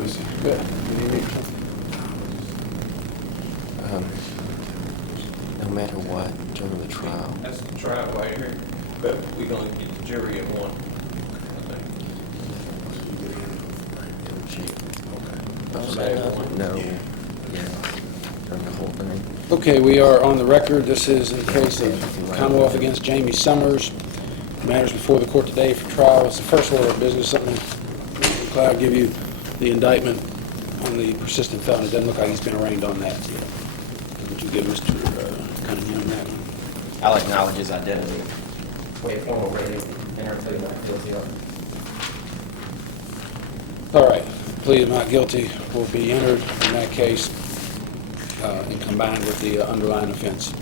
going to say. Good. You need No matter what, during the trial. That's the trial right here, but we're going to get the jury at one. No. Yeah. During the whole thing. Okay, we are on the record. This is in the case of Commonwealth against Jamie Summers. Matters before the court today for trial. It's the first order of business. Something McLeod give you the indictment on the persistent felon. It doesn't look like he's been arraigned on that yet. Would you give Mr. Cunningham that one? I'll acknowledge his identity. Wait, formal rating, enter plea not guilty of. All right. Plea of not guilty will be entered in that case and combined with the underlying offense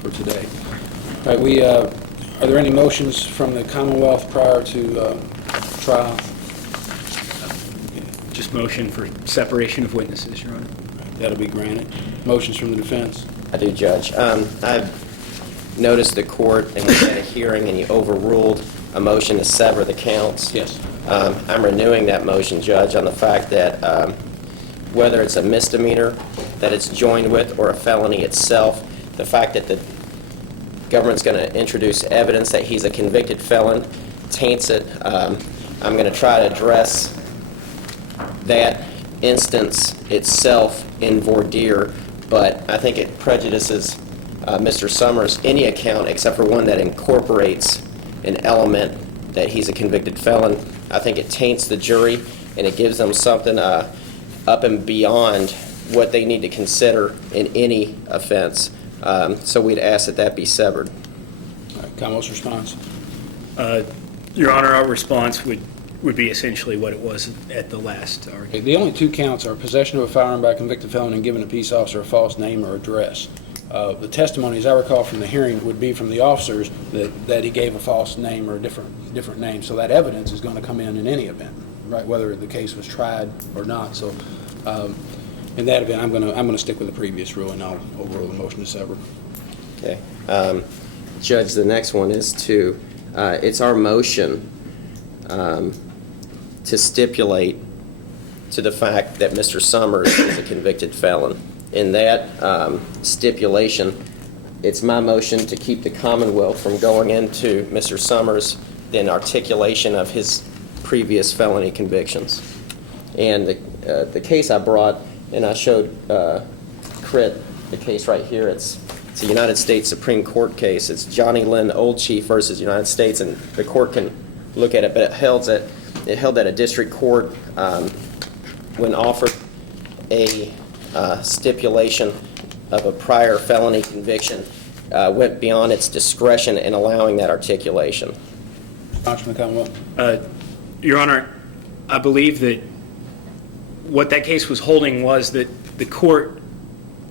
for today. All right. Are there any motions from the Commonwealth prior to trial? Just motion for separation of witnesses, Your Honor. That'll be granted. Motions from the defense? I do, Judge. I've noticed the court, and we had a hearing, and you overruled a motion to sever the counts. Yes. I'm renewing that motion, Judge, on the fact that whether it's a misdemeanor that it's joined with or a felony itself, the fact that the government's going to introduce evidence that he's a convicted felon taints it. I'm going to try to address that instance itself in voir dire, but I think it prejudices Mr. Summers' any account except for one that incorporates an element that he's a convicted felon. I think it taints the jury and it gives them something up and beyond what they need to consider in any offense. So we'd ask that that be severed. All right. Commonwealth's response? Your Honor, our response would be essentially what it was at the last Okay. argument. The only two counts are possession of a firearm by a convicted felon and giving a peace officer a false name or address. The testimony, as I recall from the hearing, would be from the officers that he gave a false name or a different name. So that evidence is going to come in any event, right? Whether the case was tried or not. So in that event, I'm going to stick with the previous rule, and I'll overrule the motion to sever. Okay. Judge, the next one is to, it's our motion to stipulate to the fact that Mr. Summers is a convicted felon. In that stipulation, it's my motion to keep the Commonwealth from going into Mr. Summers' then articulation of his previous felony convictions. And the case I brought, and I showed Critt the case right here, it's a United States Supreme Court case. It's Johnny Lynn Old Chief versus United States, and the court can look at it, but it held that a district court, when offered a stipulation of a prior felony conviction, went beyond its discretion in allowing that articulation. Response from the Commonwealth? Your Honor, I believe that what that case was holding was that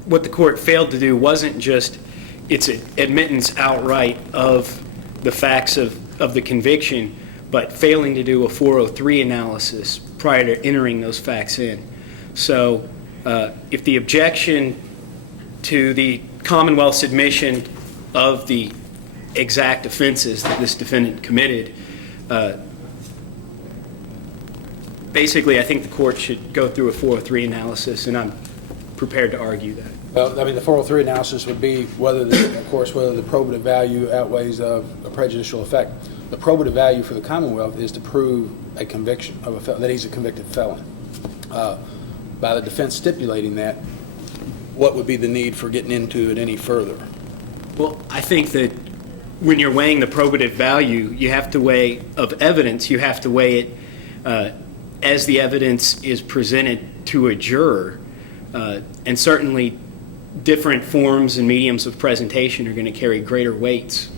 what the court failed to do wasn't just its admittance outright of the facts of the conviction, but failing to do a 403 analysis prior to entering those facts in. So if the objection to the Commonwealth's admission of the exact offenses that this defendant committed, basically I think the court should go through a 403 analysis, and I'm prepared to argue that. Well, I mean, the 403 analysis would be whether the probative value outweighs a prejudicial effect. The probative value for the Commonwealth is to prove a conviction of that he's a convicted felon. By the defense stipulating that, what would be the need for getting into it any further? Well, I think that when you're weighing the probative value, you have to weigh of evidence. You have to weigh it as the evidence is presented to a juror, and certainly different forms and mediums of presentation are going to carry greater weights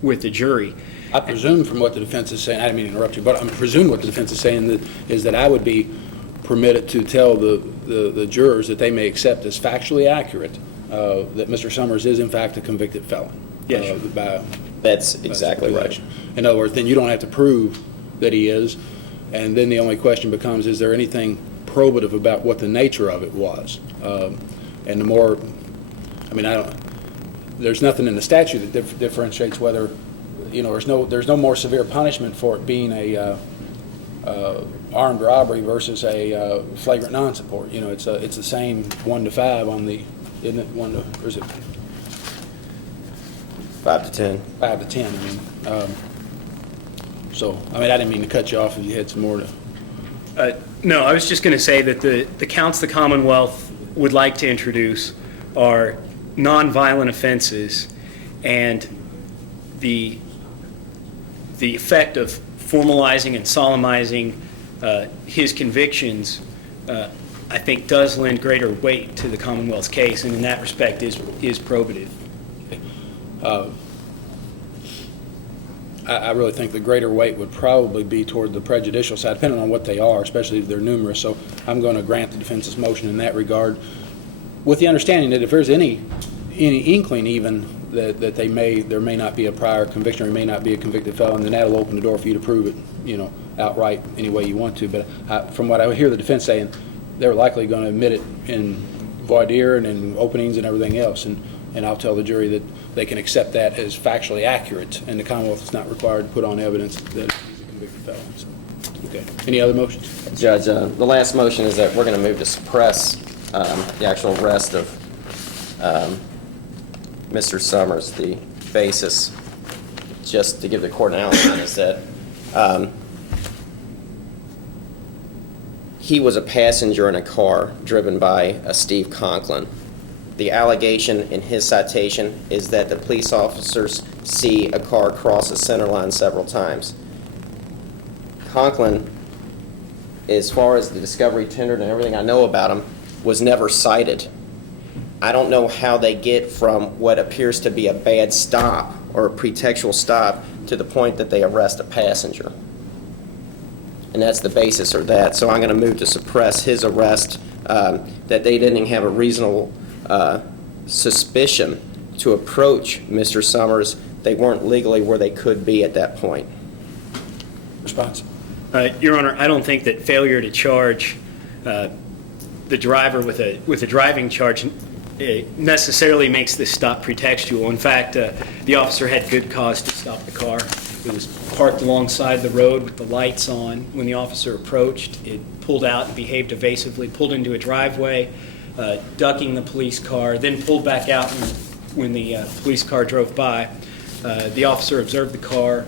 with the jury. I presume from what the defense is saying, I didn't mean to interrupt you, but I presume what the defense is saying is that I would be permitted to tell the jurors that they may accept as factually accurate that Mr. Summers is in fact a convicted felon. Yes, That's exactly right. In other words, then you don't have to prove that he is, and then the only question becomes, is there anything probative about what the nature of it was? And the more, I mean, there's nothing in the statute that differentiates whether, there's no more severe punishment for it being a armed robbery versus a flagrant non-support. You know, it's the same 1 to 5 on the, isn't it, 1 to, or is it 5 to 10. 5 to 10? I mean, so, I mean, I didn't mean to cut you off if you had some more to. No, I was just going to say that the counts the Commonwealth would like to introduce are nonviolent offenses, and the effect of formalizing and solemnizing his convictions, I think, does lend greater weight to the Commonwealth's case, and in that respect is probative. I really think the greater weight would probably be toward the prejudicial side, depending on what they are, especially if they're numerous. So I'm going to grant the defense's motion in that regard, with the understanding that if there's any inkling even that there may not be a prior conviction or he may not be a convicted felon, then that'll open the door for you to prove it, you know, outright any way you want to. But from what I hear the defense saying, they're likely going to admit it in voir dire and in openings and everything else. And I'll tell the jury that they can accept that as factually accurate, and the Commonwealth is not required to put on evidence that he's a convicted felon. So, okay. Any other motions? Judge, the last motion is that we're going to move to suppress the actual arrest of Mr. Summers. The basis, just to give the court an outline, is that he was a passenger in a car driven by a Steve Conklin. The allegation in his citation is that the police officers see a car cross the center line several times. Conklin, as far as the discovery tendered and everything I know about him, was never cited. I don't know how they get from what appears to be a bad stop or a pretextual stop to the point that they arrest a passenger. And that's the basis of that. So I'm going to move to suppress his arrest, that they didn't have a reasonable suspicion to approach Mr. Summers. They weren't legally where they could be at that point. Response? Your Honor, I don't think that failure to charge the driver with a driving charge necessarily makes this stop pretextual. In fact, the officer had good cause to stop the car. It was parked alongside the road with the lights on. When the officer approached, it pulled out and behaved evasively, pulled into a driveway, ducking the police car, then pulled back out when the police car drove by. The officer observed the car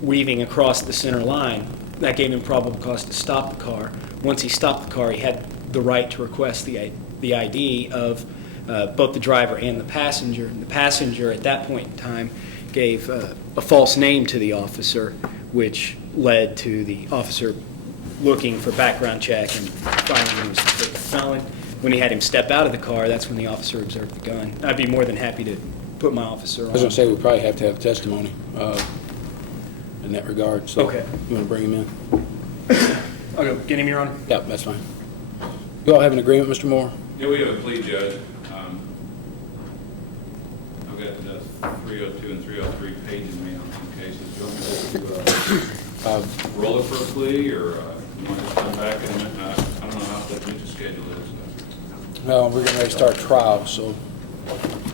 weaving across the center line. That gave him probable cause to stop the car. Once he stopped the car, he had the right to request the ID of both the driver and the passenger. And the passenger at that point in time gave a false name to the officer, which led to the officer looking for background check and finding him was a convicted felon. When he had him step out of the car, that's when the officer observed the gun. I'd be more than happy to put my officer on. I was going to say we probably have to have testimony in that regard. So Okay. You want to bring him in? I'll go get him, Your Honor. Yep, that's fine. You all have an agreement, Mr. Moore? Yeah, we have a plea, Judge. I've got 302 and 303 pages in me on some cases. Do you want me to roll it for a plea, or you want to come back in a minute? I don't know how the schedule is. Well, we're getting ready to start trial, so.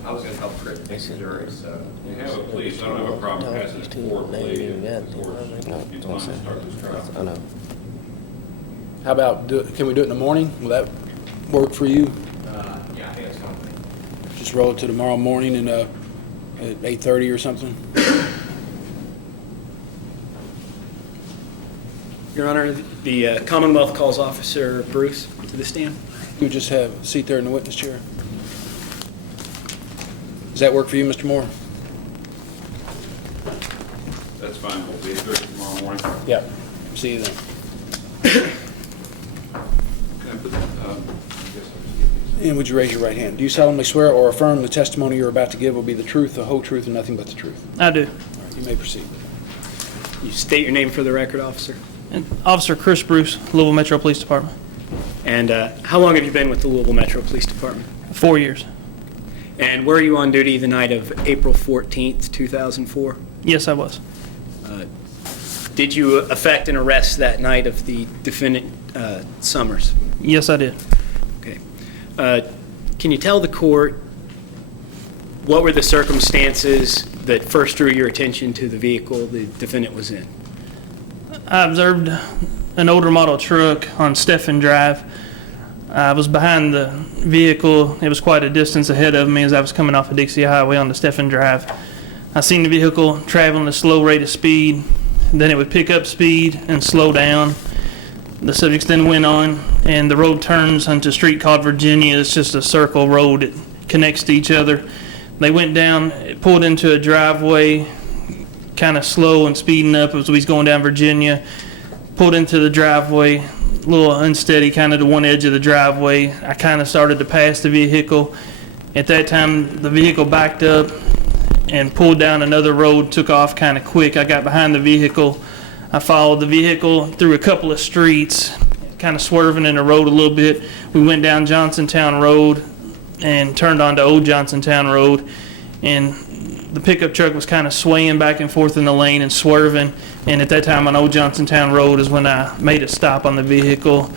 I was going to help Critt fix the jury, so. You have a plea, so I don't have a problem passing it for a plea. Of course, you want to start this trial. I know. How about, can we do it in the morning? Will that work for you? Yeah, I think it's fine. Just roll it to tomorrow morning and at 8:30 or something? Your Honor, the Commonwealth calls Officer Bruce to the stand. You just have a seat there in the witness chair. Does that work for you, Mr. Moore? That's fine. We'll be at 8:30 tomorrow morning. Yep. See you then. Can I put, I guess I'll just get these. And would you raise your right hand? Do you solemnly swear or affirm the testimony you're about to give will be the truth, the whole truth, and nothing but the truth? I do. All right, you may proceed. You state your name for the record, officer. And Officer Chris Bruce, Louisville Metro Police Department. And how long have you been with the Louisville Metro Police Department? 4 years. And were you on duty the night of April 14th, 2004? Yes, I was. Did you effect an arrest that night of the defendant, Summers? Yes, I did. Okay. Can you tell the court what were the circumstances that first drew your attention to the vehicle the defendant was in? I observed an older model truck on Stephen Drive. I was behind the vehicle. It was quite a distance ahead of me as I was coming off of Dixie Highway onto Stephen Drive. I seen the vehicle traveling at a slow rate of speed. Then it would pick up speed and slow down. The subjects then went on, and the road turns onto a street called Virginia. It's just a circle road that connects to each other. They went down, pulled into a driveway, kind of slow and speeding up as we was going down Virginia. Pulled into the driveway, a little unsteady, kind of to one edge of the driveway. I kind of started to pass the vehicle. At that time, the vehicle backed up and pulled down another road, took off kind of quick. I got behind the vehicle. I followed the vehicle through a couple of streets, kind of swerving in the road a little bit. We went down Johnsontown Road and turned onto Old Johnsontown Road, and the pickup truck was kind of swaying back and forth in the lane and swerving. And at that time on Old Johnsontown Road is when I made a stop on the vehicle.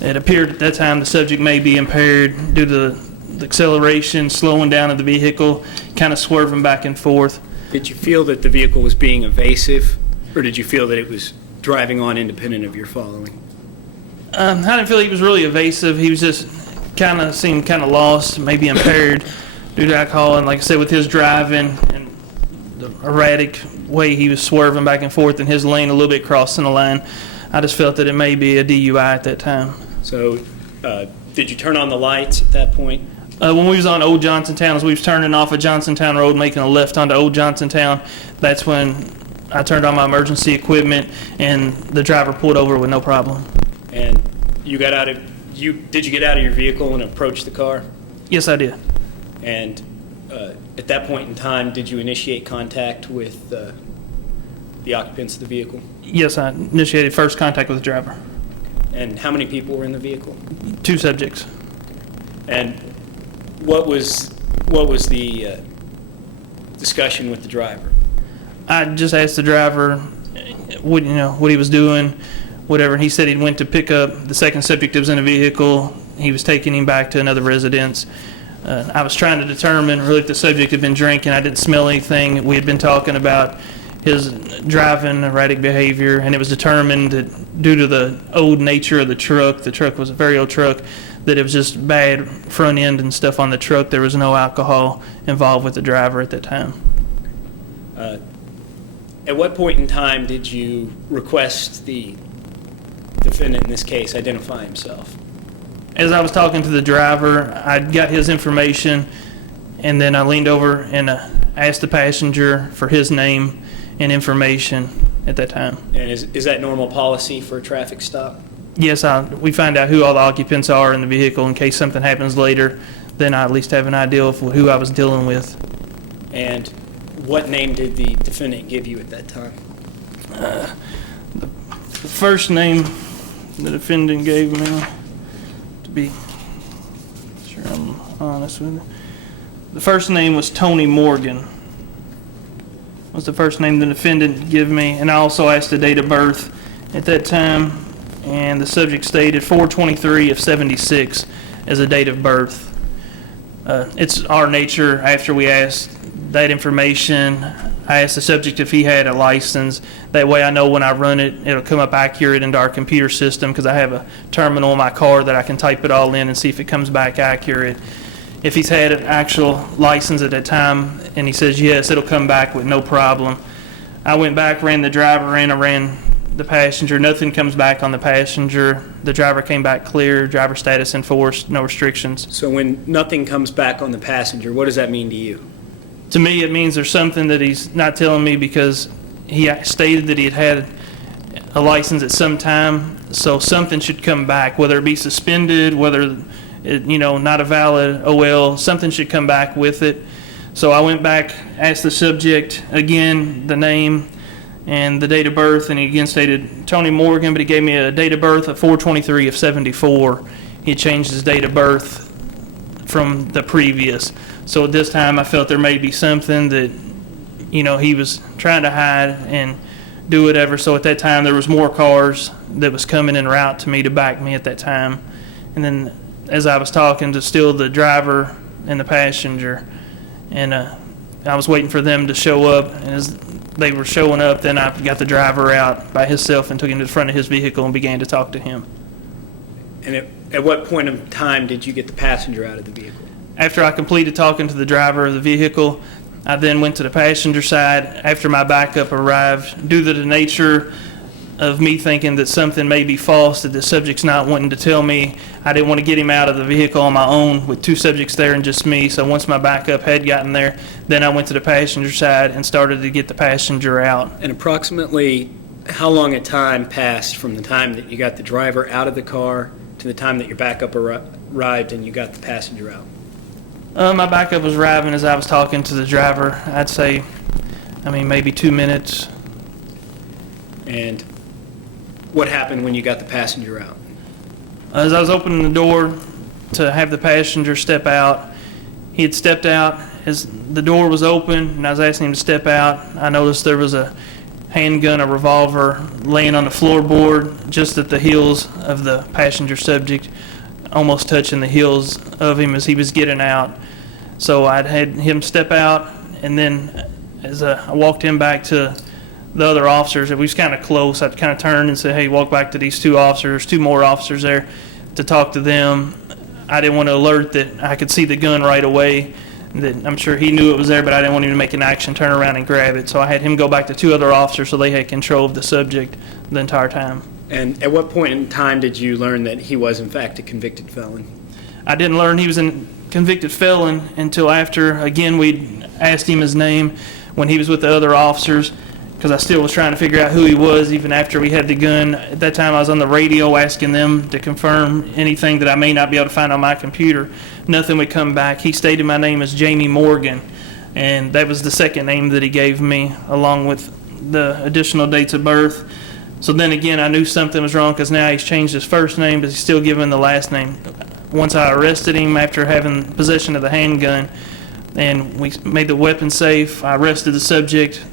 It appeared at that time the subject may be impaired due to the acceleration, slowing down of the vehicle, kind of swerving back and forth. Did you feel that the vehicle was being evasive, or did you feel that it was driving on independent of your following? I didn't feel he was really evasive. He was just seemed kind of lost, maybe impaired due to alcohol. And like I said, with his driving and the erratic way he was swerving back and forth in his lane, a little bit crossing the line, I just felt that it may be a DUI at that time. So did you turn on the lights at that point? When we was on Old Johnsontown, as we was turning off of Johnsontown Road, making a left onto Old Johnsontown, that's when I turned on my emergency equipment, and the driver pulled over with no problem. And you got out of did you get out of your vehicle and approach the car? Yes, I did. And at that point in time, did you initiate contact with the occupants of the vehicle? Yes, I initiated first contact with the driver. And how many people were in the vehicle? 2 subjects. And what was the discussion with the driver? I just asked the driver what he was doing, whatever. He said he went to pick up the second subject that was in the vehicle. He was taking him back to another residence. I was trying to determine really if the subject had been drinking. I didn't smell anything. We had been talking about his driving, erratic behavior, and it was determined that due to the old nature of the truck was a very old truck, that it was just bad front end and stuff on the truck. There was no alcohol involved with the driver at that time. At what point in time did you request the defendant in this case identify himself? As I was talking to the driver, I got his information, and then I leaned over and asked the passenger for his name and information at that time. And is that normal policy for a traffic stop? Yes, we find out who all the occupants are in the vehicle in case something happens later. Then I at least have an idea of who I was dealing with. And what name did the defendant give you at that time? The first name the defendant gave me, to be sure I'm honest with you, the first name was Tony Morgan. Was the first name the defendant gave me, and I also asked the date of birth at that time, and the subject stated 4/23 of 76 as a date of birth. It's our nature, after we asked that information, I asked the subject if he had a license. That way I know when I run it, it'll come up accurate into our computer system, because I have a terminal in my car that I can type it all in and see if it comes back accurate. If he's had an actual license at that time and he says yes, it'll come back with no problem. I went back, ran the driver in, I ran the passenger. Nothing comes back on the passenger. The driver came back clear, driver status enforced, no restrictions. So when nothing comes back on the passenger, what does that mean to you? To me, it means there's something that he's not telling me, because he stated that he had a license at some time, so something should come back, whether it be suspended, whether it, not a valid OL, something should come back with it. So I went back, asked the subject again the name and the date of birth, and he again stated Tony Morgan, but he gave me a date of birth of 4/23 of 74. He changed his date of birth from the previous. So at this time I felt there may be something that, he was trying to hide and do whatever. So at that time there was more cars that was coming en route to me to back me at that time. And then as I was talking to still the driver and the passenger, and I was waiting for them to show up, and as they were showing up, then I got the driver out by himself and took him to the front of his vehicle and began to talk to him. And at what point in time did you get the passenger out of the vehicle? After I completed talking to the driver of the vehicle, I then went to the passenger side after my backup arrived. Due to the nature of me thinking that something may be false, that the subject's not wanting to tell me, I didn't want to get him out of the vehicle on my own with two subjects there and just me. So once my backup had gotten there, then I went to the passenger side and started to get the passenger out. And approximately how long a time passed from the time that you got the driver out of the car to the time that your backup arrived and you got the passenger out? My backup was arriving as I was talking to the driver. I'd say, maybe 2 minutes. And what happened when you got the passenger out? As I was opening the door to have the passenger step out, he had stepped out. As the door was open and I was asking him to step out, I noticed there was a handgun, a revolver, laying on the floorboard just at the heels of the passenger subject, almost touching the heels of him as he was getting out. So I'd had him step out, and then as I walked him back to the other officers, we was kind of close. I'd kind of turned and said, hey, walk back to these two officers, two more officers there, to talk to them. I didn't want to alert that I could see the gun right away, that I'm sure he knew it was there, but I didn't want him to make an action, turn around and grab it. So I had him go back to two other officers so they had control of the subject the entire time. And at what point in time did you learn that he was, in fact, a convicted felon? I didn't learn he was a convicted felon until after, again, we'd asked him his name when he was with the other officers, because I still was trying to figure out who he was even after we had the gun. At that time, I was on the radio asking them to confirm anything that I may not be able to find on my computer. Nothing would come back. He stated my name as Jamie Morgan, and that was the second name that he gave me, along with the additional dates of birth. So then again, I knew something was wrong because now he's changed his first name, but he's still giving the last name. Once I arrested him after having possession of the handgun, and we made the weapon safe, I arrested the subject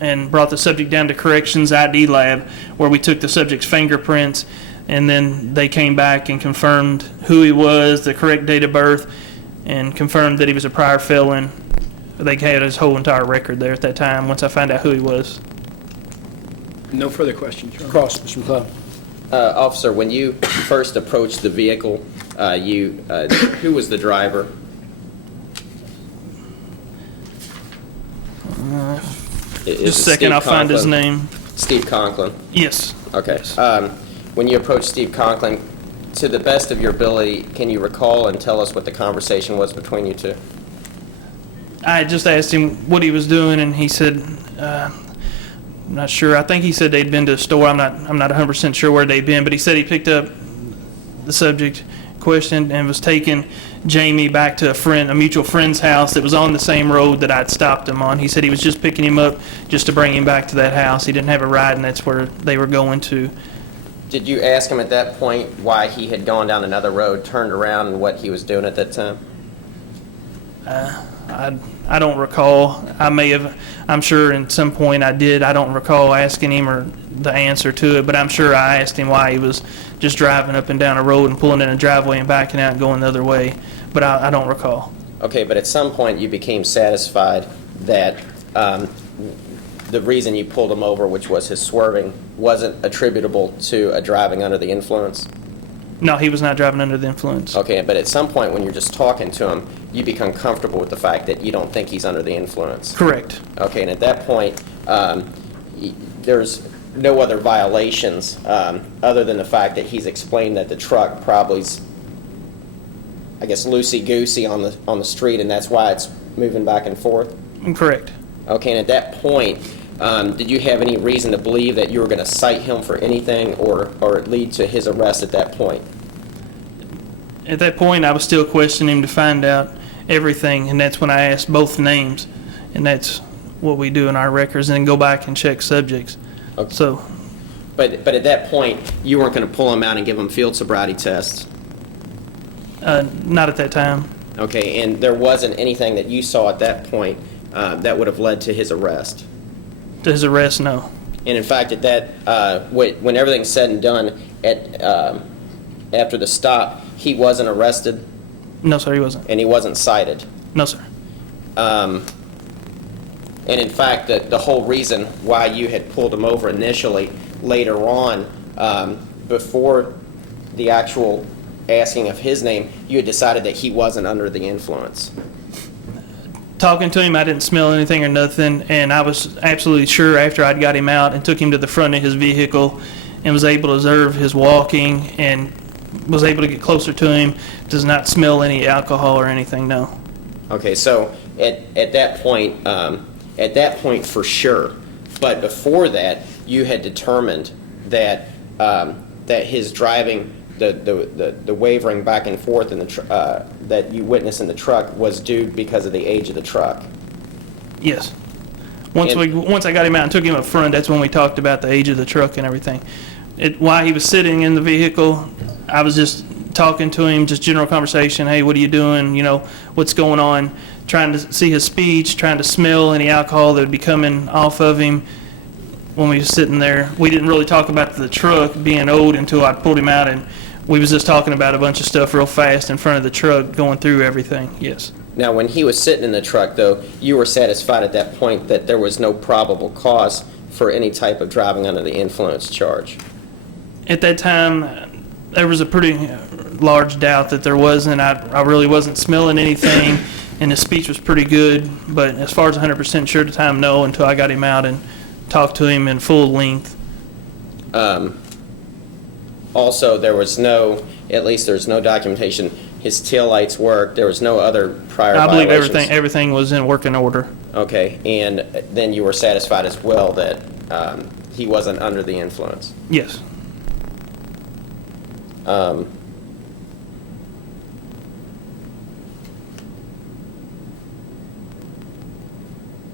and brought the subject down to Corrections ID Lab, where we took the subject's fingerprints, and then they came back and confirmed who he was, the correct date of birth, and confirmed that he was a prior felon. They had his whole entire record there at that time once I found out who he was. No further questions, Your Honor. Cross, Mr. McLeod. Officer, when you first approached the vehicle, who was the driver? Just a second, I'll find his name. Steve Conklin. Yes. Okay. Yes. When you approached Steve Conklin, to the best of your ability, can you recall and tell us what the conversation was between you two? I just asked him what he was doing, and he said, I'm not sure. I think he said they'd been to a store. I'm not 100% sure where they'd been, but he said he picked up the subject, questioned, and was taking Jamie back to a mutual friend's house that was on the same road that I'd stopped him on. He said he was just picking him up just to bring him back to that house. He didn't have a ride, and that's where they were going to. Did you ask him at that point why he had gone down another road, turned around, and what he was doing at that time? I don't recall. I may have. I'm sure at some point I did. I don't recall asking him or the answer to it, but I'm sure I asked him why he was just driving up and down a road and pulling in a driveway and backing out and going the other way. But I don't recall. Okay, but at some point you became satisfied that the reason you pulled him over, which was his swerving, wasn't attributable to a driving under the influence? No, he was not driving under the influence. Okay, but at some point when you're just talking to him, you become comfortable with the fact that you don't think he's under the influence. Correct. Okay, and at that point, there's no other violations other than the fact that he's explained that the truck probably's, I guess, loosey-goosey on the street, and that's why it's moving back and forth? Correct. Okay, and at that point, did you have any reason to believe that you were going to cite him for anything or lead to his arrest at that point? At that point, I was still questioning him to find out everything, and that's when I asked both names, and that's what we do in our records, and then go back and check subjects. Okay. So, But at that point, you weren't going to pull him out and give him field sobriety tests? not at that time. Okay, and there wasn't anything that you saw at that point that would have led to his arrest? To his arrest, no. And in fact, at that, when everything's said and done, after the stop, he wasn't arrested No, sir, he wasn't. and he wasn't cited. No, sir. And in fact, the whole reason why you had pulled him over initially, later on, before the actual asking of his name, you had decided that he wasn't under the influence. Talking to him, I didn't smell anything or nothing, and I was absolutely sure after I'd got him out and took him to the front of his vehicle and was able to observe his walking and was able to get closer to him, does not smell any alcohol or anything, no. Okay, so at that point for sure, but before that, you had determined that that his driving, the wavering back and forth in the that you witnessed in the truck was due because of the age of the truck. Yes. Once I got him out and took him up front, that's when we talked about the age of the truck and everything. While he was sitting in the vehicle, I was just talking to him, just general conversation. Hey, what are you doing? You know, what's going on? Trying to see his speech, trying to smell any alcohol that would be coming off of him when we were sitting there. We didn't really talk about the truck being old until I pulled him out, and we was just talking about a bunch of stuff real fast in front of the truck, going through everything, yes. Now, when he was sitting in the truck, though, you were satisfied at that point that there was no probable cause for any type of driving under the influence charge. At that time, there was a pretty large doubt that there wasn't. I really wasn't smelling anything, and his speech was pretty good. But as far as 100% sure at the time, no, until I got him out and talked to him in full length. Also, there was no, at least there's no documentation, his taillights worked, there was no other prior I believe violations. everything was in working order. Okay, and then you were satisfied as well that he wasn't under the influence. Yes.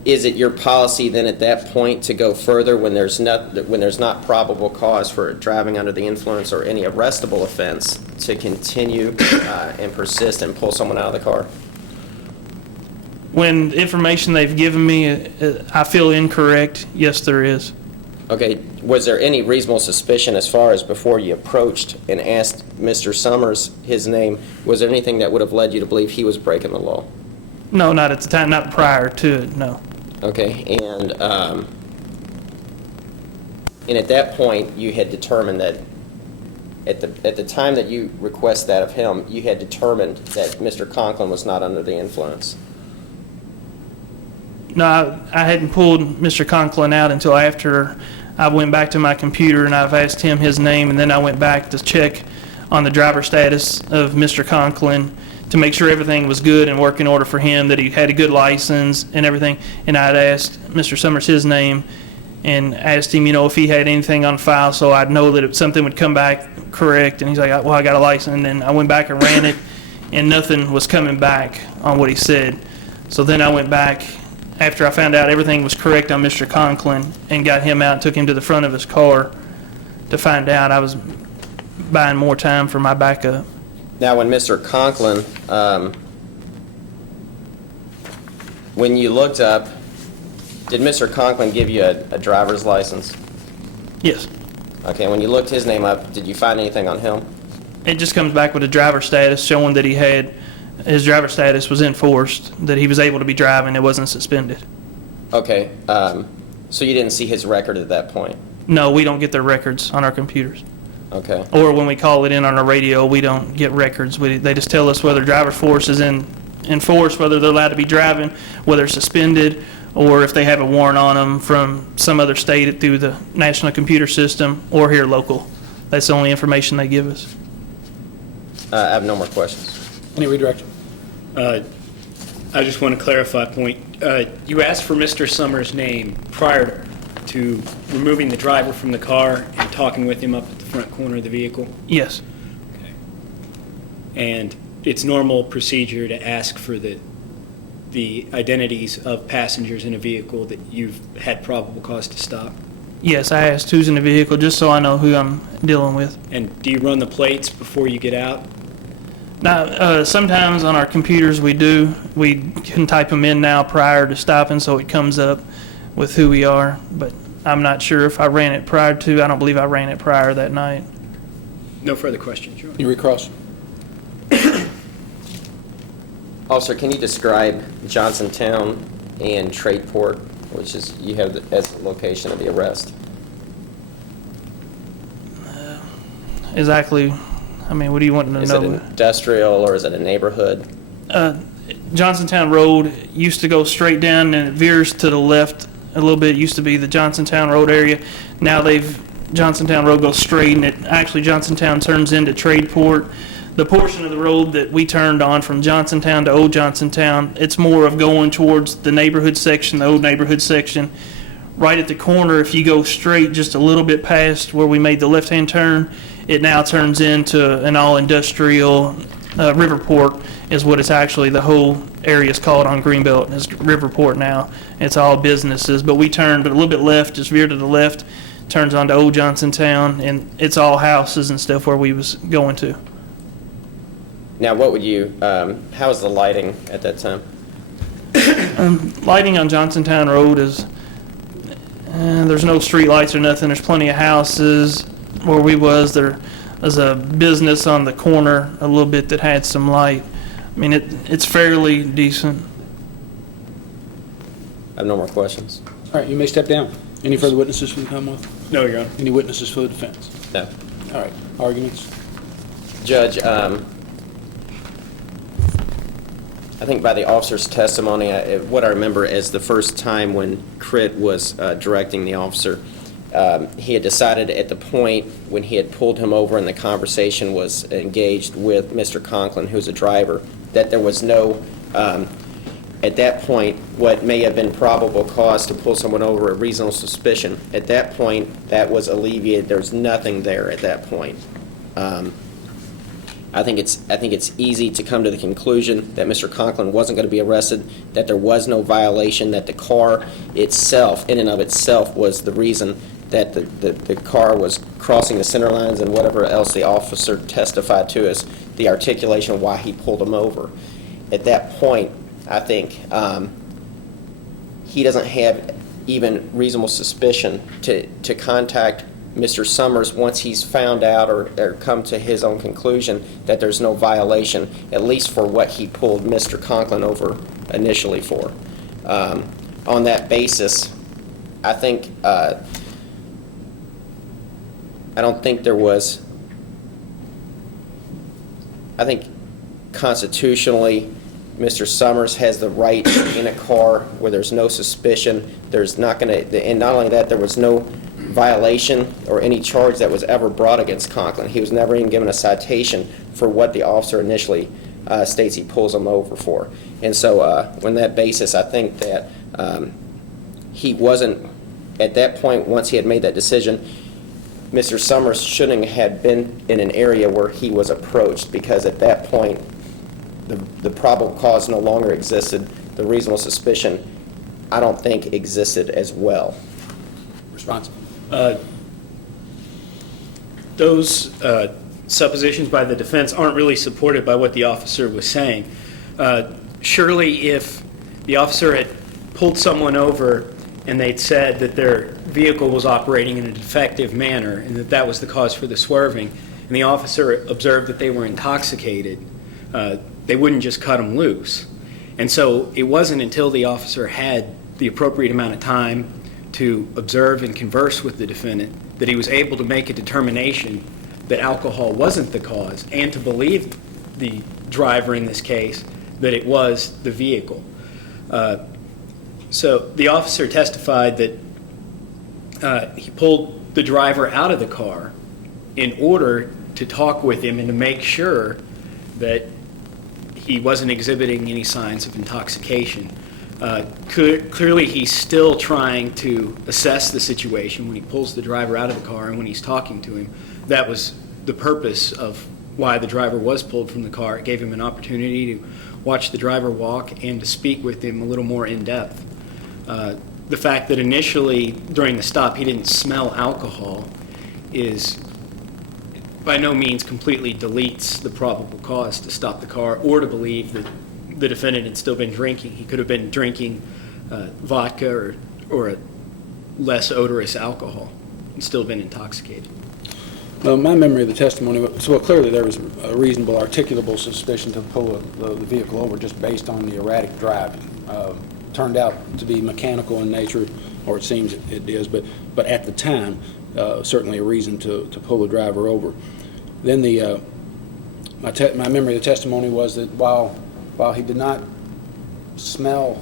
Is it your policy then at that point to go further when there's not probable cause for driving under the influence or any arrestable offense to continue and persist and pull someone out of the car? When the information they've given me, I feel incorrect, yes, there is. Okay, was there any reasonable suspicion as far as before you approached and asked Mr. Summers his name, was there anything that would have led you to believe he was breaking the law? No, not at the time, not prior to it, no. Okay, and at that point, you had determined that at the time that you request that of him, you had determined that Mr. Conklin was not under the influence. No, I hadn't pulled Mr. Conklin out until after I went back to my computer and I've asked him his name, and then I went back to check on the driver status of Mr. Conklin to make sure everything was good and working order for him, that he had a good license and everything. And I'd asked Mr. Summers his name and asked him, you know, if he had anything on file so I'd know that if something would come back correct. And he's like, well, I got a license. And then I went back and ran it, and nothing was coming back on what he said. So then I went back after I found out everything was correct on Mr. Conklin and got him out and took him to the front of his car to find out I was buying more time for my backup. Now, when Mr. Conklin, when you looked up, did Mr. Conklin give you a driver's license? Yes. Okay, when you looked his name up, did you find anything on him? It just comes back with a driver status showing that his driver status was enforced, that he was able to be driving, it wasn't suspended. Okay, so you didn't see his record at that point? No, we don't get their records on our computers. Okay. Or when we call it in on our radio, we don't get records. They just tell us whether driver force is in force, whether they're allowed to be driving, whether it's suspended, or if they have a warrant on them from some other state through the national computer system or here local. That's the only information they give us. I have no more questions. Any redirect? I just want to clarify a point. You asked for Mr. Summers' name prior to removing the driver from the car and talking with him up at the front corner of the vehicle? Yes. Okay. And it's normal procedure to ask for the identities of passengers in a vehicle that you've had probable cause to stop? Yes, I asked who's in the vehicle just so I know who I'm dealing with. And do you run the plates before you get out? Now, sometimes on our computers we do. We can type them in now prior to stopping so it comes up with who we are, but I'm not sure if I ran it prior to. I don't believe I ran it prior that night. No further questions, Your Honor. You recross? Officer, can you describe Johnsontown and Tradeport which is you have as the location of the arrest. Exactly. I mean, what do you want to Is it know? industrial or is it a neighborhood? Johnsontown Road used to go straight down and it veers to the left a little bit. It used to be the Johnsontown Road area. Now Johnsontown Road goes straight, and Johnsontown turns into Tradeport. The portion of the road that we turned on from Johnsontown to Old Johnsontown, it's more of going towards the neighborhood section, the old neighborhood section. Right at the corner, if you go straight just a little bit past where we made the left-hand turn, it now turns into an all-industrial Riverport is what it's actually, the whole area is called on Greenbelt, is Riverport now. It's all businesses, but we turned a little bit left, just veered to the left, turns onto Old Johnsontown, and it's all houses and stuff where we was going to. Now, what would you, how was the lighting at that time? Lighting on Johnsontown Road is, there's no street lights or nothing. There's plenty of houses. Where we was, there was a business on the corner a little bit that had some light. I mean, it's fairly decent. I have no more questions. All right, you may step down. Any further witnesses for the Commonwealth? No, Your Honor. Any witnesses for the defense? No. All right, arguments? Judge, I think by the officer's testimony, what I remember as the first time when Critt was directing the officer, he had decided at the point when he had pulled him over and the conversation was engaged with Mr. Conklin, who's a driver, that there was no, at that point, what may have been probable cause to pull someone over, a reasonable suspicion. At that point, that was alleviated. There's nothing there at that point. I think it's easy to come to the conclusion that Mr. Conklin wasn't going to be arrested, that there was no violation, that the car itself, in and of itself, was the reason that the car was crossing the center lines and whatever else the officer testified to as the articulation of why he pulled him over. At that point, I think he doesn't have even reasonable suspicion to contact Mr. Summers once he's found out or come to his own conclusion that there's no violation, at least for what he pulled Mr. Conklin over initially for. On that basis, I think I don't think there was. I think constitutionally, Mr. Summers has the right in a car where there's no suspicion. There's not going to, and not only that, there was no violation or any charge that was ever brought against Conklin. He was never even given a citation for what the officer initially states he pulls him over for. And so on that basis, I think that he wasn't, at that point, once he had made that decision, Mr. Summers shouldn't have been in an area where he was approached, because at that point, the probable cause no longer existed. The reasonable suspicion, I don't think, existed as well. Response. Those suppositions by the defense aren't really supported by what the officer was saying. Surely if the officer had pulled someone over and they'd said that their vehicle was operating in a defective manner and that was the cause for the swerving, and the officer observed that they were intoxicated, they wouldn't just cut them loose. And so it wasn't until the officer had the appropriate amount of time to observe and converse with the defendant that he was able to make a determination that alcohol wasn't the cause, and to believe the driver in this case that it was the vehicle. So the officer testified that he pulled the driver out of the car in order to talk with him and to make sure that he wasn't exhibiting any signs of intoxication. Clearly, he's still trying to assess the situation when he pulls the driver out of the car and when he's talking to him. That was the purpose of why the driver was pulled from the car. It gave him an opportunity to watch the driver walk and to speak with him a little more in depth. The fact that initially, during the stop, he didn't smell alcohol is by no means completely deletes the probable cause to stop the car or to believe that the defendant had still been drinking. He could have been drinking vodka or a less odorous alcohol and still been intoxicated. Well, my memory of the testimony was, well, clearly there was a reasonable, articulable suspicion to pull the vehicle over just based on the erratic driving. turned out to be mechanical in nature, or it seems it is, but at the time, certainly a reason to pull the driver over. Then my memory of the testimony was that while he did not smell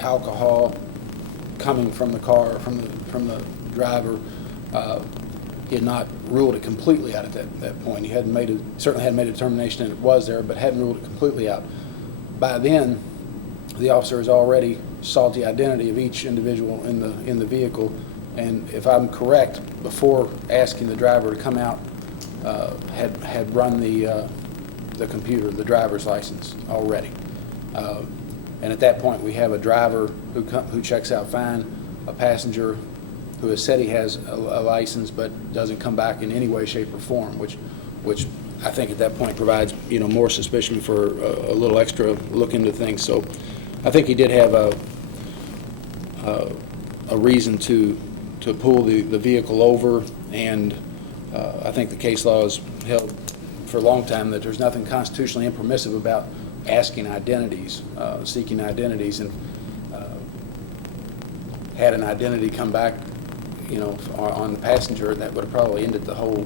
alcohol coming from the car, from the driver, he had not ruled it completely out at that point. He certainly hadn't made a determination that it was there, but hadn't ruled it completely out. By then, the officer has already sought the identity of each individual in the vehicle, and if I'm correct, before asking the driver to come out, had run the computer, the driver's license already. And at that point, we have a driver who checks out fine, a passenger who has said he has a license but doesn't come back in any way, shape, or form, which I think at that point provides more suspicion for a little extra look into things. So I think he did have a reason to pull the vehicle over, and I think the case law has held for a long time that there's nothing constitutionally impermissive about asking identities, seeking identities, and had an identity come back, on the passenger, that would have probably ended the whole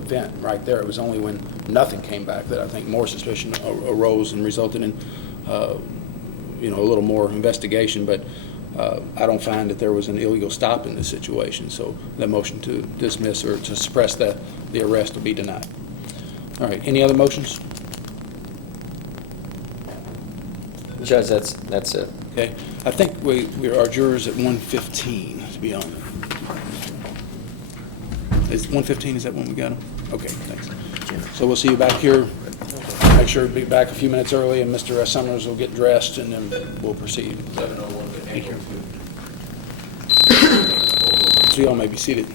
event right there. It was only when nothing came back that I think more suspicion arose and resulted in, a little more investigation. But I don't find that there was an illegal stop in this situation. So the motion to dismiss or to suppress the arrest will be denied. All right. Any other motions? Judge, that's it. Okay. I think we are jurors at 1:15, to be honest. Is 1:15, is that when we got them? Okay, thanks. So we'll see you back here. Make sure to be back a few minutes early, and Mr. Summers will get dressed, and then we'll proceed. Thank you. So you all may be seated.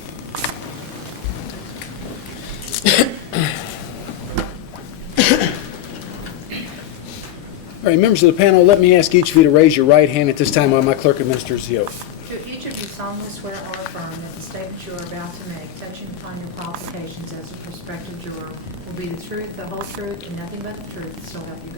All right, members of the panel, let me ask each of you to raise your right hand at this time while my clerk administers the oath. Do each of you solemnly swear or affirm that the statement you are about to make, touching upon your qualifications as a prospective juror, will be the truth, the whole truth, and nothing but the truth, so help you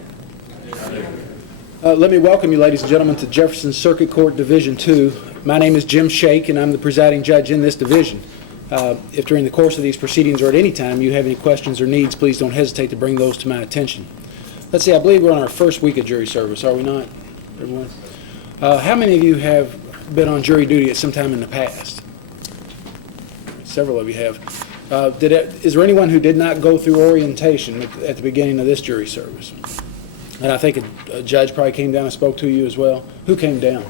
God? Let me welcome you, ladies and gentlemen, to Jefferson Circuit Court Division 2. My name is Jim Shake, and I'm the presiding judge in this division. If during the course of these proceedings or at any time you have any questions or needs, please don't hesitate to bring those to my attention. Let's see, I believe we're on our first week of jury service, are we not, everyone? How many of you have been on jury duty at some time in the past? Several of you have. Is there anyone who did not go through orientation at the beginning of this jury service? And I think a judge probably came down and spoke to you as well. Who came down?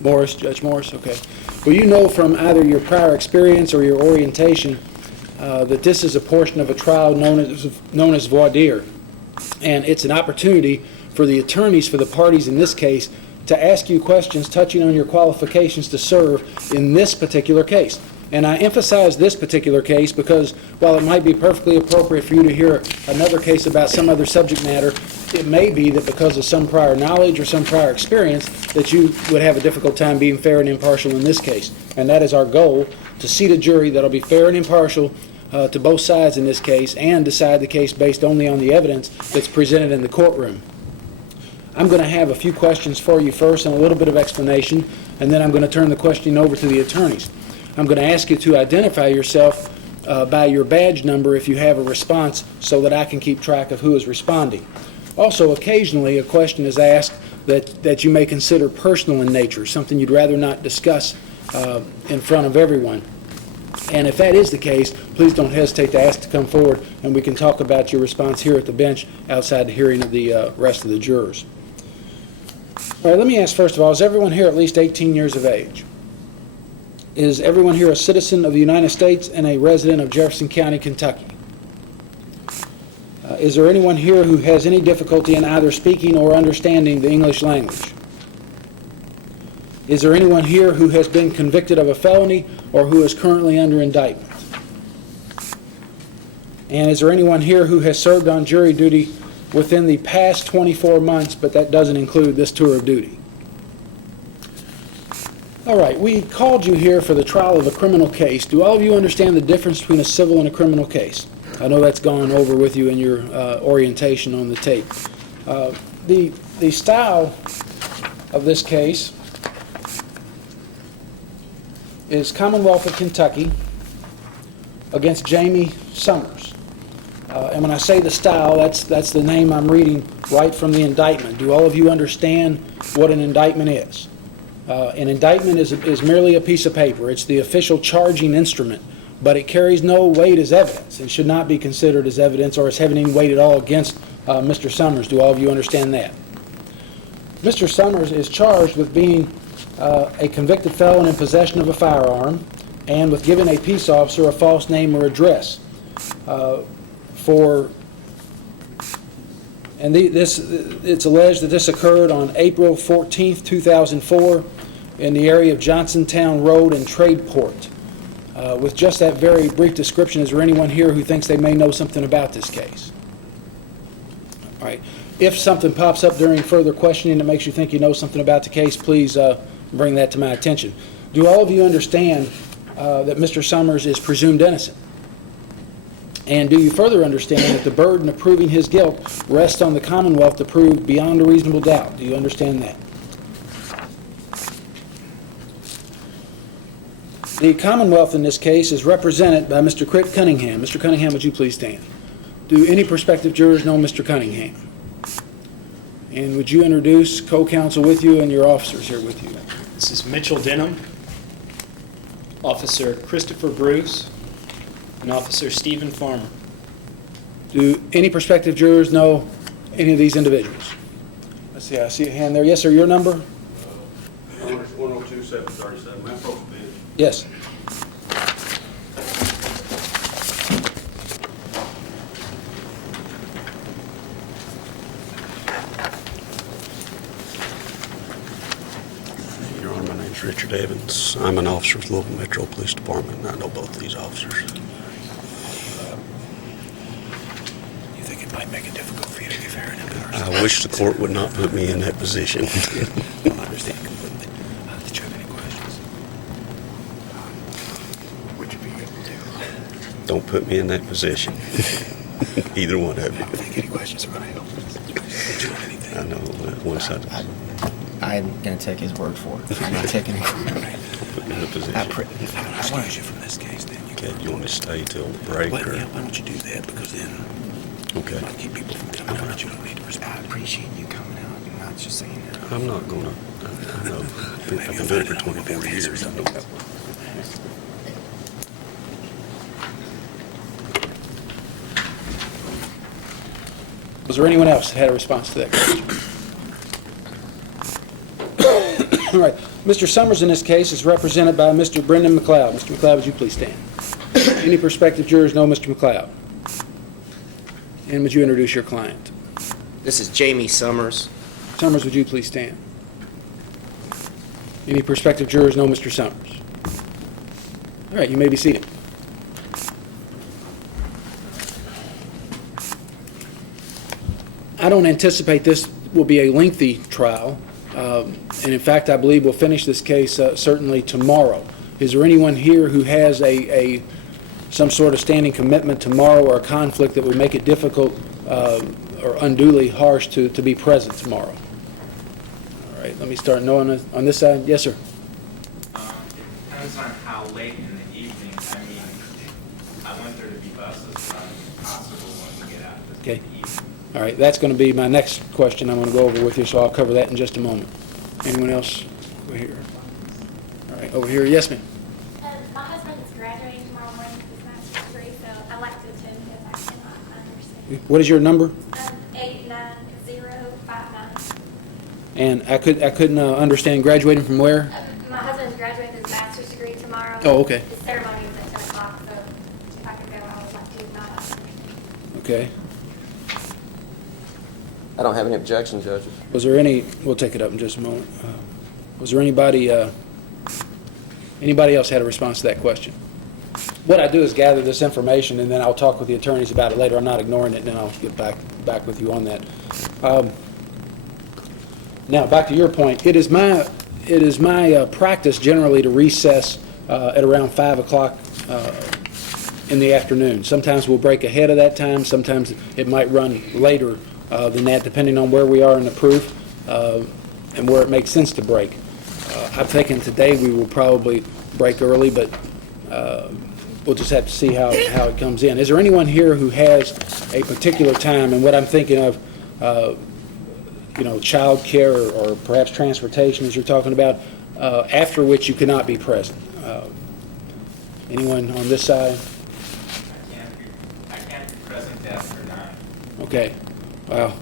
Morris, Judge Morris, okay. Well, you know from either your prior experience or your orientation that this is a portion of a trial known as voir dire. And it's an opportunity for the attorneys for the parties in this case to ask you questions touching on your qualifications to serve in this particular case. And I emphasize this particular case because while it might be perfectly appropriate for you to hear another case about some other subject matter, it may be that because of some prior knowledge or some prior experience that you would have a difficult time being fair and impartial in this case. And that is our goal, to seat a jury that will be fair and impartial to both sides in this case and decide the case based only on the evidence that's presented in the courtroom. I'm going to have a few questions for you first and a little bit of explanation, and then I'm going to turn the questioning over to the attorneys. I'm going to ask you to identify yourself by your badge number if you have a response so that I can keep track of who is responding. Also, occasionally a question is asked that you may consider personal in nature, something you'd rather not discuss in front of everyone. And if that is the case, please don't hesitate to ask to come forward, and we can talk about your response here at the bench outside the hearing of the rest of the jurors. All right, let me ask first of all, is everyone here at least 18 years of age? Is everyone here a citizen of the United States and a resident of Jefferson County, Kentucky? Is there anyone here who has any difficulty in either speaking or understanding the English language? Is there anyone here who has been convicted of a felony or who is currently under indictment? And is there anyone here who has served on jury duty within the past 24 months, but that doesn't include this tour of duty? All right, we called you here for the trial of a criminal case. Do all of you understand the difference between a civil and a criminal case? I know that's gone over with you in your orientation on the tape. The style of this case is Commonwealth of Kentucky against Jamie Summers. And when I say the style, that's the name I'm reading right from the indictment. Do all of you understand what an indictment is? An indictment is merely a piece of paper. It's the official charging instrument, but it carries no weight as evidence and should not be considered as evidence or as having any weight at all against Mr. Summers. Do all of you understand that? Mr. Summers is charged with being a convicted felon in possession of a firearm and with giving a peace officer a false name or address. It's alleged that this occurred on April 14th, 2004 in the area of Johnsontown Road and Tradeport. With just that very brief description, is there anyone here who thinks they may know something about this case? All right. If something pops up during further questioning that makes you think you know something about the case, please bring that to my attention. Do all of you understand that Mr. Summers is presumed innocent? And do you further understand that the burden of proving his guilt rests on the Commonwealth to prove beyond a reasonable doubt? Do you understand that? The Commonwealth in this case is represented by Mr. Critt Cunningham. Mr. Cunningham, would you please stand? Do any prospective jurors know Mr. Cunningham? And would you introduce co-counsel with you and your officers here with you? This is Mitchell Denham, Officer Christopher Bruce, and Officer Stephen Farmer. Do any prospective jurors know any of these individuals? Let's see, I see a hand there. Yes, sir, your number? 102-737. My folks been. Yes. Your Honor, my name's Richard Evans. I'm an officer with Louisville Metro Police Department, and I know both of these officers. You think it might make it difficult for you to give Aaron an I wish the court would not put me in that position. I understand completely. Did you have any questions? Would you be able to? Don't put me in that position. Either one of you. I think any questions are going to help. Did you have anything? I know. Once I'm going to take his word for it. I'm not taking it. put me in a position. I want to excuse you from this case then. Okay, you want me to stay till the break? Well, Or? yeah, why don't you do that? Because then Okay. you might keep people from coming out, but you don't need to respond. I appreciate you coming out and not just saying that. I'm not going to. I know. I've been doing it for 24 years. I know. Was there anyone else that had a response to that question? All right. Mr. Summers in this case is represented by Mr. Brendan McLeod. Mr. McLeod, would you please stand? Any prospective jurors know Mr. McLeod? And would you introduce your client? This is Jamie Summers. Summers, would you please stand? Any prospective jurors know Mr. Summers? All right, you may be seated. I don't anticipate this will be a lengthy trial, and in fact, I believe we'll finish this case certainly tomorrow. Is there anyone here who has some sort of standing commitment tomorrow or a conflict that would make it difficult or unduly harsh to be present tomorrow? All right, let me start. No, on this side. Yes, sir. It depends on how late in the evening. I mean, I want there to be buses running possible when we get out this Okay. evening. All right, that's going to be my next question I'm going to go over with you, so I'll cover that in just a moment. Anyone else over here? All right, over here. Yes, ma'am. My husband is graduating tomorrow morning with his master's degree, so I'd like to attend because I cannot understand. What is your number? 89059. And I couldn't understand graduating from where? My husband's graduating with his master's degree tomorrow. Oh, okay. The ceremony is at 10 o'clock, so if I could go, I would like to, if not, Okay. I don't have any objection, Judge. Was there any? We'll take it up in just a moment. Was there anybody else had a response to that question? What I do is gather this information, and then I'll talk with the attorneys about it later. I'm not ignoring it, and then I'll get back with you on that. Now, back to your point. It is my practice generally to recess at around 5 o'clock in the afternoon. Sometimes we'll break ahead of that time. Sometimes it might run later than that, depending on where we are in the proof and where it makes sense to break. I'm thinking today we will probably break early, but we'll just have to see how it comes in. Is there anyone here who has a particular time, and what I'm thinking of, child care or perhaps transportation, as you're talking about, after which you cannot be present? Anyone on this side? I can't be present after 9. Okay. Well,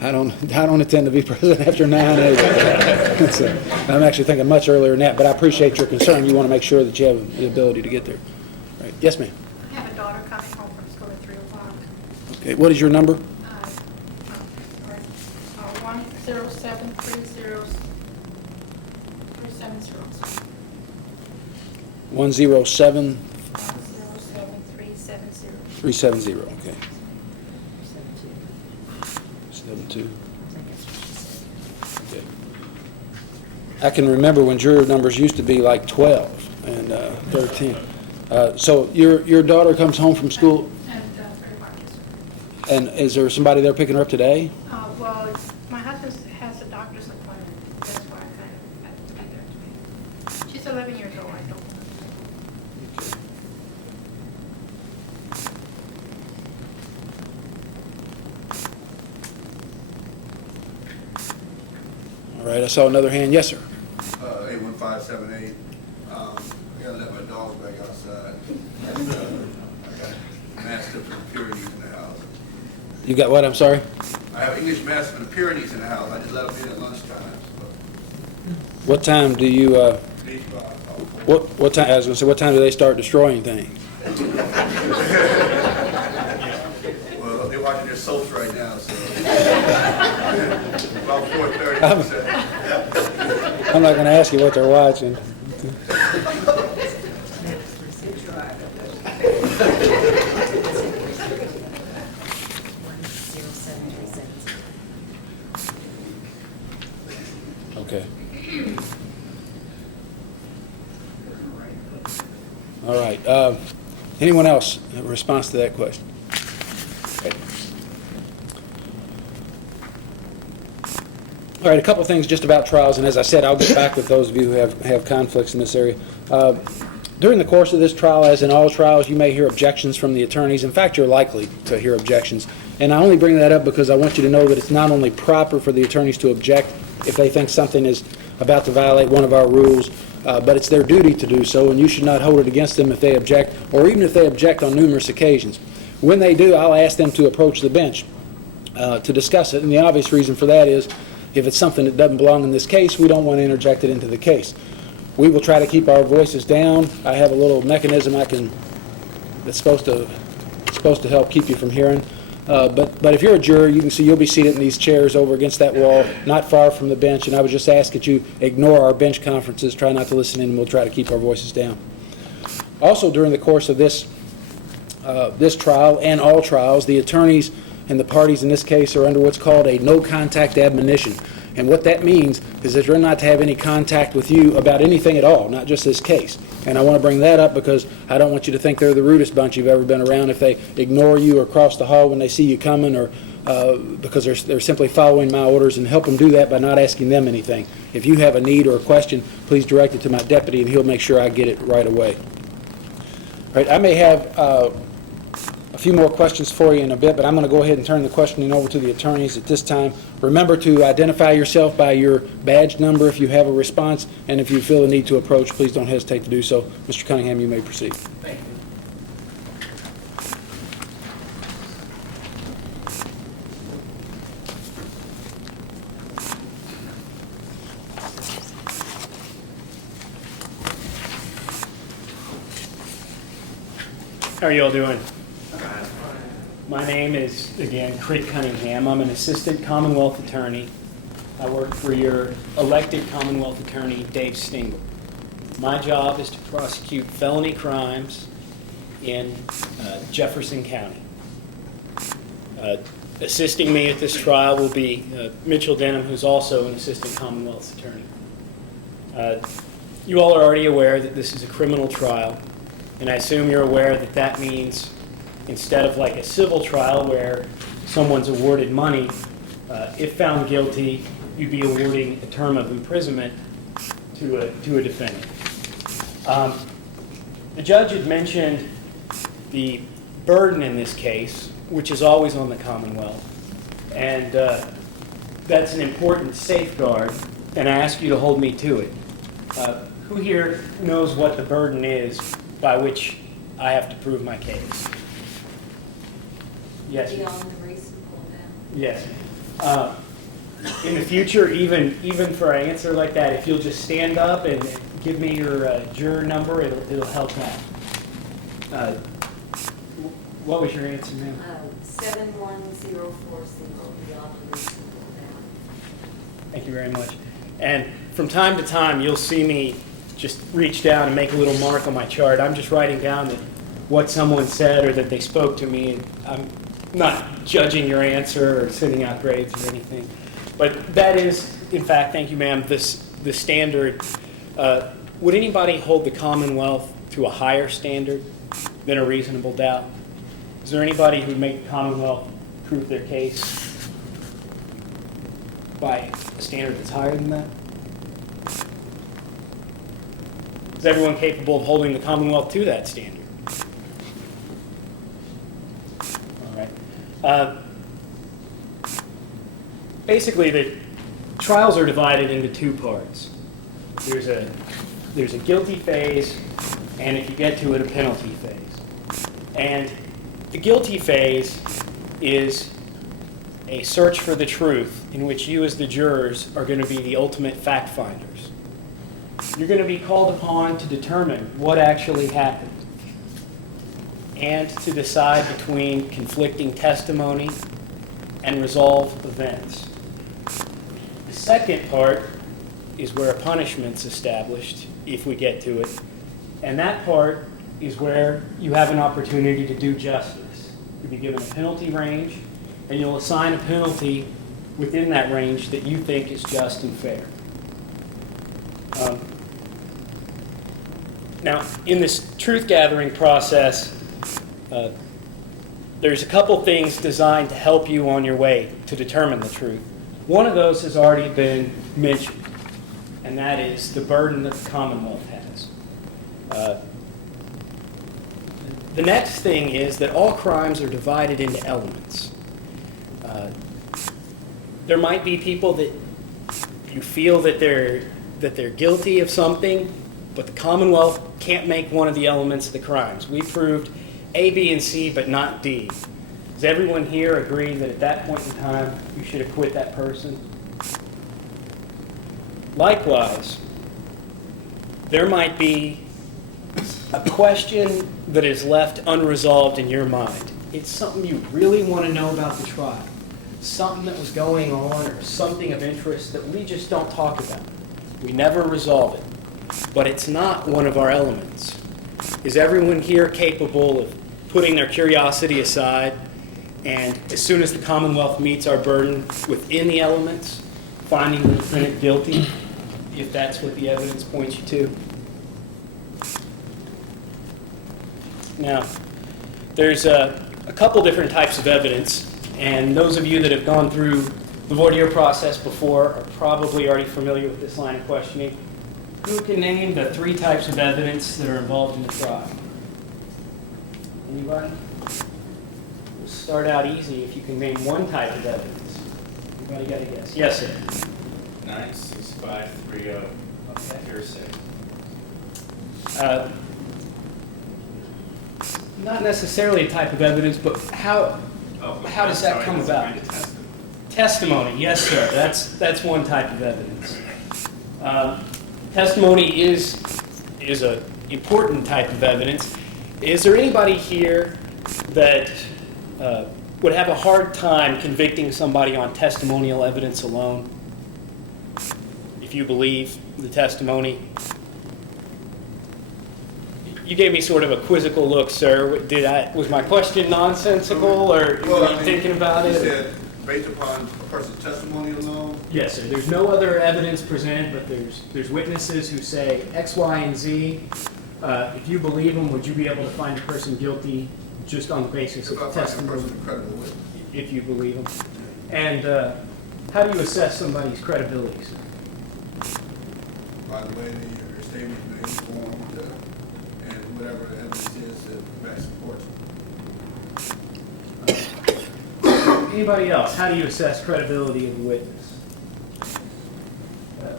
I don't intend to be present after 9 either. So, I'm actually thinking much earlier than that, but I appreciate your concern. You want to make sure that you have the ability to get there. Right. Yes, ma'am. I have a daughter coming home from school at 3 o'clock. Okay. What is your number? 107-370. 370. Okay. 72. Okay. I can remember when juror numbers used to be like 12 and 13. So your daughter comes home from school, And 3 o'clock, yes, sir. and is there somebody there picking her up today? Well, my husband has a doctor's appointment. That's why I kind of had to be there today. She's 11 years old, I don't know. All right, I saw another hand. Yes, sir. 81578. I gotta let my dogs back outside. I got mastiff and Pyrenees in the house. You got what? I'm sorry? I have English mastiff and Pyrenees in the house. I just let them in at lunchtime. What time do you, Please, Bob. what time, I was going to say, what time do they start destroying things? Well, they're watching their soaps right now, so. About 4:30. I'm not going to ask you what they're watching. Okay. All right. Anyone else in response to that question? Okay. All right, a couple things just about trials, and as I said, I'll get back with those of you who have conflicts in this area. During the course of this trial, as in all trials, you may hear objections from the attorneys. In fact, you're likely to hear objections. And I only bring that up because I want you to know that it's not only proper for the attorneys to object if they think something is about to violate one of our rules, but it's their duty to do so, and you should not hold it against them if they object, or even if they object on numerous occasions. When they do, I'll ask them to approach the bench to discuss it, and the obvious reason for that is if it's something that doesn't belong in this case, we don't want to interject it into the case. We will try to keep our voices down. I have a little mechanism that's supposed to help keep you from hearing. But if you're a juror, you can see you'll be seated in these chairs over against that wall, not far from the bench, and I would just ask that you ignore our bench conferences, try not to listen in, and we'll try to keep our voices down. Also, during the course of this trial and all trials, the attorneys and the parties in this case are under what's called a no-contact admonition. And what that means is that they're not to have any contact with you about anything at all, not just this case. And I want to bring that up because I don't want you to think they're the rudest bunch you've ever been around if they ignore you or cross the hall when they see you coming, or because they're simply following my orders, and help them do that by not asking them anything. If you have a need or a question, please direct it to my deputy and he'll make sure I get it right away. All right, I may have a few more questions for you in a bit, but I'm going to go ahead and turn the questioning over to the attorneys at this time. Remember to identify yourself by your badge number if you have a response, and if you feel the need to approach, please don't hesitate to do so. Mr. Cunningham, you may proceed. Thank you. How are you all doing? My name is, again, Critt Cunningham. I'm an assistant Commonwealth attorney. I work for your elected Commonwealth attorney, Dave Stingle. My job is to prosecute felony crimes in Jefferson County. Assisting me at this trial will be Mitchell Denham, who's also an assistant Commonwealth attorney. You all are already aware that this is a criminal trial, and I assume you're aware that that means instead of like a civil trial where someone's awarded money, if found guilty, you'd be awarding a term of imprisonment to a defendant. The judge had mentioned the burden in this case, which is always on the Commonwealth, and that's an important safeguard, and I ask you to hold me to it. Who here knows what the burden is by which I have to prove my case? Yes. Beyond the reasonable doubt. Yes. In the future, even for an answer like that, if you'll just stand up and give me your juror number, it'll help out. What was your answer, ma'am? 71040, beyond the reasonable doubt. Thank you very much. And from time to time, you'll see me just reach down and make a little mark on my chart. I'm just writing down what someone said or that they spoke to me, and I'm not judging your answer or sending out grades or anything. But that is, in fact, thank you, ma'am, the standard. Would anybody hold the Commonwealth to a higher standard than a reasonable doubt? Is there anybody who would make the Commonwealth prove their case by a standard that's higher than that? Is everyone capable of holding the Commonwealth to that standard? All right. Basically, the trials are divided into two parts. There's a guilty phase, and if you get to it, a penalty phase. And the guilty phase is a search for the truth in which you as the jurors are going to be the ultimate fact finders. You're going to be called upon to determine what actually happened and to decide between conflicting testimony and resolve events. The second part is where a punishment's established, if we get to it, and that part is where you have an opportunity to do justice. You'll be given a penalty range, and you'll assign a penalty within that range that you think is just and fair. Now, in this truth-gathering process, there's a couple things designed to help you on your way to determine the truth. One of those has already been mentioned, and that is the burden that the Commonwealth has. The next thing is that all crimes are divided into elements. There might be people that you feel that they're guilty of something, but the Commonwealth can't make one of the elements of the crimes. We proved A, B, and C, but not D. Does everyone here agree that at that point in time you should acquit that person? Likewise, there might be a question that is left unresolved in your mind. It's something you really want to know about the trial, something that was going on or something of interest that we just don't talk about. We never resolve it, but it's not one of our elements. Is everyone here capable of putting their curiosity aside and as soon as the Commonwealth meets our burden within the elements, finding the defendant guilty, if that's what the evidence points you to? Now, there's a couple different types of evidence, and those of you that have gone through the voir dire process before are probably already familiar with this line of questioning. Who can name the three types of evidence that are involved in the trial? Anybody? We'll start out easy if you can name one type of evidence. Anybody got a guess? Yes, sir. 96530. Okay. Hearsay. Not necessarily a type of evidence, but how does that come about? Testimony, yes, sir. That's one type of evidence. Testimony is an important type of evidence. Is there anybody here that would have a hard time convicting somebody on testimonial evidence alone? If you believe the testimony. You gave me sort of a quizzical look, sir. Was my question nonsensical, or were you thinking about it? You said based upon a person's testimony alone? Yes, sir. There's no other evidence presented, but there's witnesses who say X, Y, and Z. If you believe them, would you be able to find a person guilty just on the basis If I of find a testimony, person a credible witness. if you believe them. And how do you assess somebody's credibilities? By the way, their statement may informed, and whatever the evidence is that backs supports. Anybody else, how do you assess credibility of a witness?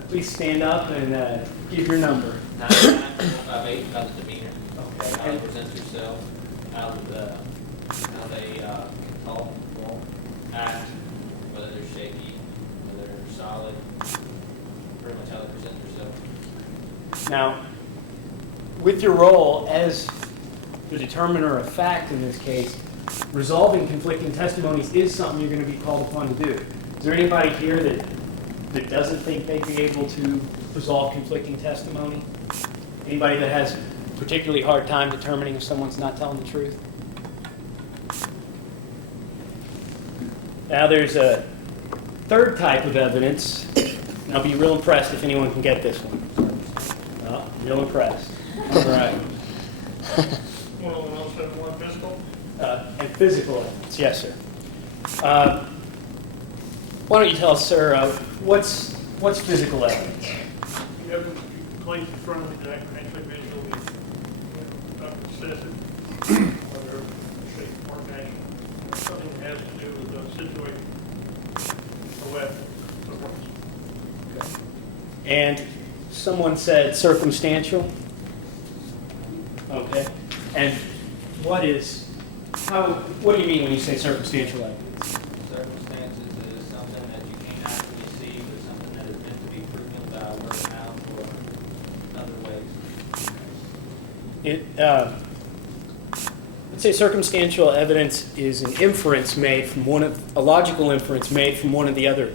Please stand up and give your number. 958 about the demeanor. Okay. How they present themselves, how they talk, walk, act, whether they're shaky, whether they're solid, pretty much how they present themselves. Now, with your role as the determiner of fact in this case, resolving conflicting testimonies is something you're going to be called upon to do. Is there anybody here that doesn't think they'd be able to resolve conflicting testimony? Anybody that has a particularly hard time determining if someone's not telling the truth? Now there's a third type of evidence, and I'll be real impressed if anyone can get this one. Oh, real impressed. All right. 10171 physical? And physical evidence, yes, sir. Why don't you tell us, sir, what's physical evidence? The evidence you place in front of the actually visually excessive, whether shape or action, something that has to do with the situation, a weapon, so forth. And someone said circumstantial. Okay. And what do you mean when you say circumstantial evidence? Circumstances is something that you can't actually see, but something that is meant to be proven by word of mouth or other ways. Let's say circumstantial evidence is an inference made from a logical inference made from one of the other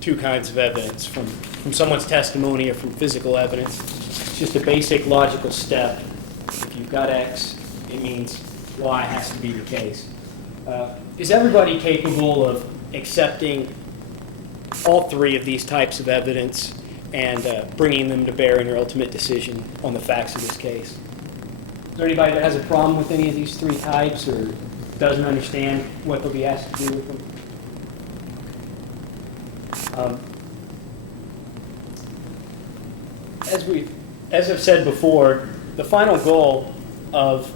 two kinds of evidence, from someone's testimony or from physical evidence. It's just a basic logical step. If you've got X, it means Y has to be the case. Is everybody capable of accepting all three of these types of evidence and bringing them to bear in your ultimate decision on the facts of this case? Is there anybody that has a problem with any of these three types or doesn't understand what they'll be asked to do with them? As I've said before, the final goal of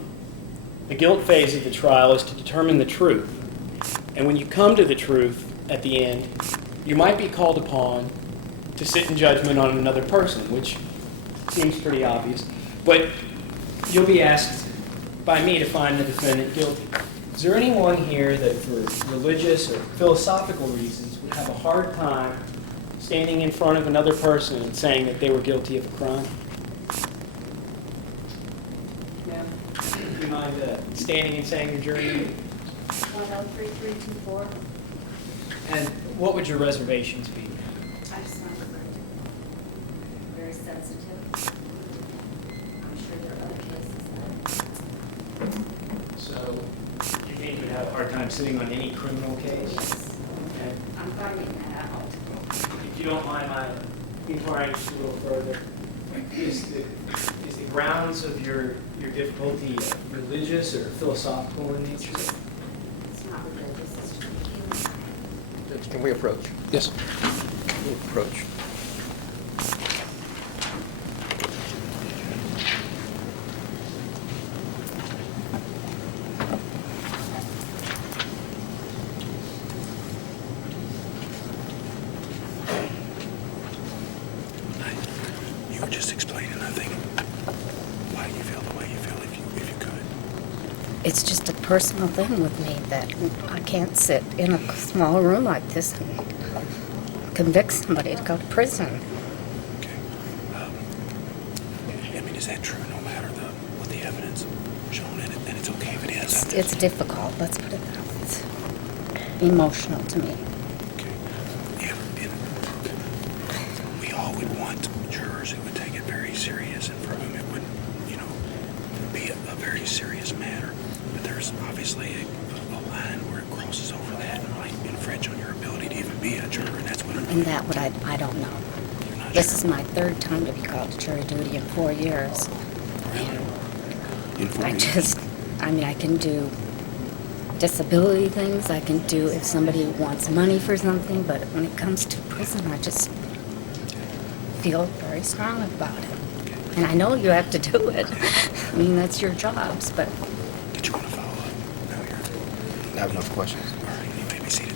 the guilt phase of the trial is to determine the truth. And when you come to the truth at the end, you might be called upon to sit in judgment on another person, which seems pretty obvious. But you'll be asked by me to find the defendant guilty. Is there anyone here that for religious or philosophical reasons would have a hard time standing in front of another person and saying that they were guilty of a crime? Ma'am, do you mind standing and saying your jury name? 103324. And what would your reservations be? I just not very sensitive. I'm sure there are other cases that. So you think you'd have a hard time sitting on any criminal case? Yes. Okay. I'm finding that out. If you don't mind my inquiring just a little further, is the grounds of your difficulty religious or philosophical in nature? It's not religious, it's just human. Can we approach? Yes. We'll approach. You were just explaining, I think, why you feel the way you feel, if you could. It's just a personal thing with me that I can't sit in a small room like this and convict somebody to go to prison. Okay. I mean, is that true no matter what the evidence shown? And it's okay if it is. It's difficult, let's put it that way. It's emotional to me. Okay. Yeah, and we all would want jurors who would take it very serious and for whom it would, be a very serious matter. But there's obviously a line where it crosses over that and might infringe on your ability to even be a juror, and that's what I'm And that what I don't know. You're not This sure. is my third time to be called to jury duty in 4 years. Really? And In 4 I years? just, I mean, I can do disability things. I can do if somebody wants money for something. But when it comes to prison, I just feel very strong about it. And I know you have to do it. I mean, that's your jobs, but... Did you want to follow up? No, I have enough questions. All right, you may be seated.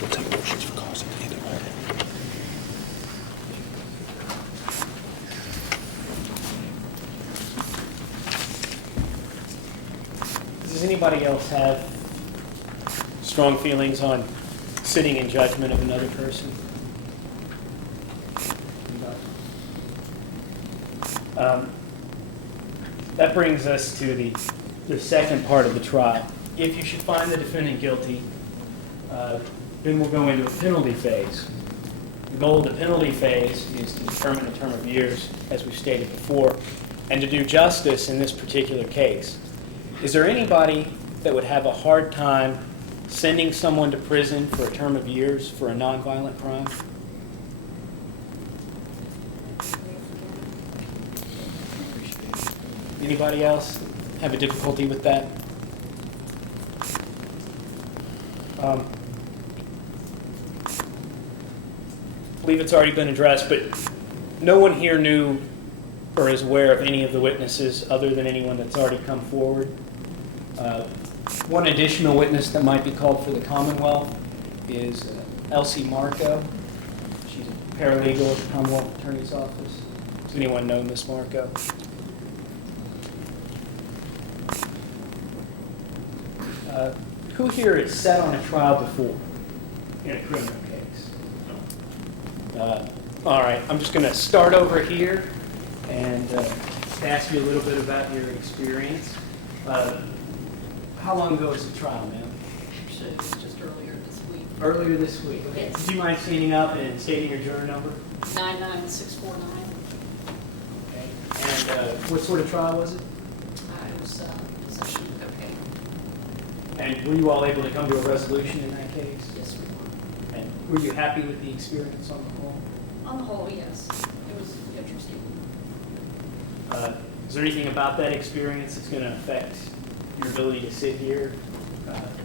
We'll take motions for cause at the end of it. Does anybody else have strong feelings on sitting in judgment of another person? That brings us to the second part of the trial. If you should find the defendant guilty, then we'll go into a penalty phase. The goal of the penalty phase is to determine the term of years, as we've stated before, and to do justice in this particular case. Is there anybody that would have a hard time sending someone to prison for a term of years for a nonviolent crime? Anybody else have a difficulty with that? I believe it's already been addressed, but no one here knew or is aware of any of the witnesses other than anyone that's already come forward. One additional witness that might be called for the Commonwealth is Elsie Marco. She's a paralegal at the Commonwealth Attorney's Office. Does anyone know Miss Marco? Who here has sat on a trial before in a criminal case? All right, I'm just going to start over here and ask you a little bit about your experience. How long ago was the trial, ma'am? It was just earlier this week. Earlier this week. Okay. Yes. Would you mind standing up and stating your juror number? 99649. Okay. And what sort of trial was it? It was possession of cocaine. And were you all able to come to a resolution in that case? Yes, we were. And were you happy with the experience on the whole? On the whole, yes. It was interesting. Is there anything about that experience that's going to affect your ability to sit here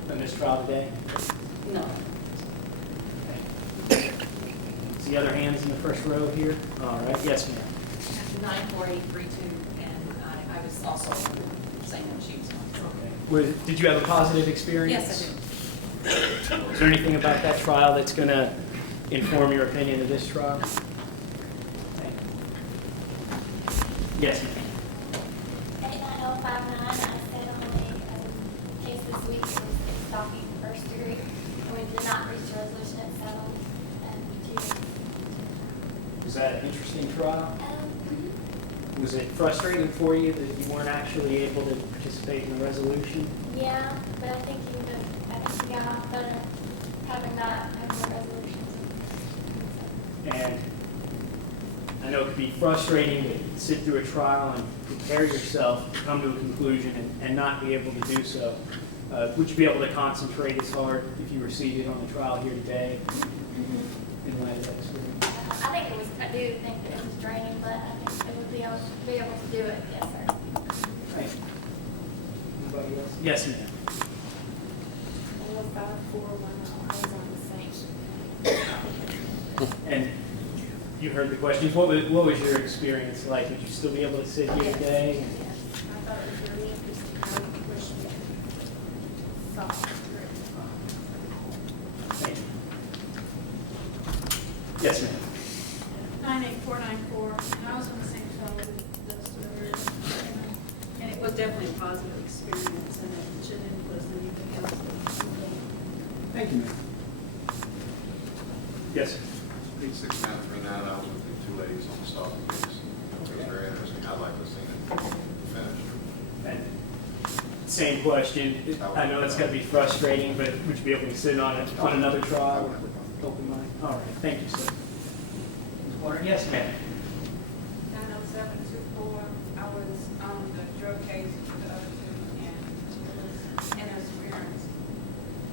on this trial today? No. Okay. Is the other hands in the first row here? All right. Yes, ma'am. 94832, and I was also saying that she was on. Did you have a positive experience? Yes, I do. Is there anything about that trial that's going to inform your opinion of this trial? Okay. Yes, ma'am. 89059, I sat on a case this week. It was stalking first degree, and we did not reach a resolution at 7 and 2. Was that an interesting trial? Was it frustrating for you that you weren't actually able to participate in the resolution? Yeah, but I think we got off better having not had more resolutions. And I know it could be frustrating to sit through a trial and prepare yourself to come to a conclusion and not be able to do so. Would you be able to concentrate as hard if you were seated on the trial here today in light of that experience? I think it was, I do think that it was draining, but I think it would be able to do it, yes, sir. Thank you. Anybody else? Yes, ma'am. I was 5'4" when I was on the same. And you heard the questions. What was your experience like? Would you still be able to sit here today? Yes. I thought it was really interesting how you pushed me. Thank you. Yes, ma'am. 98494, and I was on the same trial with those two others. And it was definitely a positive experience, and it shouldn't influence anything else. Thank you, ma'am. Yes, sir. Pete 6939, I was with the two ladies on the stalking case. It was very interesting. I'd like to see it finished. And same question. I know it's going to be frustrating, but would you be able to sit on another trial with open mind? All right. Thank you, sir. Ms. Warner? Yes, ma'am. 90724, I was on the drug case with the other two, and it was an experience.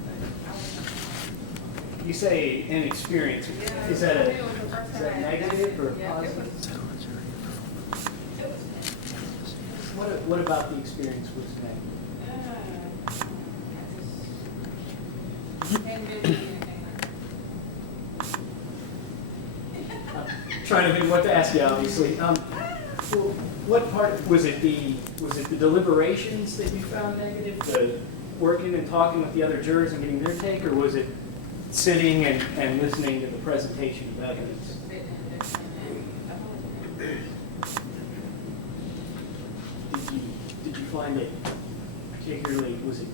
But I was You say inexperience. Yeah, Is that it was the first time I had negative or yeah, positive? What about the experience was negative? Hadn't been doing anything like Trying to think what to ask you, obviously. Well, what part, was it the deliberations that you found negative? The working and talking with the other jurors and getting their take, or was it sitting and listening to the presentation of evidence? Did you find it particularly, was it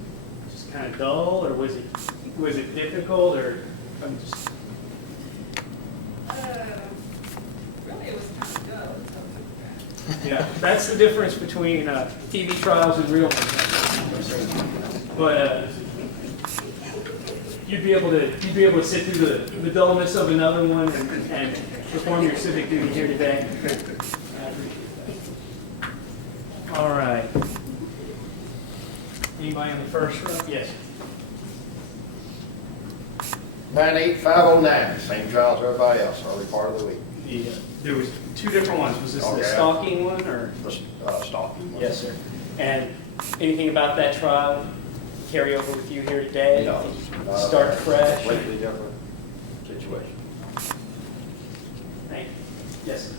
just kind of dull, or was it difficult, or I'm just... really, it was kind of dull. Yeah, that's the difference between TV trials and real ones. But you'd be able to sit through the dullness of another one and perform your civic duty here today. I appreciate that. All right. Anybody on the first row? Yes. 98509, same trial as everybody else, early part of the week. There was two different ones. Was this Okay. the stalking one or? The stalking one. Yes, sir. And anything about that trial carry over with you here today? No. Start fresh? Completely different situation. Thank you. Yes, sir.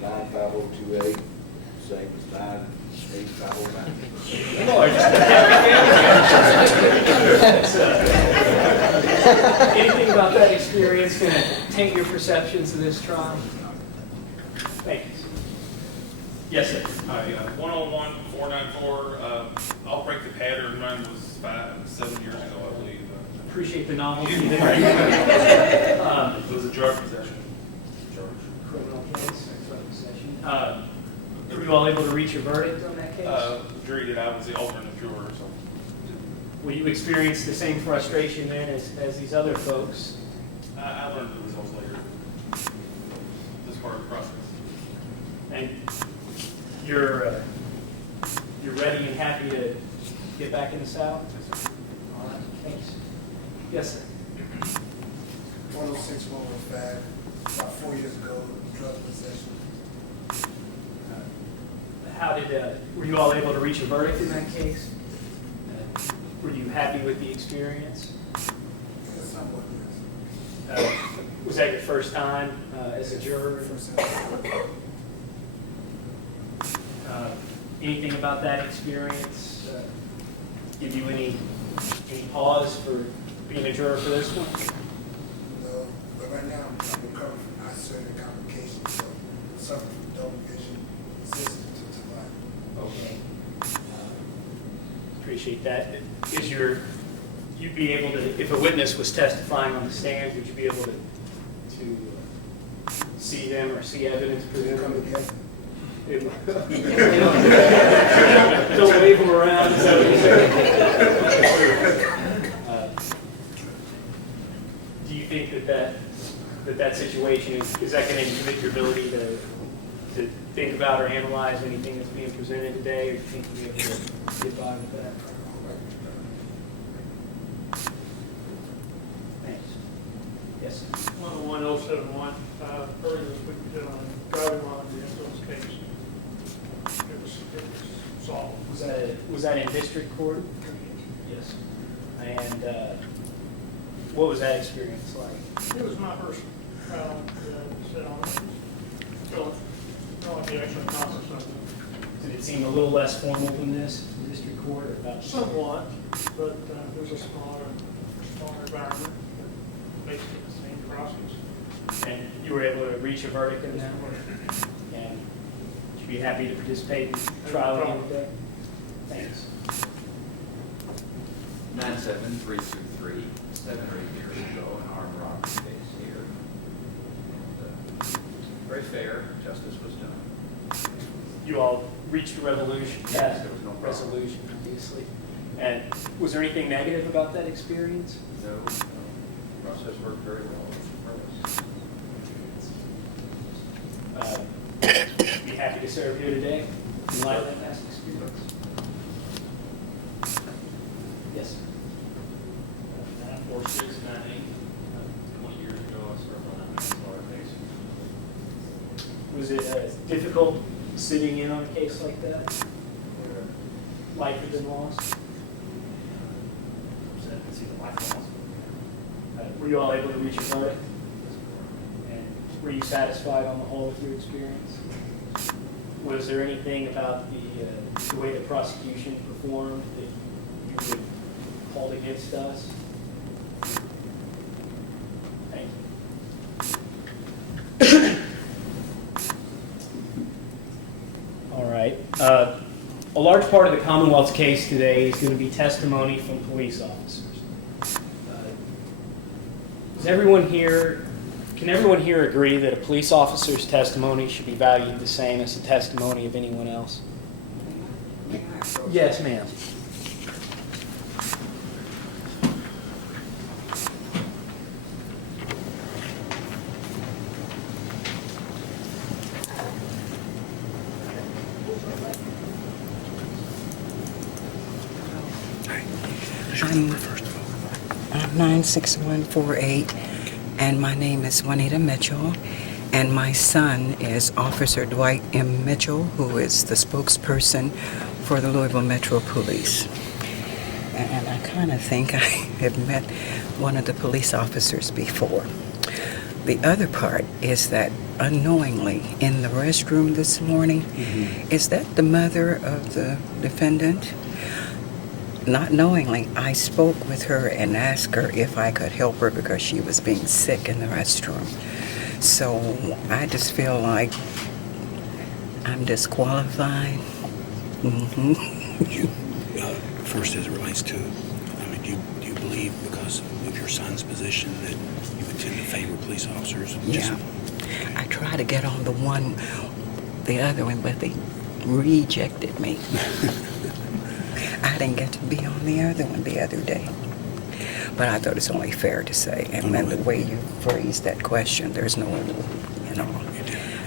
95028, same as 98509. Lord, anything about that experience going to taint your perceptions of this trial? Thank you. Yes, sir. Hi, 101 494. I'll break the pattern. Mine was 7 years ago, I believe. Appreciate the novelty. It was a drug possession charge. Criminal case, drug possession. Were you all able to reach a verdict on that case? The jury did. I was the alternate juror, so. Will you experience the same frustration then as these other folks? I learned the results later. This part of the process. And you're ready and happy to get back in the South? Yes, sir. All right, thanks. Yes, sir. 106115, about 4 years ago, drug possession. How did, were you all able to reach a verdict in that case? Were you happy with the experience? Yeah, somewhat, Was that your first time as a juror? First time. Anything about that experience give you any pause for being a juror for this one? No, but right now I'm recovering from eye surgery complications, so I'm suffering from double vision, resistant to light. Okay. Appreciate that. You'd be able to, if a witness was testifying on the stand, would you be able to see them or see evidence presented? Come together. Don't wave them around. Is that what you're saying? Do you think that situation is that going to inhibit your ability to think about or analyze anything that's being presented today, or do you think you'll be able to get by with that? Thanks. Yes, sir. 101071, earlier this week, we did on driving while in the influence case. It was solved. Was that in district court? Yes. And what was that experience like? It was my first trial to sit on it. So, no, he actually accomplished something. Did it seem a little less formal than this, in district court, or about? Somewhat, but it was a smaller environment, but basically the same process. And you were able to reach a verdict in that one? And would you be happy to participate in the trial again today? Thanks. 97323, 7 or 8 years ago, an armed robbery case here. Very fair, justice was done. You all reached a resolution, Yes, there was no problem. resolution, obviously. And was there anything negative about that experience? No, process worked very well. Be happy to serve here today in light of that past experience? Yes, sir. 94698. 20 years ago, I served on that manslaughter case. Was it difficult sitting in on a case like that, where life had been lost? See the life lost. Were you all able to reach a verdict? And were you satisfied on the whole with your experience? Was there anything about the way the prosecution performed that you would hold against us? Thank you. All right. A large part of the Commonwealth's case today is going to be testimony from police officers. Can everyone here agree that a police officer's testimony should be valued the same as the testimony of anyone else? Yes, ma'am. I'm 96148, and my name is Juanita Mitchell, and my son is Officer Dwight M. Mitchell, who is the spokesperson for the Louisville Metro Police. And I kind of think I have met one of the police officers before. The other part is that unknowingly in the restroom this morning, is that the mother of the defendant? Not knowingly, I spoke with her and asked her if I could help her because she was being sick in the restroom. So I just feel like I'm disqualified. First, as it relates to, I mean, do you believe because of your son's position that you would tend to favor police officers? Yeah. I tried to get on the other one, but they rejected me. I didn't get to be on the other one the other day. But I thought it's only fair to say, and then the way you phrased that question, there's no,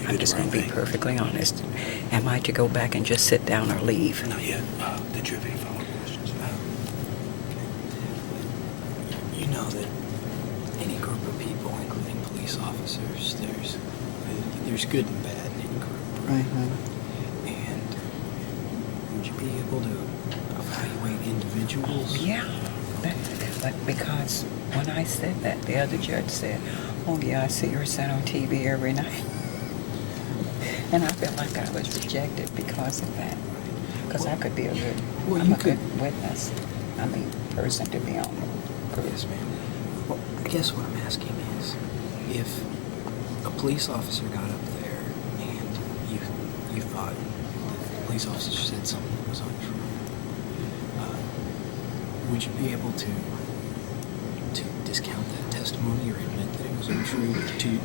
I'm just going to be perfectly honest. Am I to go back and just sit down or leave? Not yet. Did you have any follow-up questions? You know that any group of people, including police officers, there's good and bad in any group. Right? And would you be able to evaluate individuals? Yeah. But because when I said that, the other judge said, oh yeah, I see your son on TV every night. And I felt like I was rejected because of that. Because I could be a good witness. I mean, person to be on the group. Yes, ma'am. Well, I guess what I'm asking is, if a police officer got up there and you thought the police officer said something that was untrue, would you be able to discount that testimony or admit that it was untrue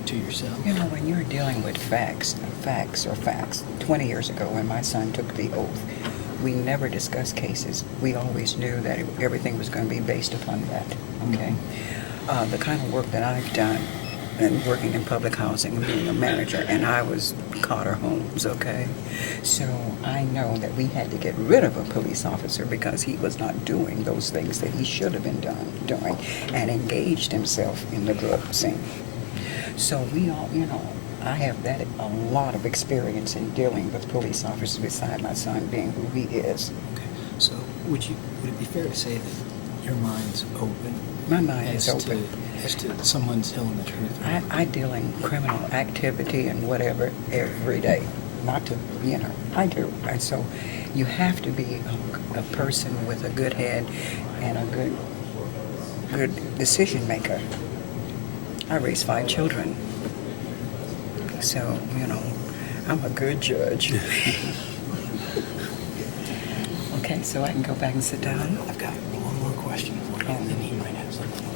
to yourself? You know, when you're dealing with facts are facts. 20 years ago when my son took the oath, we never discussed cases. We always knew that everything was going to be based upon that, okay? The kind of work that I've done and working in public housing and being a manager, and I was Carter Holmes, okay? So I know that we had to get rid of a police officer because he was not doing those things that he should have been doing and engaged himself in the drug scene. So we all, I have a lot of experience in dealing with police officers beside my son being who he is. Okay, so would it be fair to say that your mind's open? My mind is open. As to someone's telling the truth? I deal in criminal activity and whatever every day. Not to, I do. And so you have to be a person with a good head and a good decision maker. I raised 5 children. So, I'm a good judge. Okay, so I can go back and sit down. I've got one more question for you, and then he might have something to know.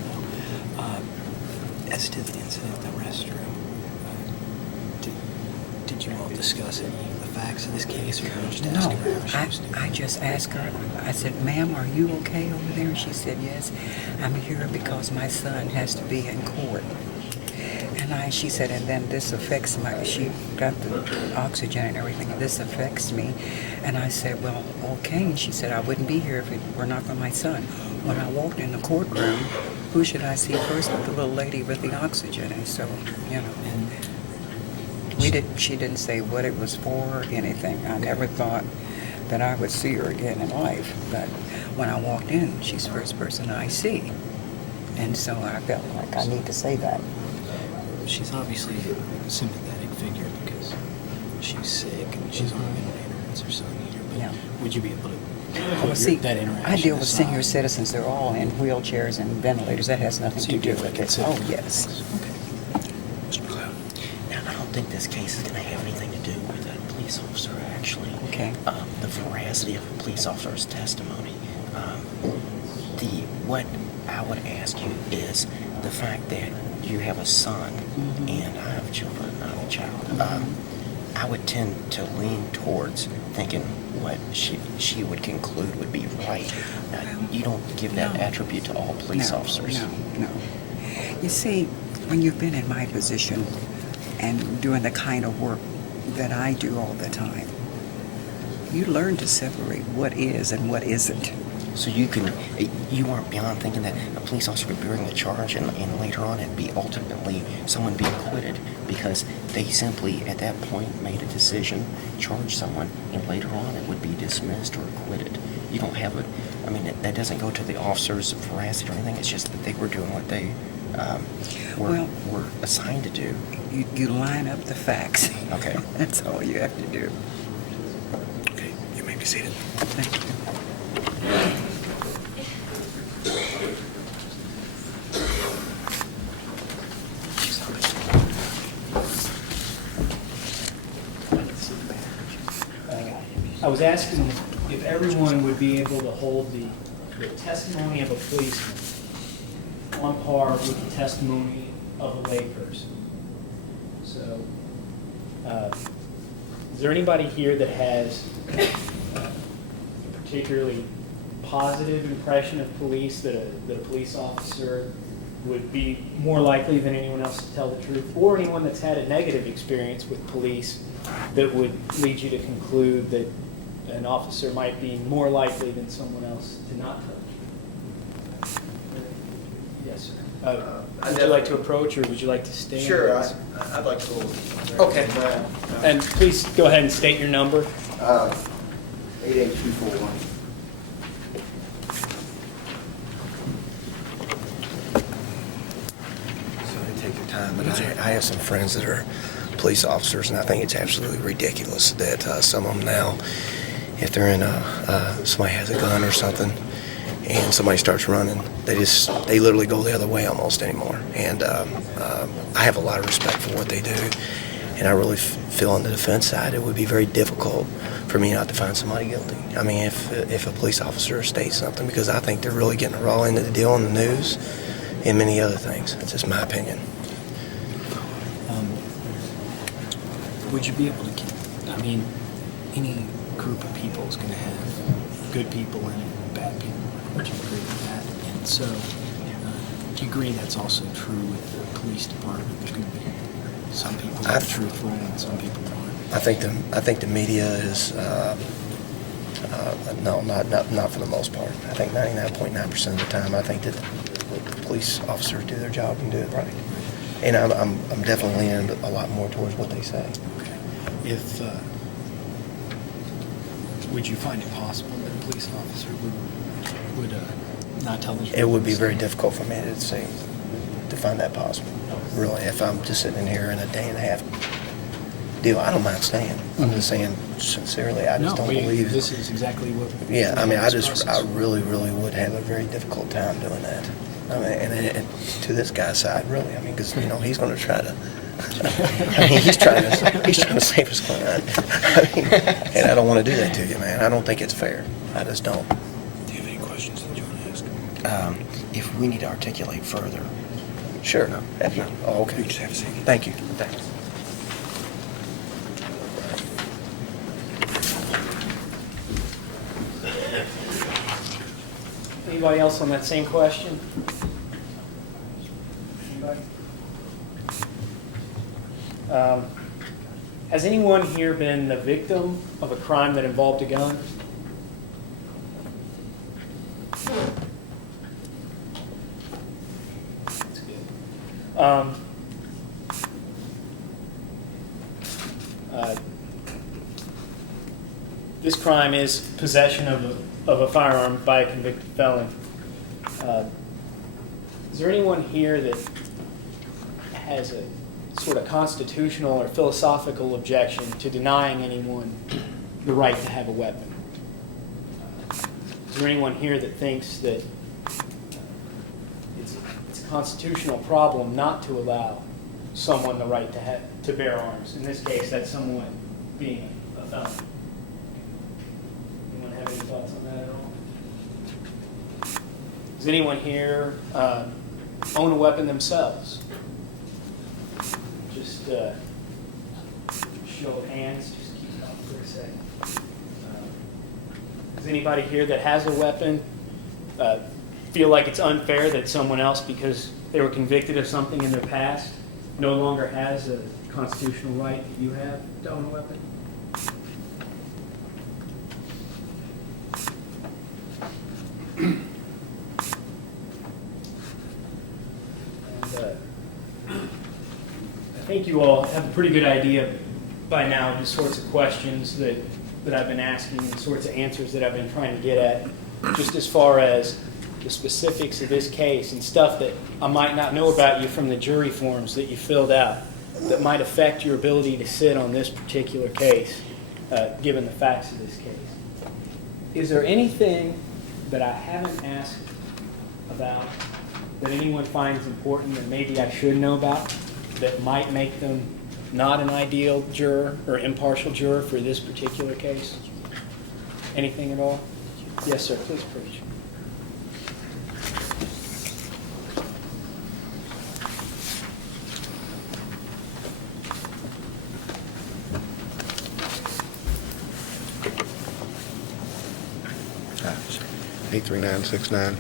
As to the incident in the restroom, did you all discuss any of the facts of this case, or did you just ask her how she was doing? I just asked her, I said, ma'am, are you okay over there? And she said, yes, I'm here because my son has to be in court. And she said, and then this affects she got the oxygen and everything, and this affects me. And I said, well, okay. And she said, I wouldn't be here if it were not for my son. When I walked in the courtroom, who should I see first but the little lady with the oxygen? And so, And She didn't say what it was for or anything. I never thought that I would see her again in life. But when I walked in, she's the first person I see. And so I felt like I need to say that. She's obviously a sympathetic figure because she's sick and she's on a ventilator and it's her son here. But Yeah. would you be able to Well, put see, that interaction I deal with aside? senior citizens. They're all in wheelchairs and ventilators. That has nothing So to you do do with it. consider Oh, it. yes. Mr. McLeod. Now, I don't think this case is going to have anything to do with a police officer, actually. Okay. The veracity of a police officer's testimony. What I would ask you is the fact that you have a son and I have children, I have a child. I would tend to lean towards thinking what she would conclude would be right. Now, you don't give that attribute to all police officers. No. You see, when you've been in my position and doing the kind of work that I do all the time, you learn to separate what is and what isn't. So you aren't beyond thinking that a police officer could bring the charge and later on it'd be ultimately someone be acquitted because they simply at that point made a decision, charged someone, and later on it would be dismissed or acquitted. You don't have that doesn't go to the officer's veracity or anything. It's just that they were doing what they were assigned to do. You line up the facts. Okay. That's all you have to do. Okay, you may be seated. Thank you. I was asking if everyone would be able to hold the testimony of a policeman on par with the testimony of a layperson. So, is there anybody here that has a particularly positive impression of police, that a police officer would be more likely than anyone else to tell the truth, or anyone that's had a negative experience with police that would lead you to conclude that an officer might be more likely than someone else to not tell the truth? Yes, sir. Would you like to approach, or would you like to stand? Sure, I'd like to. Okay. And please go ahead and state your number. 88241. Take your time, but I have some friends that are police officers, and I think it's absolutely ridiculous that some of them now, if they're in somebody has a gun or something, and somebody starts running, they literally go the other way almost anymore. And I have a lot of respect for what they do, and I really feel on the defense side it would be very difficult for me not to find somebody guilty. I mean, if a police officer states something, because I think they're really getting raw into the deal in the news and many other things. That's just my opinion. Would you be able to keep, any group of people is going to have good people in it and bad people. Would you agree with that? And so, do you agree that's also true with the police department? There's going to be some people that are truthful and some people aren't. I think the media is no, not for the most part. I think 99.9% of the time, I think that the police officers do their job and do it right. And I'm definitely leaning a lot more towards what they say. Okay. Would you find it possible that a police officer would not tell the truth? It would be very difficult for me to find that possible. Really, if I'm just sitting in here in a day and a half deal, I don't mind staying. I'm just saying sincerely, I just don't believe. This is exactly what. Yeah, I really would have a very difficult time doing that. I mean, and to this guy's side, really. I mean, because he's going to try to. He's trying to save his client. And I don't want to do that to you, man. I don't think it's fair. I just don't. Do you have any questions that you want to ask? If we need to articulate further. Sure. No. Oh, okay. You just have a seat. Thank you. Thanks. Anybody else on that same question? Anybody? Has anyone here been the victim of a crime that involved a gun? That's good. this crime is possession of a firearm by a convicted felon. Is there anyone here that has a sort of constitutional or philosophical objection to denying anyone the right to have a weapon? Is there anyone here that thinks that it's a constitutional problem not to allow someone the right to bear arms? In this case, that's someone being a felon. Anyone have any thoughts on that at all? Does anyone here own a weapon themselves? Just show of hands. Just keep it up for a second. Does anybody here that has a weapon feel like it's unfair that someone else, because they were convicted of something in their past, no longer has a constitutional right that you have to own a weapon? I think you all have a pretty good idea by now of the sorts of questions that I've been asking and the sorts of answers that I've been trying to get at, just as far as the specifics of this case and stuff that I might not know about you from the jury forms that you filled out that might affect your ability to sit on this particular case, given the facts of this case. Is there anything that I haven't asked about that anyone finds important that maybe I should know about that might make them not an ideal juror or impartial juror for this particular case? Anything at all? Yes, sir. Please preach. Eight 3969.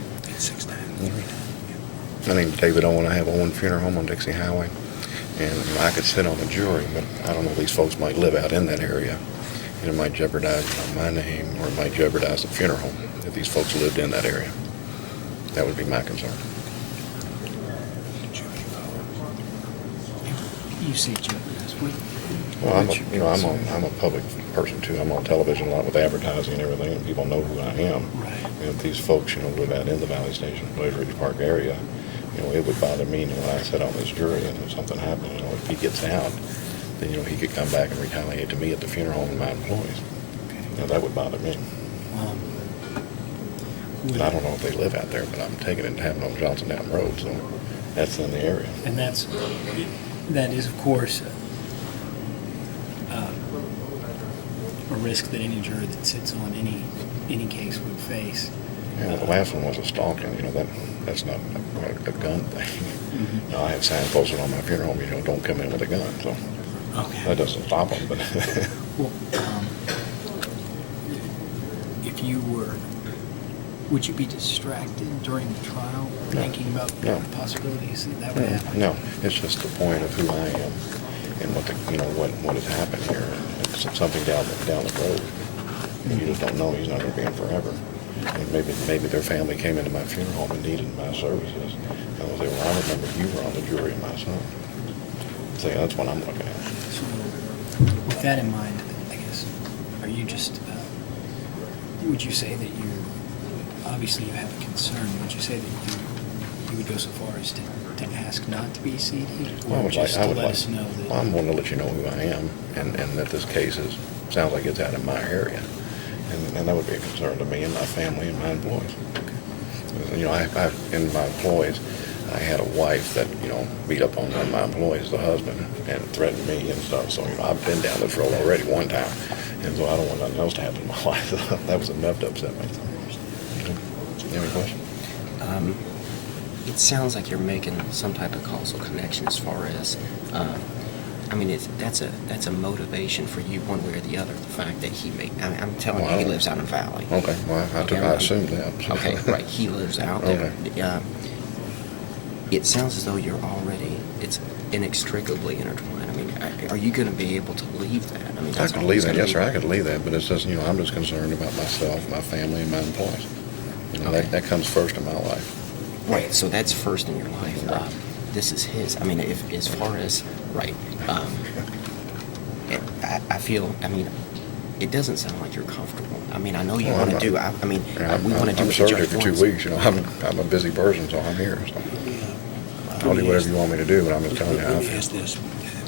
My name's David Owen. I have Owen Funeral Home on Dixie Highway. And I could sit on the jury, but I don't know, these folks might live out in that area. And it might jeopardize my name, or it might jeopardize the funeral home if these folks lived in that area. That would be my concern. You say jeopardize. Well, I'm a public person too. I'm on television a lot with advertising and everything, and people know who I am. Right. And if these folks, live out in the Valley Station, Blaze Ridge Park area, it would bother me, when I sit on this jury and if something happened, if he gets out, then, he could come back and retaliate to me at the funeral home and my employees. That would bother me. And I don't know if they live out there, but I'm taking it and having on Johnson Down Road, so that's in the area. And that is, of course, a risk that any juror that sits on any case would face. Yeah, the last one was a stalking, that's not a gun thing. Mm-hmm. I have signs posted on my funeral home, don't come in with a gun, so okay. That doesn't stop them, but. Well, if you were, would you be distracted during the trial, thinking about possibilities that would happen? No, it's just the point of who I am and what has happened here. It's something down the road. You just don't know. He's not going to be in forever. And maybe their family came into my funeral home and needed my services. And I say, well, I remember you were on the jury of my son. So that's what I'm looking at. So, with that in mind, I guess, are you just, would you say that you, obviously you have a concern, would you say that you would go so far as to ask not to be seated? Or just to let us know that... I'm going to let you know who I am and that this case sounds like it's out in my area. And that would be a concern to me and my family and my employees. Okay. In my employees, I had a wife that, beat up on one of my employees, the husband, and threatened me and stuff. So, I've been down this road already one time. And so I don't want nothing else to happen in my life. That was enough to upset me. You have any questions? It sounds like you're making some type of causal connection as far as, that's a motivation for you one way or the other. The fact that I'm telling you, he lives out in the valley. Okay, well, I assumed that. Okay, right, he lives out there. Okay. It sounds as though it's inextricably intertwined. Are you going to be able to leave that? I could leave that, yes, sir, I could leave that, but it's just, I'm just concerned about myself, my family, and my employees. That comes first in my life. Right, so that's first in your life. This is his. If as far as, right, I feel, it doesn't sound like you're comfortable. I mean, I know you want to do, I mean, Yeah, we want to do I'm what the surgery judge for 2 wants. weeks, you know, I'm a busy person, so I'm here. So I'll do whatever you want me to do, but I'm just telling you how I Let me feel. ask this,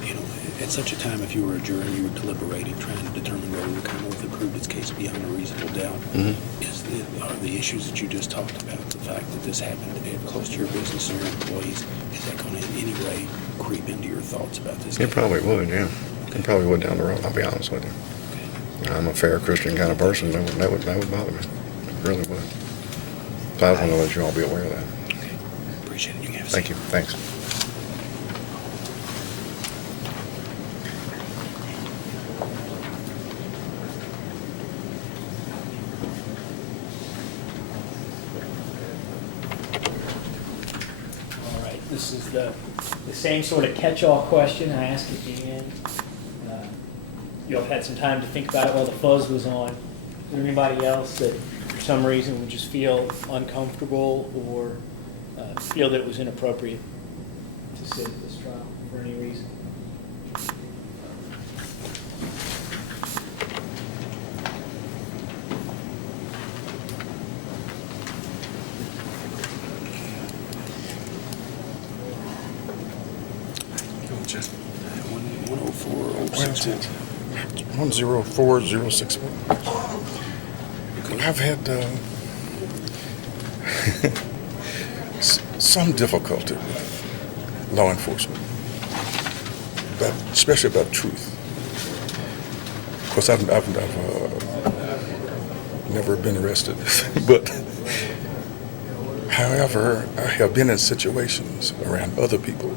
you know, at such a time, if you were a juror and you were deliberating, trying to determine whether the Commonwealth had proved its case beyond a reasonable doubt, are the issues that you just talked about, the fact that this happened close to your business and your employees, is that going to in any way creep into your thoughts about this case? It probably would, yeah. It probably would down the road, I'll be honest with you. I'm a fair Christian kind of person, that would bother me. It really would. So I just want to let you all be aware of that. Okay. Appreciate it. You can have a Thank seat. you, thanks. All right, this is the same sort of catch-all question I asked at the end. You all had some time to think about it while the fuzz was on. Is there anybody else that for some reason would just feel uncomfortable or feel that it was inappropriate to sit at this trial for any reason? Just 104-061. 104061. I've had some difficulty with law enforcement, especially about truth. Of course, I've never been arrested, but however, I have been in situations around other people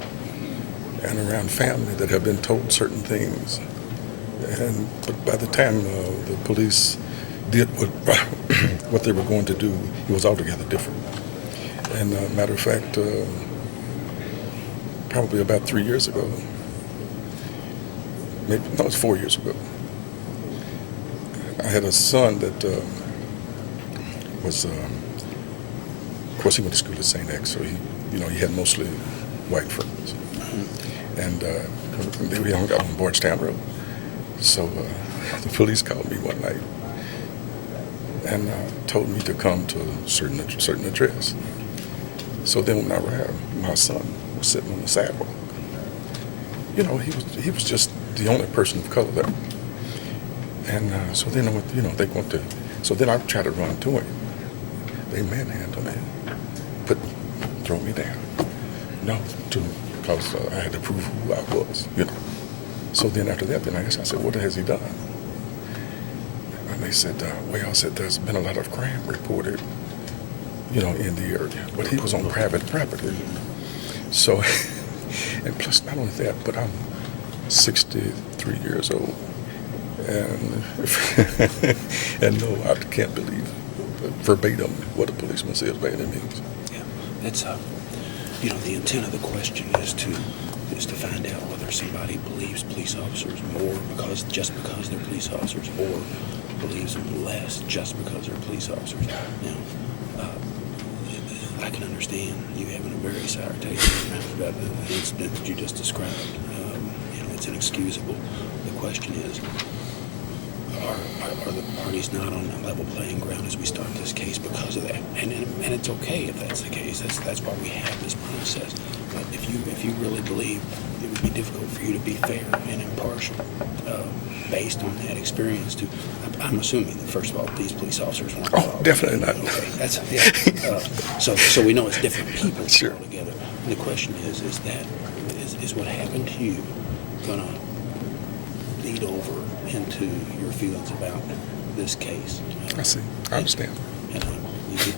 and around family that have been told certain things. But by the time the police did what they were going to do, it was altogether different. And matter of fact, probably about 3 years ago, it's 4 years ago, I had a son that was, of course, he went to school at St. X, so he had mostly white friends. And we hung out on Bardstown Road. So the police called me one night and told me to come to a certain address. So then when I arrived, my son was sitting on the sidewalk. You know, he was just the only person of color there. And so then they went to. So then I tried to run to him. They manhandled me, throw me down. No, because I had to prove who I was. You know. So then after that, I said, what has he done? And they said, there's been a lot of crime reported, in the area. But he was on private property. So, and plus not only that, but I'm 63 years old. And, and no, I can't believe verbatim what a policeman says by any means. Yeah, that's, the intent of the question is to find out whether somebody believes police officers more just because they're police officers, or believes them less just because they're police officers. Now, I can understand you having a very sour taste in your mouth about the incident that you just described. It's inexcusable. The question is, are the parties not on a level playing ground as we start this case because of that? And it's okay if that's the case. That's why we have this process. But if you really believe it would be difficult for you to be fair and impartial based on that experience, I'm assuming that, first of all, these police officers weren't involved. Oh, definitely not. Okay, that's so we know it's different people altogether. And the question is what happened to you gonna lead over into your feelings about this case? I see. I understand.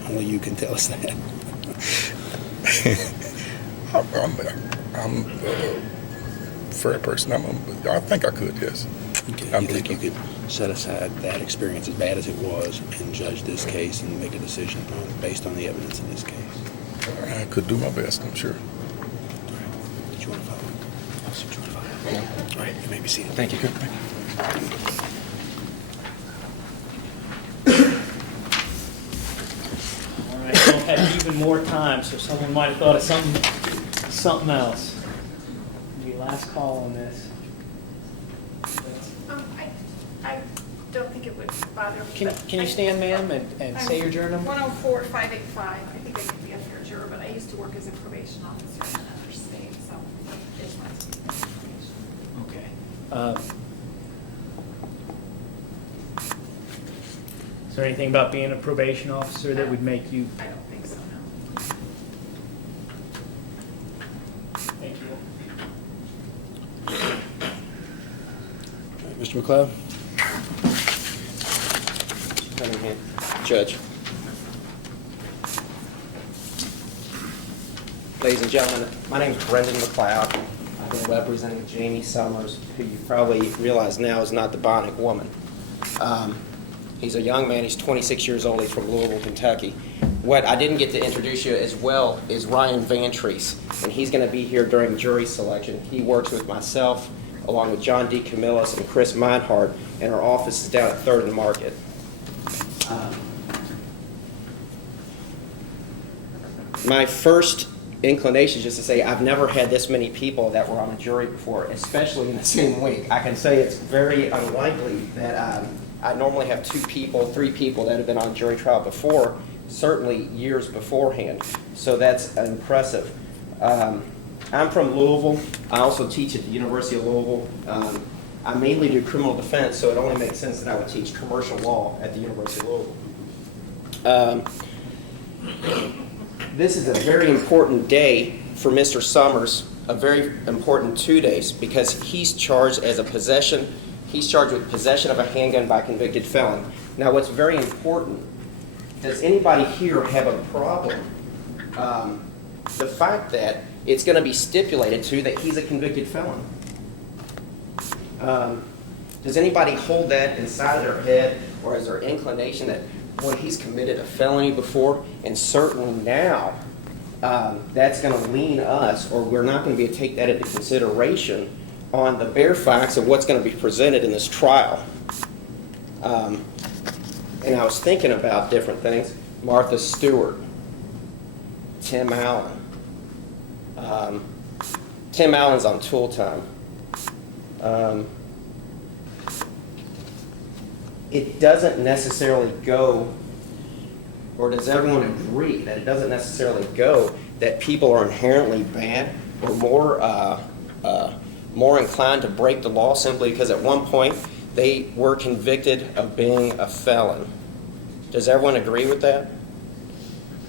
Only you can tell us that. I'm a fair person. I think I could, yes. Okay. You think you could set aside that experience, as bad as it was, and judge this case and make a decision based on the evidence in this case? I could do my best, I'm sure. All right. Did you want to follow? Officer, do you want to follow? Yeah. All right. You may be seated. Thank you. Thank you. All right, we'll have even more time, so someone might have thought of something else. Maybe last call on this. I don't think it would bother me. Can but you I- stand, ma'am, and say your juror number? 104585. I think I could be a fair juror, but I used to work as a probation officer in another state, so I just wanted to give that information. Okay. Is there anything about being a probation officer that would make you? I don't think so, no. Thank you. Mr. McLeod? Cunningham. Judge. Ladies and gentlemen, my name is Brendan McLeod. I've been representing Jamie Summers, who you probably realize now is not the Bionic Woman. He's a young man. He's 26 years old. He's from Louisville, Kentucky. What I didn't get to introduce you as well is Ryan Vantrease, and he's going to be here during jury selection. He works with myself, along with John D. Camillus and Chris Meinhardt, and our office is down at 3rd and Market. My first inclination is just to say I've never had this many people that were on a jury before, especially in the same week. I can say it's very unlikely that I normally have 2 people, 3 people that have been on jury trial before, certainly years beforehand. So that's impressive. I'm from Louisville. I also teach at the University of Louisville. I mainly do criminal defense, so it only makes sense that I would teach commercial law at the University of Louisville. This is a very important day for Mr. Summers, a very important 2 days, because he's charged with possession of a handgun by a convicted felon. Now, what's very important, does anybody here have a problem? The fact that it's going to be stipulated to that he's a convicted felon. Does anybody hold that inside of their head, or is there inclination that, boy, he's committed a felony before, and certainly now that's going to lean us, or we're not going to be able to take that into consideration on the bare facts of what's going to be presented in this trial. And I was thinking about different things. Martha Stewart, Tim Allen. Tim Allen's on tool time. It doesn't necessarily go, or does everyone agree that it doesn't necessarily go that people are inherently bad or more inclined to break the law simply because at one point they were convicted of being a felon? Does everyone agree with that?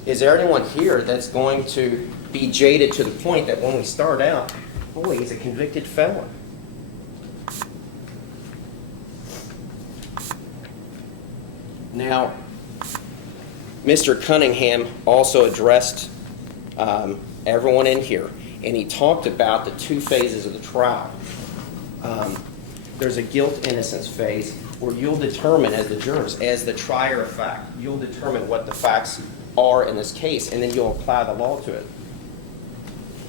Is there anyone here that's going to be jaded to the point that when we start out, boy, he's a convicted felon? Now, Mr. Cunningham also addressed everyone in here, and he talked about the 2 phases of the trial. There's a guilt-innocence phase where you'll determine as the jurors, as the trier of fact, you'll determine what the facts are in this case, and then you'll apply the law to it.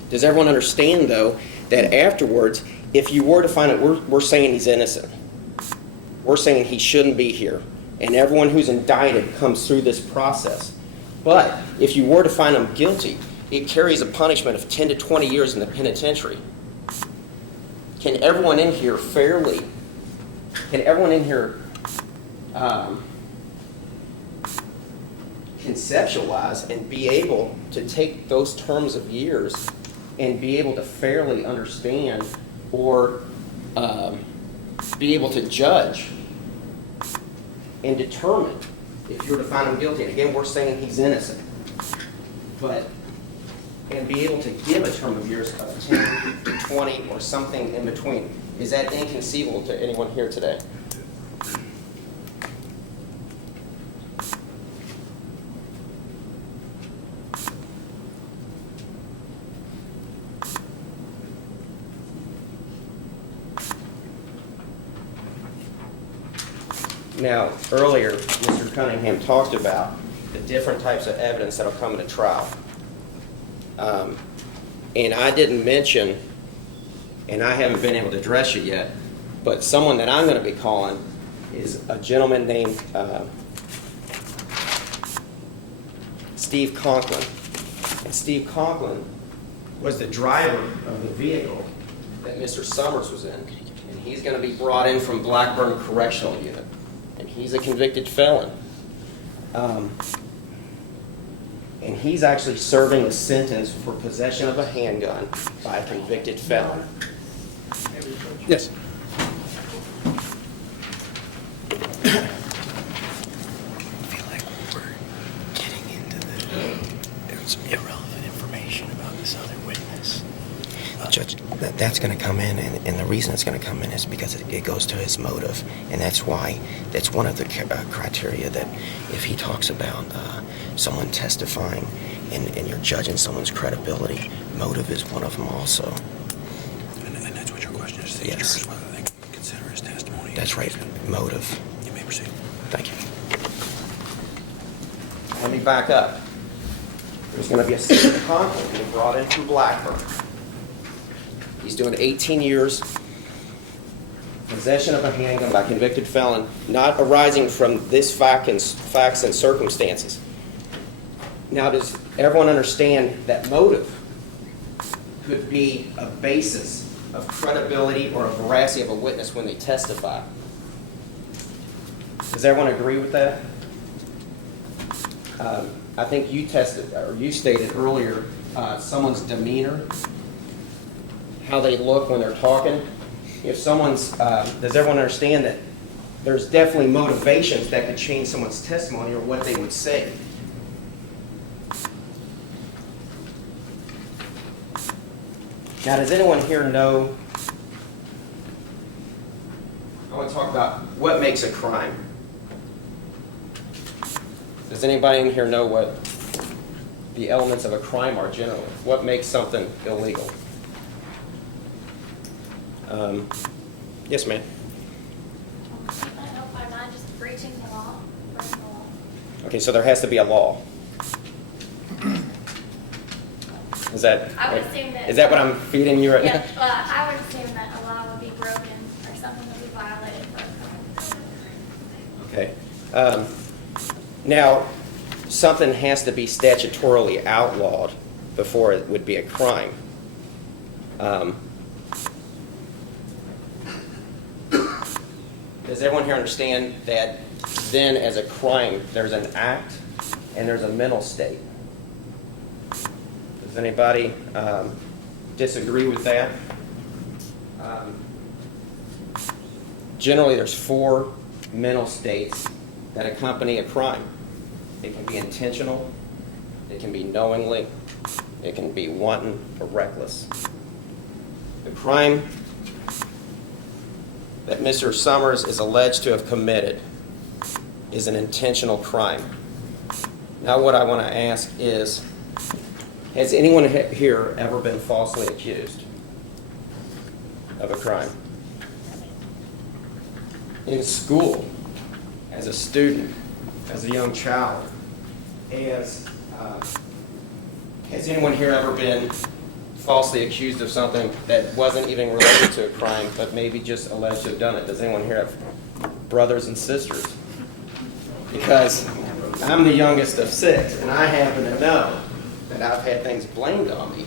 Does everyone understand, though, that afterwards, if you were to find it, we're saying he's innocent. We're saying he shouldn't be here. And everyone who's indicted comes through this process. But if you were to find him guilty, it carries a punishment of 10 to 20 years in the penitentiary. Can everyone in here conceptualize and be able to take those terms of years and be able to fairly understand or be able to judge and determine if you were to find him guilty? And again, we're saying he's innocent. And be able to give a term of years of 10 to 20 or something in between. Is that inconceivable to anyone here today? Now, earlier, Mr. Cunningham talked about the different types of evidence that will come in a trial. And I didn't mention, and I haven't been able to address you yet, but someone that I'm going to be calling is a gentleman named Steve Conklin. And Steve Conklin was the driver of the vehicle that Mr. Summers was in. And he's going to be brought in from Blackburn Correctional Unit. He's a convicted felon. And he's actually serving a sentence for possession of a handgun by a convicted felon. Yes. There's some irrelevant information about this other witness. Judge, that's going to come in, and the reason it's going to come in is because it goes to his motive, and that's why, that's one of the criteria that if he talks about someone testifying and you're judging someone's credibility, motive is one of them also. And that's what your question is, the Yes. jurors, whether they can consider his testimony. That's right, motive. You may proceed. Thank you. Let me back up. There's going to be a state of conflict being brought in from Blackburn. He's doing 18 years, possession of a handgun by a convicted felon, not arising from this facts and circumstances. Now, does everyone understand that motive could be a basis of credibility or a veracity of a witness when they testify? Does everyone agree with that? I think you stated earlier someone's demeanor, how they look when they're talking. If someone's, does everyone understand that there's definitely motivations that could change someone's testimony or what they would say? Now, does anyone here know, I want to talk about what makes a crime. Does anybody in here know what the elements of a crime are generally? What makes something illegal? Yes, ma'am. I don't know if I'm not just breaching the law, breaking the law. Okay, so there has to be a law. Is that, I would assume that. is that what I'm feeding you right now? Yeah, well, I would assume that a law would be broken or something would be violated for a crime. Okay. Now, something has to be statutorily outlawed before it would be a crime. Does everyone here understand that then as a crime, there's an act and there's a mental state? Does anybody disagree with that? Generally, there's 4 mental states that accompany a crime. It can be intentional, it can be knowingly, it can be wanton or reckless. The crime that Mr. Summers is alleged to have committed is an intentional crime. Now what I want to ask is, has anyone here ever been falsely accused of a crime? In school, as a student, as a young child, has anyone here ever been falsely accused of something that wasn't even related to a crime, but maybe just alleged to have done it? Does anyone here have brothers and sisters? Because I'm the youngest of 6, and I happen to know that I've had things blamed on me.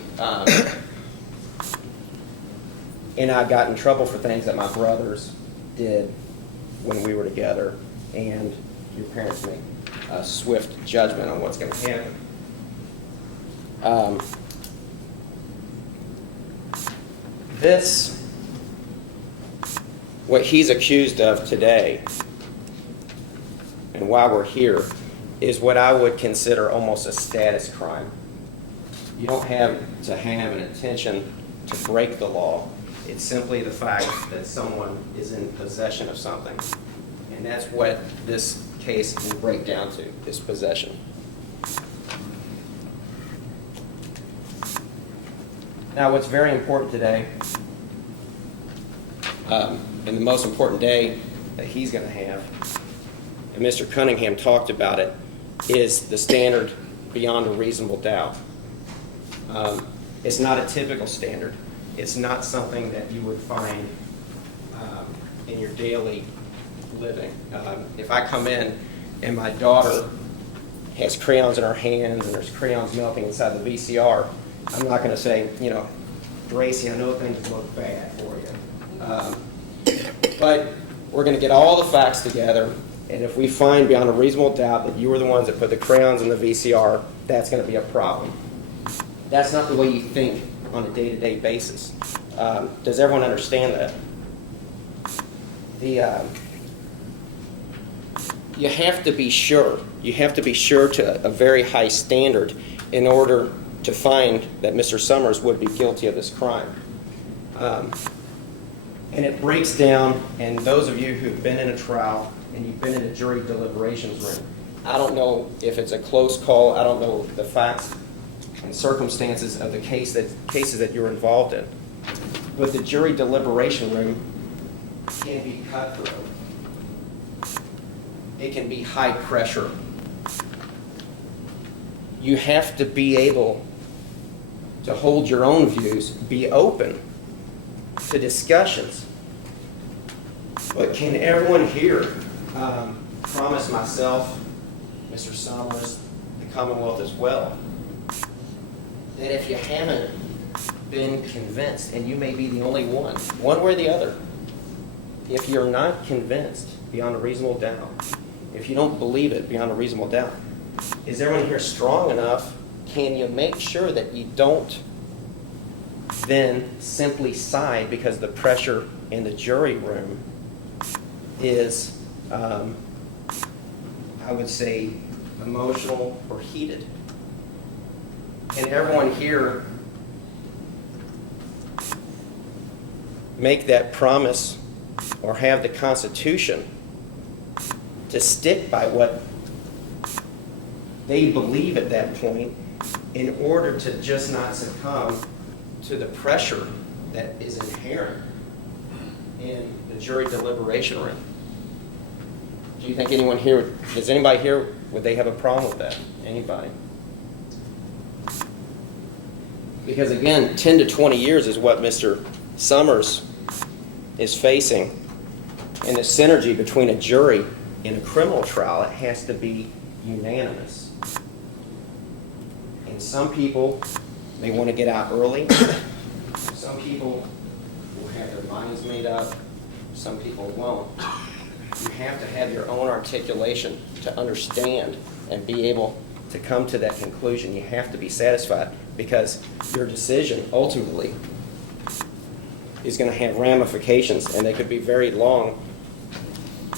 And I got in trouble for things that my brothers did when we were together, and your parents make a swift judgment on what's going to happen. What he's accused of today, and why we're here, is what I would consider almost a status crime. You don't have to have an intention to break the law. It's simply the fact that someone is in possession of something. And that's what this case will break down to, is possession. Now, what's very important today, and the most important day that he's going to have, and Mr. Cunningham talked about it, is the standard beyond a reasonable doubt. It's not a typical standard. It's not something that you would find in your daily living. If I come in and my daughter has crayons in her hands and there's crayons melting inside the VCR, I'm not going to say, Gracie, I know things look bad for you. But we're going to get all the facts together, And if we find beyond a reasonable doubt that you were the ones that put the crayons in the VCR, that's going to be a problem. That's not the way you think on a day-to-day basis. Does everyone understand that? You have to be sure. You have to be sure to a very high standard in order to find that Mr. Summers would be guilty of this crime. And it breaks down, and those of you who've been in a trial and you've been in a jury deliberations room, I don't know if it's a close call. I don't know the facts and circumstances of the cases that you're involved in. But the jury deliberation room can be cutthroat. It can be high pressure. You have to be able to hold your own views, be open to discussions. But can everyone here promise myself, Mr. Summers, the Commonwealth as well, that if you haven't been convinced, and you may be the only one way or the other, if you're not convinced beyond a reasonable doubt, if you don't believe it beyond a reasonable doubt, is everyone here strong enough? Can you make sure that you don't then simply side because the pressure in the jury room is, I would say, emotional or heated? Can everyone here make that promise or have the Constitution to stick by what they believe at that point in order to just not succumb to the pressure that is inherent in the jury deliberation room? Do you think anyone here, does anybody here, would they have a problem with that? Anybody? Because again, 10 to 20 years is what Mr. Summers is facing. And the synergy between a jury in a criminal trial, it has to be unanimous. And some people may want to get out early. Some people will have their minds made up. Some people won't. You have to have your own articulation to understand and be able to come to that conclusion. You have to be satisfied because your decision ultimately is going to have ramifications, and they could be very long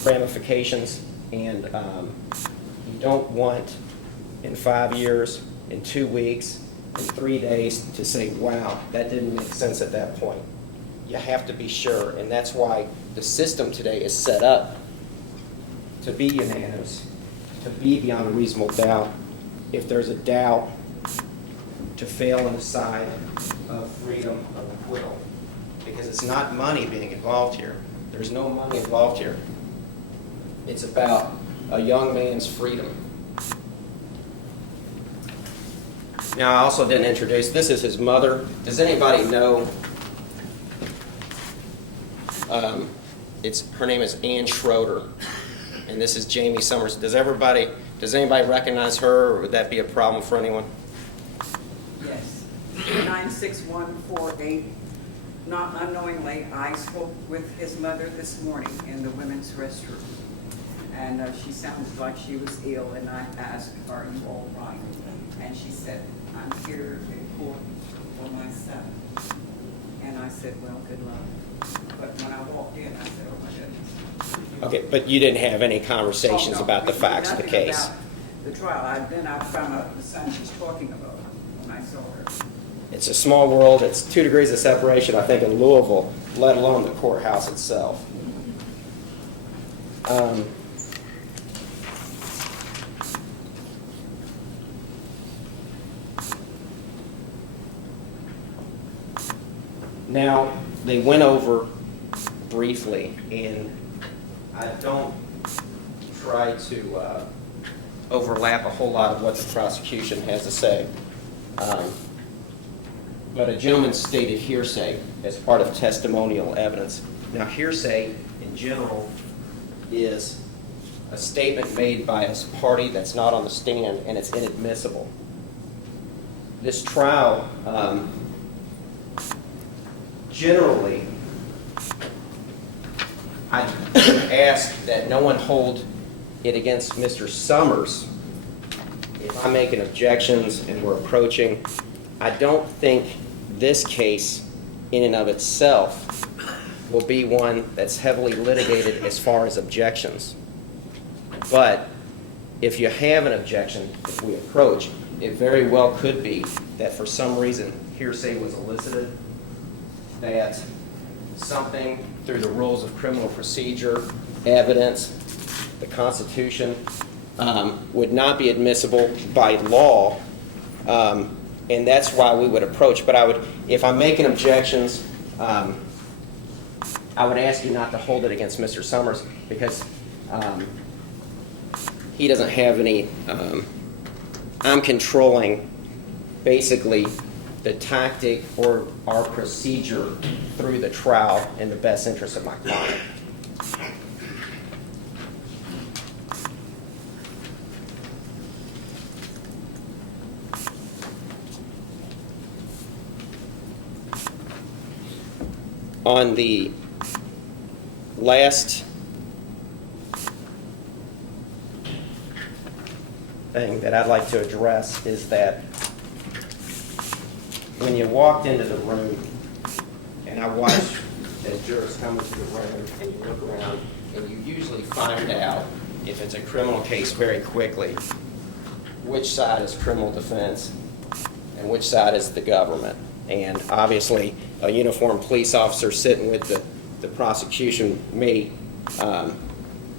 ramifications, and you don't want in 5 years, in 2 weeks, in 3 days to say, wow, that didn't make sense at that point. You have to be sure, and that's why the system today is set up to be unanimous, to be beyond a reasonable doubt. If there's a doubt, to fail on the side of freedom of acquittal. Because it's not money being involved here. There's no money involved here. It's about a young man's freedom. Now, I also didn't introduce, this is his mother. Does anybody know? Her name is Ann Schroeder, and this is Jamie Summers. Does anybody recognize her, or would that be a problem for anyone? Yes. 96148. Not unknowingly, I spoke with his mother this morning in the women's restroom. And she sounded like she was ill, and I asked, are you all right? And she said, I'm here in court for my son. And I said, well, good luck. But when I walked in, I said, oh my goodness. Okay, but you didn't have any conversations about the facts of the case? About the trial. Then I found out the son she's talking about when I saw her. It's a small world. It's 2 degrees of separation, I think, in Louisville, let alone the courthouse itself. Now, they went over briefly, and I don't try to overlap a whole lot of what the prosecution has to say. But a gentleman stated hearsay as part of testimonial evidence. Now, hearsay in general is a statement made by a party that's not on the stand, and it's inadmissible. This trial, generally, I ask that no one hold it against Mr. Summers, if I'm making objections and we're approaching, I don't think this case in and of itself will be one that's heavily litigated as far as objections. But if you have an objection, if we approach, it very well could be that for some reason hearsay was elicited, that something through the rules of criminal procedure, evidence, the Constitution, would not be admissible by law, and that's why we would approach. But I would, if I'm making objections, I would ask you not to hold it against Mr. Summers, because he doesn't have any, I'm controlling basically the tactic or our procedure through the trial in the best interest of my client. On the last thing that I'd like to address is that when you walked into the room, and I watched as jurors come into the room, and you look around, and you usually find out, if it's a criminal case very quickly, which side is criminal defense and which side is the government. And obviously, a uniformed police officer sitting with the prosecution may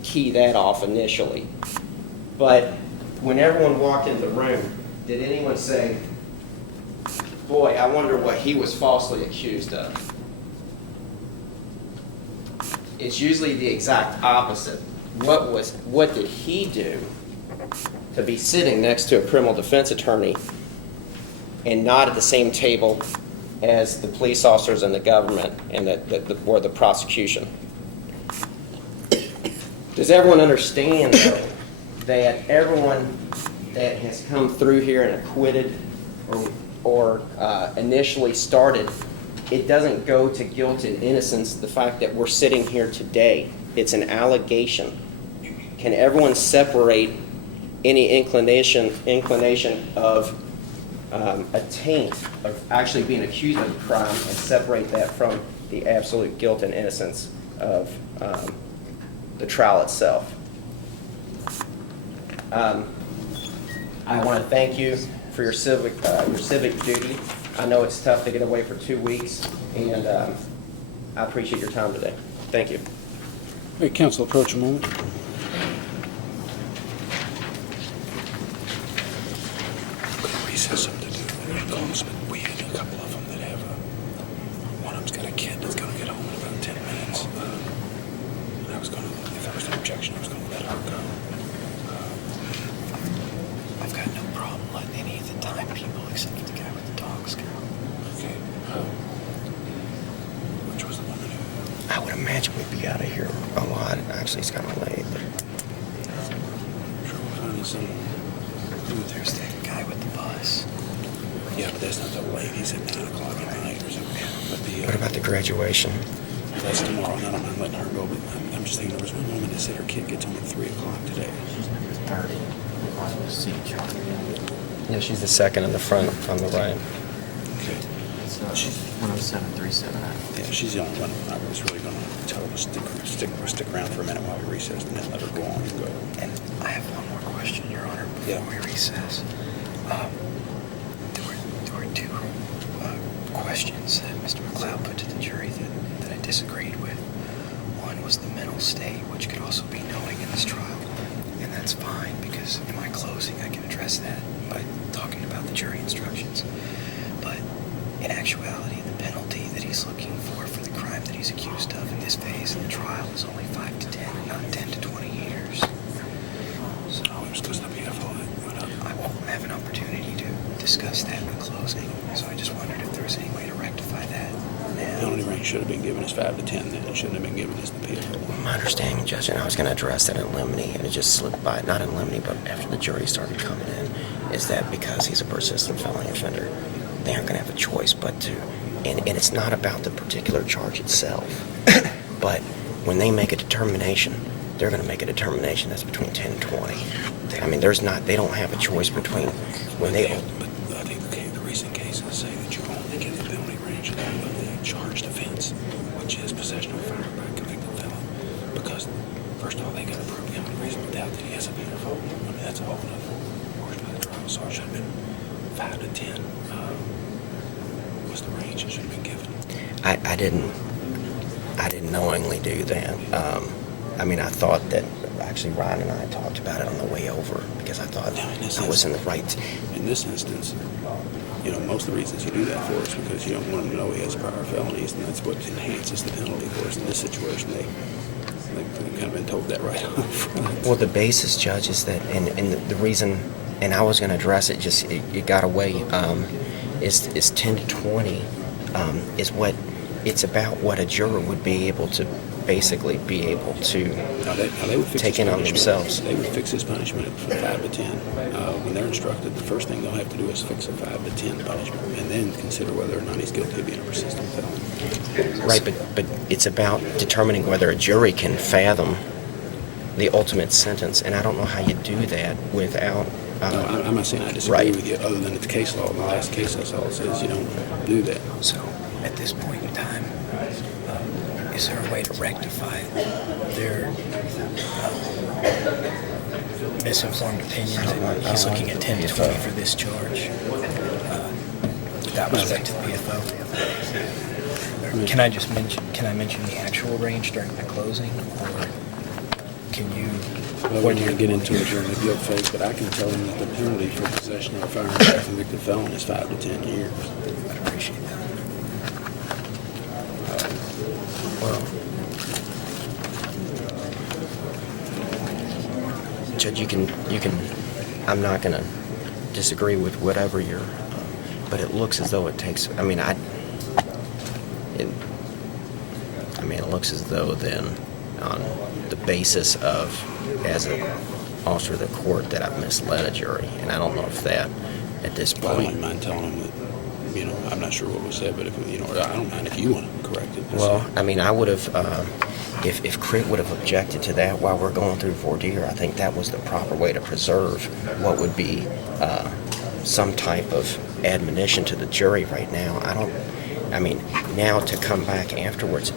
key that off initially. But when everyone walked into the room, did anyone say, boy, I wonder what he was falsely accused of? It's usually the exact opposite. What did he do to be sitting next to a criminal defense attorney and not at the same table as the police officers and the government and or the prosecution? Does everyone understand, though, that everyone that has come through here and acquitted or initially started, it doesn't go to guilt and innocence, the fact that we're sitting here today. It's an allegation. Can everyone separate any inclination of a taint of actually being accused of a crime and separate that from the absolute guilt and innocence of the trial itself? I want to thank you for your civic duty. I know it's tough to get away for 2 weeks, and I appreciate your time today. Thank you. Hey, counsel, approach a moment. Reese has something to do with the calls, but we had a couple of them that have one of them's got a kid that's going to get home in about 10 minutes. And I was going to, if there was an objection, I was going to let her go. I've got no problem letting any of the time people except for the guy with the dogs go. Okay. Which was the one that I would imagine we'd be out of here a lot. Actually, it's kind of late, but there's that guy with the bus. Yeah, but that's not the late. He's at 9 o'clock at night or something. But What about the graduation? That's tomorrow, and I don't mind letting her go, but I'm just thinking there was one woman that said her kid gets home at 3 o'clock today. She's number 30. Yeah, she's the second in the front on the right. Okay. She's 10737. Yeah, she's the only one I was really going to tell her to stick around for a minute while we recess and then let her go on and go. And I have one more question, Your Honor, before we recess. There were two questions that Mr. McLeod put to the jury that I disagreed with. One was the mental state, which could also be knowing in this trial. And that's fine, because in my closing I can address that by talking about the jury instructions. But in actuality, the penalty that he's looking for the crime that he's accused of in this phase in the trial is only 5 to 10, not 10 to 20 years. So I won't have an opportunity to discuss that in the closing. So I just wondered if there was any way to rectify that now. The only range should have been given is 5 to 10, then it shouldn't have been given as the appeal. My understanding, Judge, and I was going to address that in limine, and it just slipped by, not in limine, but after the jury started coming in, is that because he's a persistent felony offender, they aren't going to have a choice but to, and it's not about the particular charge itself, but when they make a determination they're going to make a determination that's between 10 and 20. I mean, they don't have a choice between when they. But I think the recent cases say that you only get the penalty range of the charged offense, which is possession of a firearm by a convicted felon. Because, first of all, they got to prove beyond a reasonable doubt that he has a vehicle. I mean, that's a whole other portion of the trial. So it should have been 5 to 10 was the range that should have been given. I didn't knowingly do that. I mean, I thought that actually Ryan and I talked about it on the way over because I thought I was in the right. In this instance, most of the reasons you do that for is because you don't want him to know he has prior felonies, and that's what enhances the penalty for us. In this situation, they've kind of been told that right up front. Well, the basis, Judge, is that, and the reason, and I was going to address it, just it got away, is 10 to 20 is what, it's about what a juror would be able to basically be able to they would take in on themselves. They would fix his punishment from 5 to 10. When they're instructed, the first thing they'll have to do is fix a 5 to 10 punishment, and then consider whether or not he's guilty of being a persistent felon. Right, but it's about determining whether a jury can fathom the ultimate sentence, and I don't know how you do that without. No, I'm not saying I disagree with you, other than the case law. The last case I saw says you don't do that. So, at this point in time, is there a way to rectify their misinformed opinions? He's looking at 10 to 20 for this charge. Without respect to the BFO. Can I mention the actual range during the closing, or can you? Well, we're going to get into it during the guilt phase, but I can tell them that the penalty for possession of a firearm by a convicted felon is 5 to 10 years. I'd appreciate that. Well, Judge, you can. I'm not going to disagree with whatever you're, but it looks as though it takes. I mean, it looks as though then, on the basis of, as an officer of the court, that I've misled a jury, and I don't know if that, at this point. Well, I don't mind telling them that. I'm not sure what was said, but if I don't mind if you want to correct it. Well, I mean, I would have, if Critt would have objected to that while we're going through voir dire, I think that was the proper way to preserve what would be some type of admonition to the jury right now. Now to come back afterwards,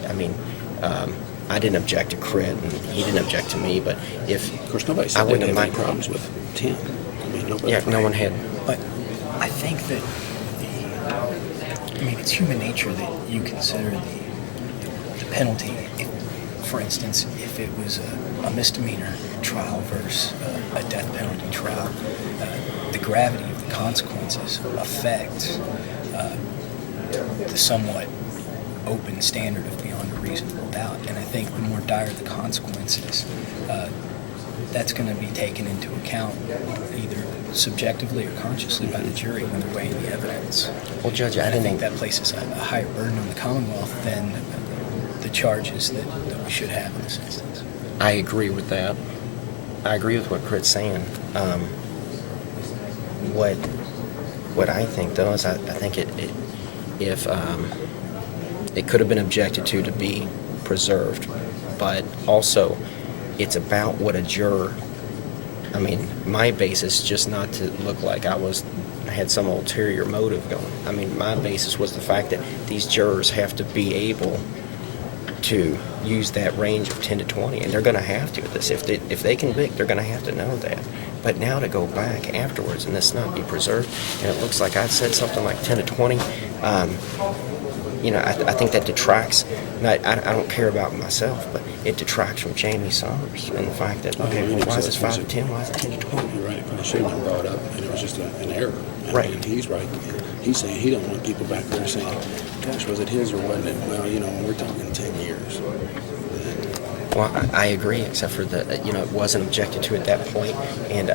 I didn't object to Critt, and he didn't object to me, but if... Of course, nobody said they had any problems with 10. Nobody... Yeah, no one had... But I think that it's human nature that you consider the penalty. If, for instance, if it was a misdemeanor trial versus a death penalty trial, the gravity of the consequences affects the somewhat open standard of beyond a reasonable doubt. And I think the more dire the consequences, that's going to be taken into account either subjectively or consciously by the jury when they're weighing the evidence. Well, Judge, I think that places a higher burden on the Commonwealth than the charges that we should have in this instance. I agree with that. I agree with what Critt's saying. What I think, though, is I think if it could have been objected to be preserved, but also it's about what a juror. My basis, just not to look like I had some ulterior motive going. My basis was the fact that these jurors have to be able to use that range of 10 to 20, and they're going to have to with this. If they convict, they're going to have to know that. But now to go back afterwards and this not be preserved, and it looks like I said something like 10 to 20, I think that detracts. I don't care about myself, but it detracts from Jamie Summers and the fact that, why is this 5 to 10? Why is it 10 to 20? You're right. It probably should have been brought up, and it was just an error. Right. And he's right. He's saying he don't want people back there saying, gosh, was it his or wasn't it? Well, we're talking 10 years. Well, I agree, except for that, it wasn't objected to at that point, and,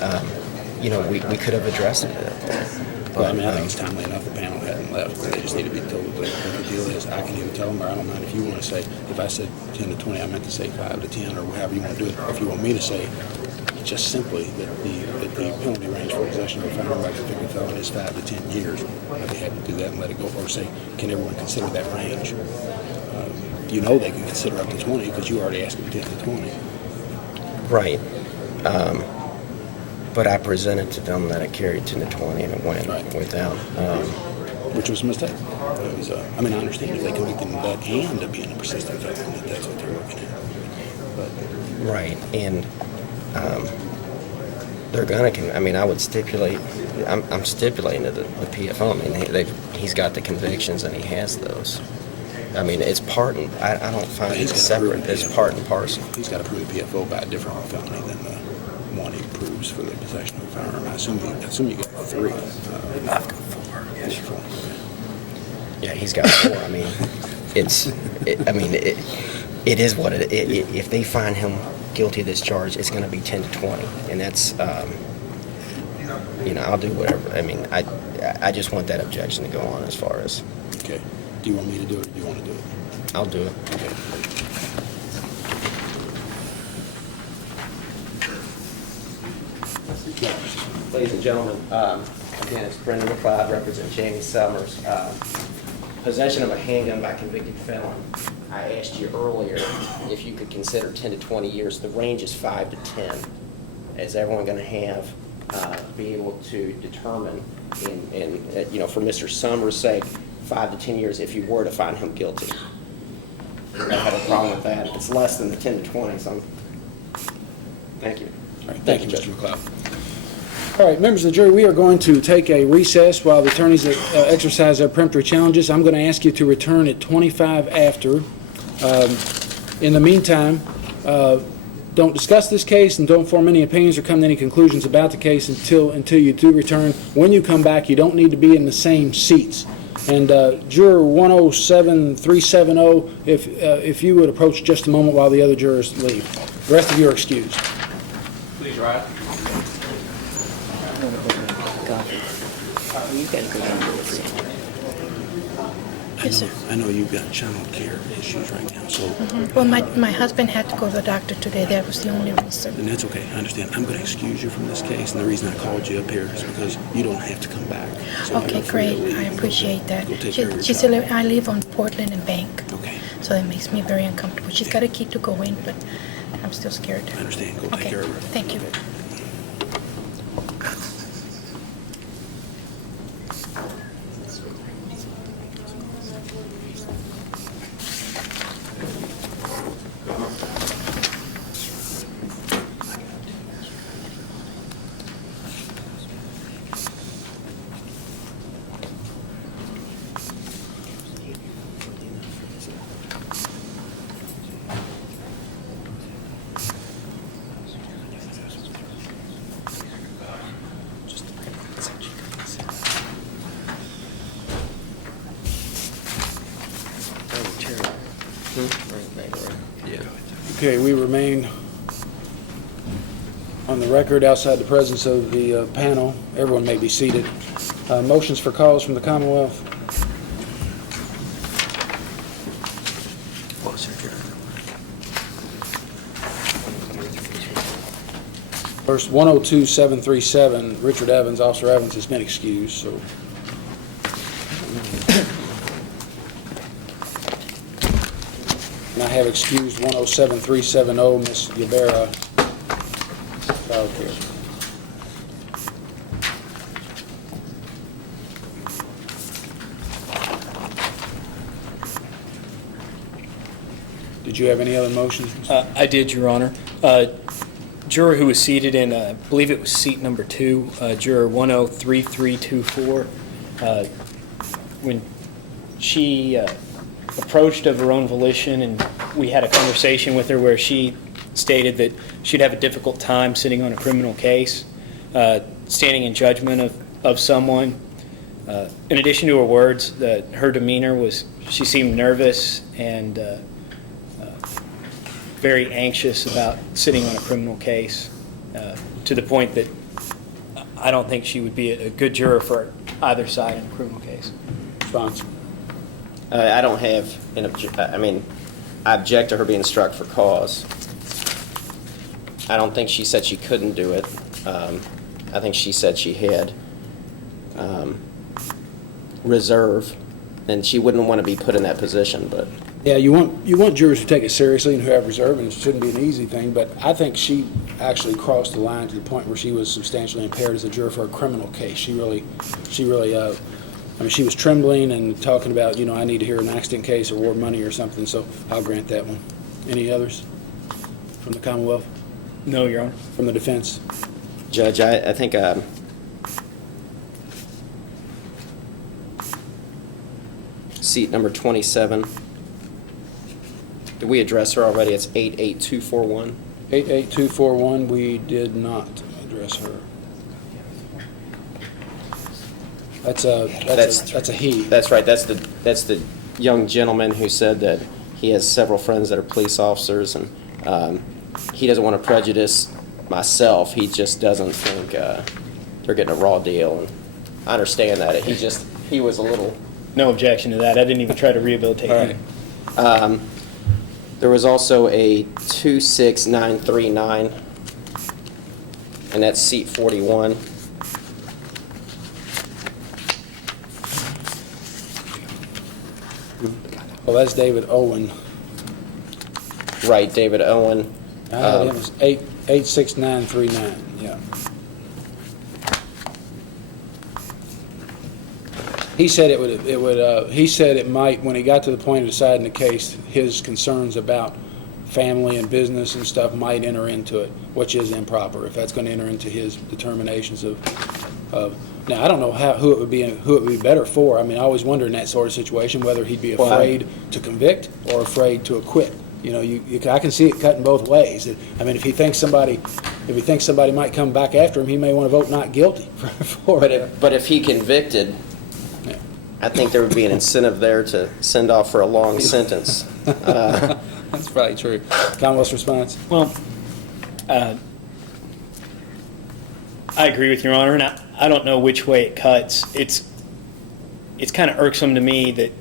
we could have addressed it at that point. Well, I think it's timely enough the panel hadn't left. They just need to be told what the deal is. I can either tell them, or I don't mind if you want to say, if I said 10 to 20, I meant to say 5 to 10, or however you want to do it. Or if you want me to say just simply that the penalty range for possession of a firearm by a convicted felon is 5 to 10 years, I'd be happy to do that and let it go. Or say, can everyone consider that range? They can consider up to 20 because you already asked them 10 to 20. Right. But I presented to them that it carried 10 to 20 and it went without. Which was a mistake. It was, I mean, I understand if they convicted him of that and of being a persistent felon, that's what they're looking at. But Right, and they're gonna. I mean, I would stipulate. I'm stipulating to the PFO. I mean, he's got the convictions and he has those. I mean, it's part and I don't find it separate. It's part and parcel. He's got to prove a PFO by a different felony than the one he proves for the possession of a firearm. I assume you got 3. I've got 4. Yes, 4. Yeah, he's got 4. I mean, it is what it. If they find him guilty of this charge, it's going to be 10 to 20, and that's. I'll do whatever. I mean, I just want that objection to go on as far as. Okay. Do you want me to do it, or do you want to do it? I'll do it. Okay. Ladies and gentlemen, again, it's Brendan McLeod, represent Jamie Summers. Possession of a handgun by convicted felon. I asked you earlier if you could consider 10 to 20 years. The range is 5 to 10. Is everyone going to have, be able to determine, for Mr. Summers' sake, 5 to 10 years if you were to find him guilty? I don't have a problem with that. It's less than the 10 to 20, so thank you. All right, thank you, Mr. McLeod. All right, members of the jury, we are going to take a recess while the attorneys exercise their peremptory challenges. I'm going to ask you to return at 25 after. In the meantime, don't discuss this case and don't form any opinions or come to any conclusions about the case until you do return. When you come back, you don't need to be in the same seats. And juror 107370, if you would approach just a moment while the other jurors leave. The rest of you are excused. Please rise. You gotta go down to the scene. Yes, sir. I know you've got child care issues right now, so... Well, my husband had to go to the doctor today. That was the only reason. And that's okay, I understand. I'm going to excuse you from this case, and the reason I called you up here is because you don't have to come back. So Okay, you're free to great. leave. I appreciate that. Go take care of your She child. said I live on Portland and Bank. Okay. So that makes me very uncomfortable. She's got a key to go in, but I'm still scared. I understand. Go take Okay, care of her. thank you. Okay, we remain on the record outside the presence of the panel. Everyone may be seated. Motions for cause from the Commonwealth. First, 102737, Richard Evans, Officer Evans has been excused, so. And I have excused 107370, Ms. Ybarra, child care. Did you have any other motions? I did, Your Honor. Juror who was seated in, I believe it was seat number 2, juror 103324, when she approached of her own volition, and we had a conversation with her where she stated that she'd have a difficult time sitting on a criminal case, standing in judgment of someone. In addition to her words, her demeanor was, she seemed nervous and very anxious about sitting on a criminal case, to the point that I don't think she would be a good juror for either side in a criminal case. Response. I don't have I object to her being struck for cause. I don't think she said she couldn't do it. I think she said she had reserve, and she wouldn't want to be put in that position, but Yeah, you want jurors to take it seriously and who have reserve, and it shouldn't be an easy thing, but I think she actually crossed the line to the point where she was substantially impaired as a juror for a criminal case. She really, I mean, she was trembling and talking about, I need to hear an accident case or award money or something, so I'll grant that one. Any others from the Commonwealth? No, Your Honor. From the defense? Judge, I think seat number 27. Did we address her already? It's 88241. 88241, we did not address her. That's a he. That's right. That's the young gentleman who said that he has several friends that are police officers, and he doesn't want to prejudice myself. He just doesn't think they're getting a raw deal, and I understand that. He was a little. No objection to that. I didn't even try to rehabilitate him. Right. There was also a 26939, and that's seat 41. Well, that's David Owen. Right, David Owen. It was 86939, yeah. He said he said it might, when he got to the point of deciding the case, his concerns about family and business and stuff might enter into it, which is improper, if that's going to enter into his determinations of now, I don't know who it would be better for. I mean, I always wonder in that sort of situation whether he'd be afraid to convict or afraid to acquit. I can see it cutting both ways. I mean, if he thinks somebody might come back after him, he may want to vote not guilty for it. But if he convicted, yeah. I think there would be an incentive there to send off for a long sentence. That's probably true. Commonwealth's response? Well, I agree with Your Honor, and I don't know which way it cuts. It's kind of irksome to me that,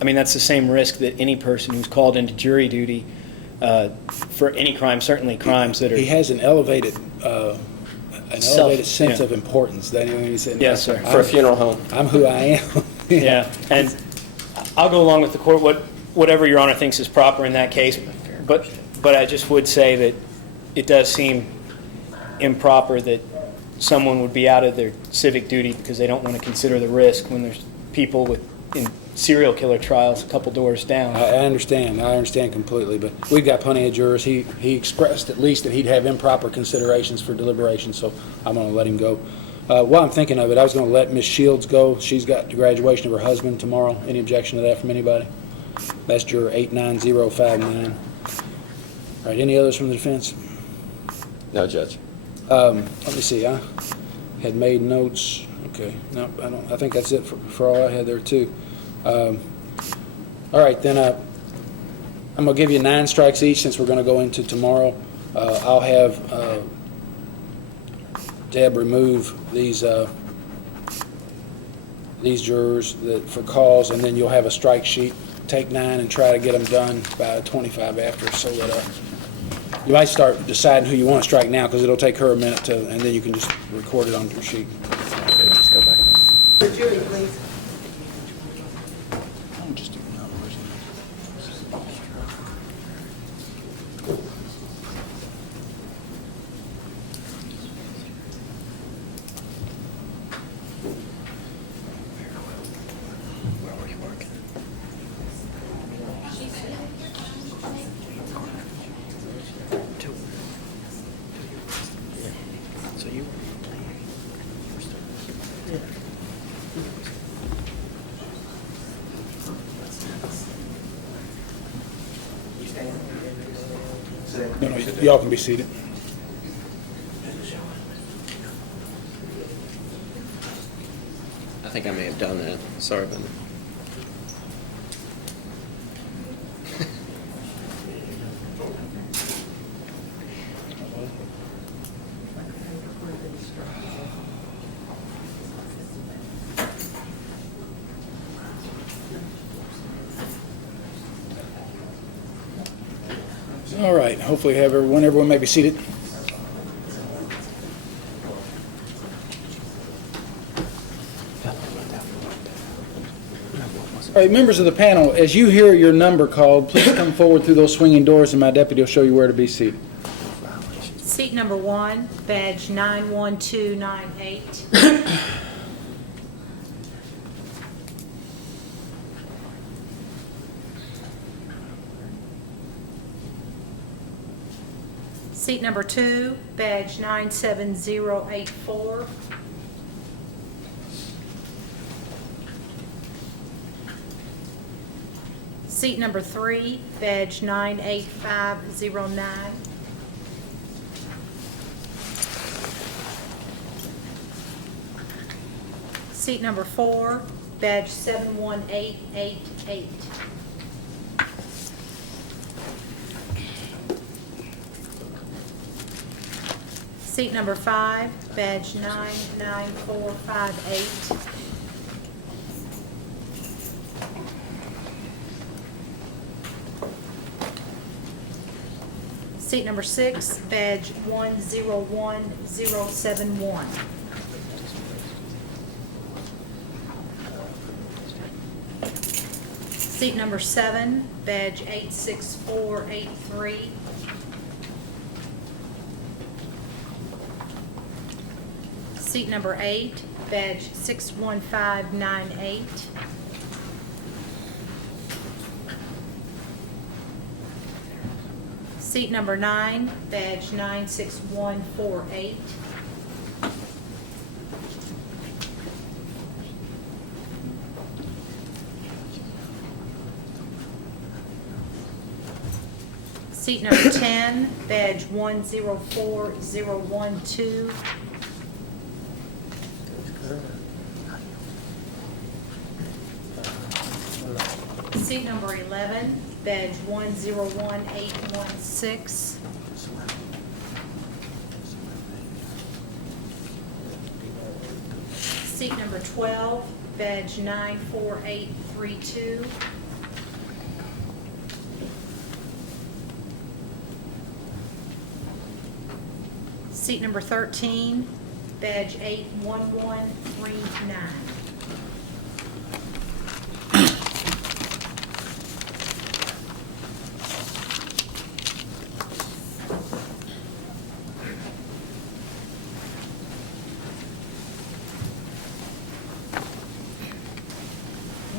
I mean, that's the same risk that any person who's called into jury duty for any crime, certainly crimes that are... He has an elevated sense of importance. That when he said, yes, sir. For a funeral home. I'm who I am. Yeah, and I'll go along with the court, whatever Your Honor thinks is proper in that case, but I just would say that it does seem improper that someone would be out of their civic duty because they don't want to consider the risk when there's people in serial killer trials a couple doors down. I understand completely, but we've got plenty of jurors. He expressed at least that he'd have improper considerations for deliberation, so I'm going to let him go. While I'm thinking of it, I was going to let Ms. Shields go. She's got the graduation of her husband tomorrow. Any objection to that from anybody? That's juror 89059. All right, any others from the defense? No, Judge. Let me see. I had made notes. Okay. No, I don't. I think that's it for all I had there too. All right, then I'm going to give you 9 strikes each since we're going to go into tomorrow. I'll have Deb remove these jurors for cause, and then you'll have a strike sheet. Take 9 and try to get them done by 25 after, so that you might start deciding who you want to strike now, because it'll take her a minute and then you can just record it on your sheet. Just go back. The jury, please. No, y'all can be seated. I think I may have done that. Sorry about that. All right, hopefully have everyone may be seated. All right, members of the panel, as you hear your number called, please come forward through those swinging doors and my deputy will show you where to be seated. Seat number 1, badge 91298. Seat number 2, badge 97084. Seat number 3, badge 98509. Seat number 4, badge 71888. Seat number 5, badge 99458. Seat number 6, badge 101071. Seat number 7, badge 86483. Seat number 8, badge 61598. Seat number 9, badge 96148. Seat number 10, badge 104012. Seat number 11, badge 101816. Seat number 12, badge 94832. Seat number 13, badge 81139.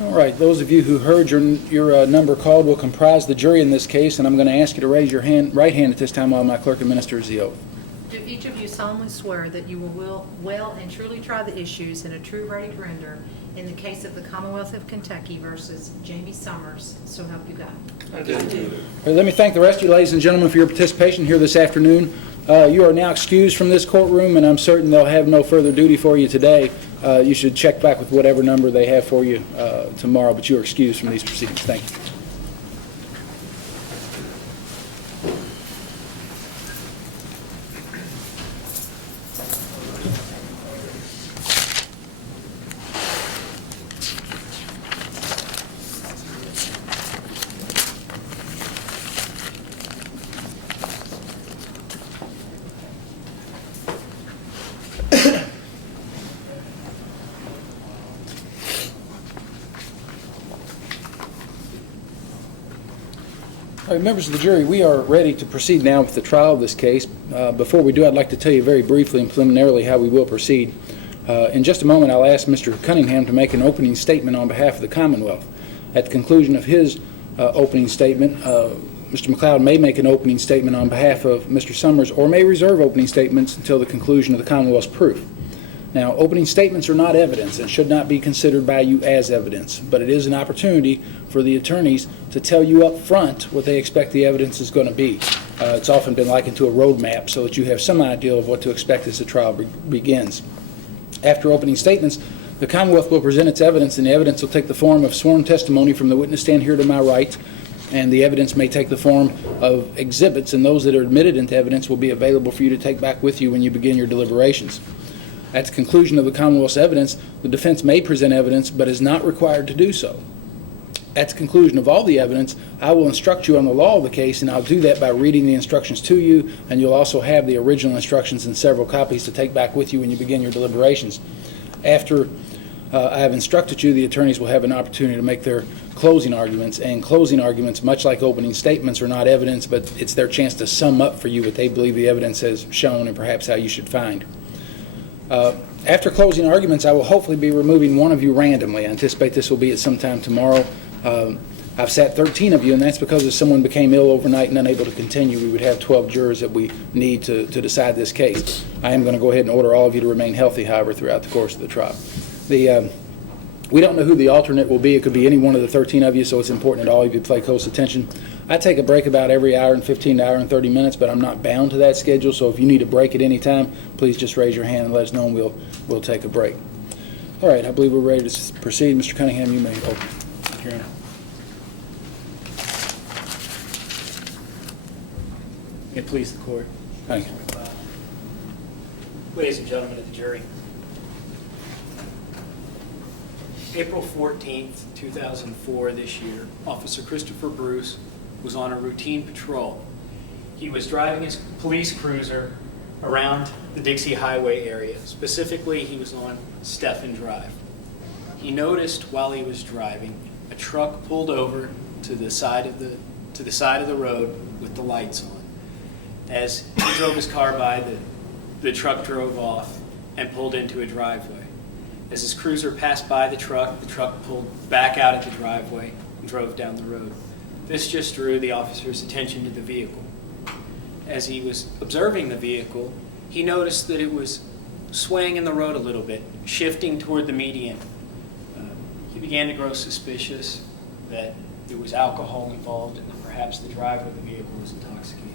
All right, those of you who heard your number called will comprise the jury in this case, and I'm going to ask you to raise your right hand at this time while my clerk administers the oath. Do each of you solemnly swear that you will well and truly try the issues in a true verdict render in the case of the Commonwealth of Kentucky versus Jamie Summers, so help you God? I do. Let me thank the rest of you, ladies and gentlemen, for your participation here this afternoon. You are now excused from this courtroom, and I'm certain they'll have no further duty for you today. You should check back with whatever number they have for you tomorrow, but you are excused from these proceedings. Thank you. All right, members of the jury, we are ready to proceed now with the trial of this case. Before we do, I'd like to tell you very briefly and preliminarily how we will proceed. In just a moment, I'll ask Mr. Cunningham to make an opening statement on behalf of the Commonwealth. At the conclusion of his opening statement, Mr. McLeod may make an opening statement on behalf of Mr. Summers or may reserve opening statements until the conclusion of the Commonwealth's proof. Now, opening statements are not evidence and should not be considered by you as evidence, but it is an opportunity for the attorneys to tell you up front what they expect the evidence is going to be. It's often been likened to a roadmap so that you have some idea of what to expect as the trial begins. After opening statements, the Commonwealth will present its evidence, and the evidence will take the form of sworn testimony from the witness stand here to my right, and the evidence may take the form of exhibits, and those that are admitted into evidence will be available for you to take back with you when you begin your deliberations. At the conclusion of the Commonwealth's evidence, the defense may present evidence but is not required to do so. At the conclusion of all the evidence, I will instruct you on the law of the case, and I'll do that by reading the instructions to you, and you'll also have the original instructions in several copies to take back with you when you begin your deliberations. After I have instructed you the attorneys will have an opportunity to make their closing arguments, and closing arguments, much like opening statements, are not evidence, but it's their chance to sum up for you what they believe the evidence has shown and perhaps how you should find. After closing arguments, I will hopefully be removing one of you randomly. I anticipate this will be at some time tomorrow. I've sat 13 of you, and that's because if someone became ill overnight and unable to continue, we would have 12 jurors that we need to decide this case. I am going to go ahead and order all of you to remain healthy, however, throughout the course of the trial. We don't know who the alternate will be. It could be any one of the 13 of you, so it's important that all of you pay close attention. I take a break about every hour and 15 to hour and 30 minutes, but I'm not bound to that schedule, so if you need a break at any time, please just raise your hand and let us know, and we'll take a break. All right, I believe we're ready to proceed. Mr. Cunningham, you may open. Your Honor. May it please the court. Thank you. Ladies and gentlemen of the jury. April 14th, 2004, this year, Officer Christopher Bruce was on a routine patrol. He was driving his police cruiser around the Dixie Highway area. Specifically, he was on Stephen Drive. He noticed while he was driving a truck pulled over to the side of the road with the lights on. As he drove his car by, the truck drove off and pulled into a driveway. As his cruiser passed by the truck pulled back out of the driveway and drove down the road. This just drew the officer's attention to the vehicle. As he was observing the vehicle, he noticed that it was swaying in the road a little bit, shifting toward the median. He began to grow suspicious that there was alcohol involved and that perhaps the driver of the vehicle was intoxicated.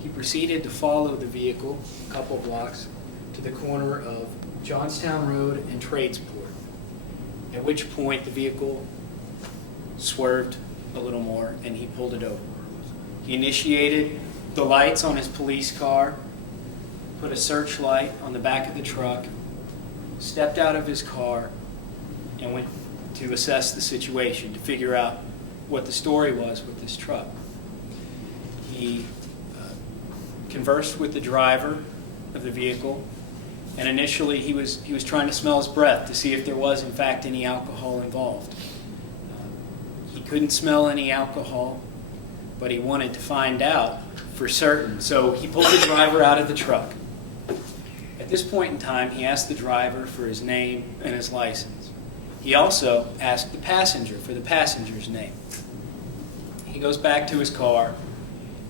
He proceeded to follow the vehicle a couple blocks to the corner of Johnstown Road and Tradesport, at which point the vehicle swerved a little more and he pulled it over. He initiated the lights on his police car, put a searchlight on the back of the truck, stepped out of his car, and went to assess the situation to figure out what the story was with this truck. He conversed with the driver of the vehicle, and initially he was trying to smell his breath to see if there was in fact any alcohol involved. He couldn't smell any alcohol, but he wanted to find out for certain. So he pulled the driver out of the truck. At this point in time, he asked the driver for his name and his license. He also asked the passenger for the passenger's name. He goes back to his car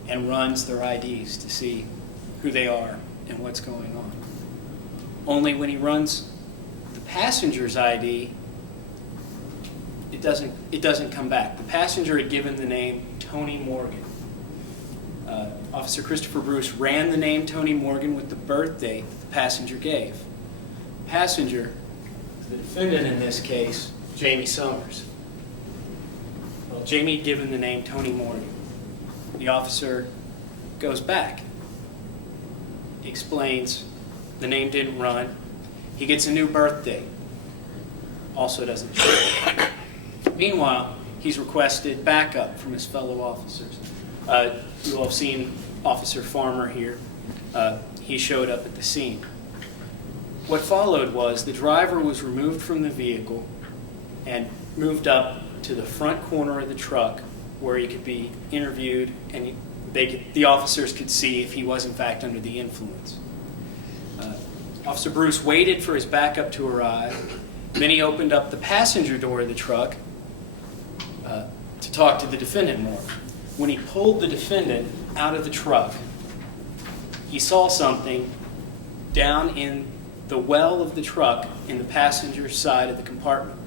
and runs their IDs to see who they are and what's going on. Only when he runs the passenger's ID, it doesn't come back. The passenger had given the name Tony Morgan. Officer Christopher Bruce ran the name Tony Morgan with the birth date the passenger gave. Passenger, the defendant in this case, Jamie Summers. Well, Jamie had given the name Tony Morgan. The officer goes back, explains the name didn't run. He gets a new birth date. Also doesn't show. Meanwhile, he's requested backup from his fellow officers. You will have seen Officer Farmer here. He showed up at the scene. What followed was the driver was removed from the vehicle and moved up to the front corner of the truck where he could be interviewed and the officers could see if he was in fact under the influence. Officer Bruce waited for his backup to arrive. Then he opened up the passenger door of the truck to talk to the defendant more. When he pulled the defendant out of the truck, he saw something down in the well of the truck in the passenger side of the compartment.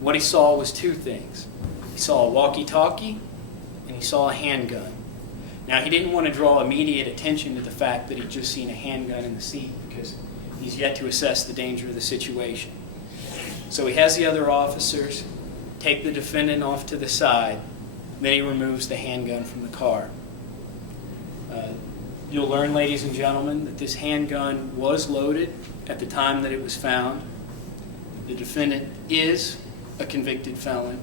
What he saw was two things. He saw a walkie-talkie and he saw a handgun. Now, he didn't want to draw immediate attention to the fact that he'd just seen a handgun in the seat because he's yet to assess the danger of the situation. So he has the other officers take the defendant off to the side. Then he removes the handgun from the car. You'll learn, ladies and gentlemen, that this handgun was loaded at the time that it was found. The defendant is a convicted felon.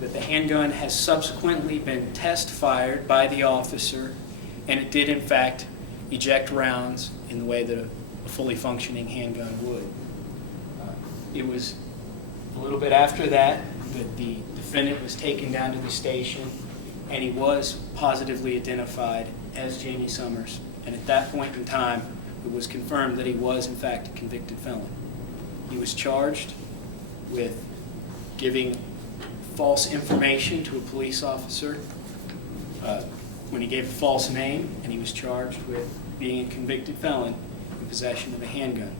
That the handgun has subsequently been test-fired by the officer, and it did, in fact, eject rounds in the way that a fully functioning handgun would. It was little bit after that, the defendant was taken down to the station, and he was positively identified as Jamie Summers. And at that point in time, it was confirmed that he was, in fact, a convicted felon. He was charged with giving false information to a police officer when he gave a false name, and he was charged with being a convicted felon in possession of a handgun.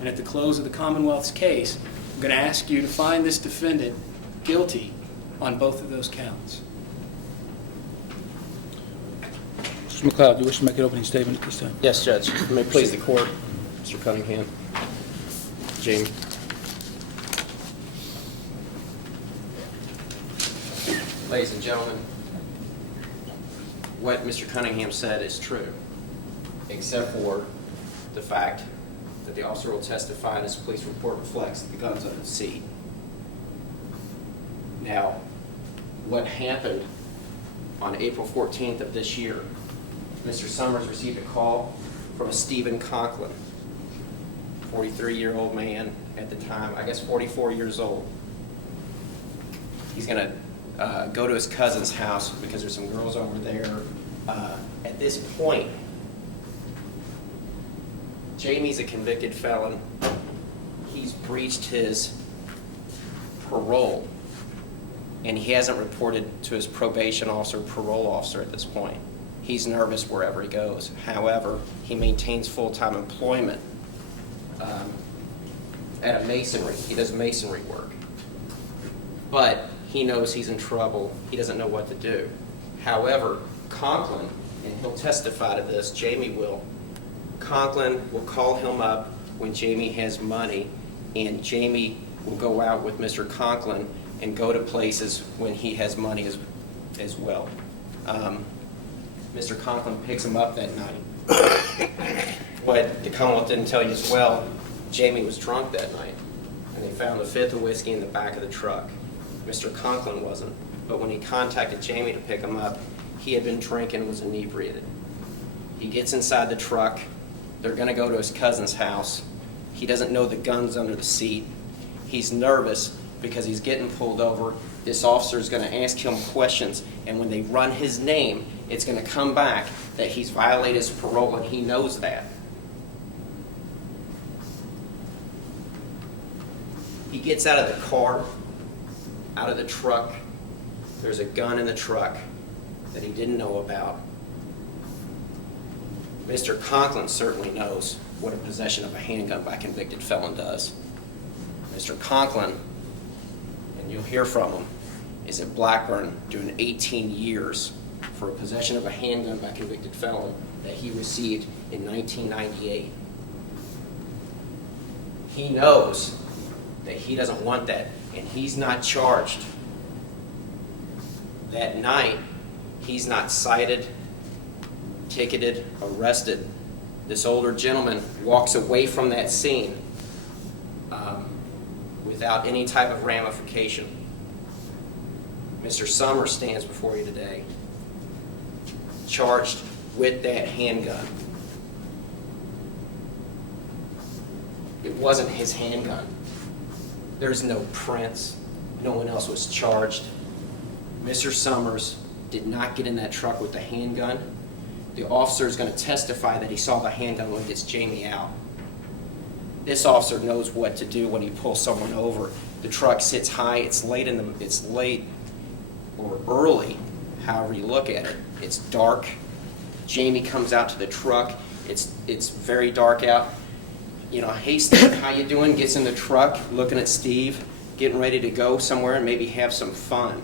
And at the close of the Commonwealth's case, I'm going to ask you to find this defendant guilty on both of those counts. Mr. McLeod, do you wish to make an opening statement at this time? Yes, Judge. May it please the court, Mr. Cunningham. Jamie. Ladies and gentlemen, what Mr. Cunningham said is true, except for the fact that the officer will testify and his police report reflects the guns under the seat. Now, what happened on April 14th of this year, Mr. Summers received a call from a Stephen Conklin, 43-year-old man at the time, I guess 44 years old. He's going to go to his cousin's house because there's some girls over there. At this point, Jamie's a convicted felon. He's breached his parole, and he hasn't reported to his probation officer, parole officer at this point. He's nervous wherever he goes. However, he maintains full-time employment at a masonry. He does masonry work. But he knows he's in trouble. He doesn't know what to do. However, Conklin, and he'll testify to this, Jamie will, Conklin will call him up when Jamie has money, and Jamie will go out with Mr. Conklin and go to places when he has money as well. Mr. Conklin picks him up that night. What the Commonwealth didn't tell you as well, Jamie was drunk that night, and they found a fifth of whiskey in the back of the truck. Mr. Conklin wasn't, but when he contacted Jamie to pick him up, he had been drinking and was inebriated. He gets inside the truck. They're going to go to his cousin's house. He doesn't know the gun's under the seat. He's nervous because he's getting pulled over. This officer is going to ask him questions, and when they run his name, it's going to come back that he's violated his parole, and he knows that. He gets out of the car, out of the truck. There's a gun in the truck that he didn't know about. Mr. Conklin certainly knows what a possession of a handgun by a convicted felon does. Mr. Conklin, and you'll hear from him, is at Blackburn doing 18 years for a possession of a handgun by a convicted felon that he received in 1998. He knows that he doesn't want that, and he's not charged. That night, he's not cited, ticketed, arrested. This older gentleman walks away from that scene without any type of ramification. Mr. Summers stands before you today, charged with that handgun. It wasn't his handgun. There's no prints. No one else was charged. Mr. Summers did not get in that truck with the handgun. The officer is going to testify that he saw the handgun when he gets Jamie out. This officer knows what to do when he pulls someone over. The truck sits high. It's late or early, however you look at it. It's dark. Jamie comes out to the truck. It's very dark out. You know, hey Steve, how you doing? Gets in the truck, looking at Steve, getting ready to go somewhere and maybe have some fun.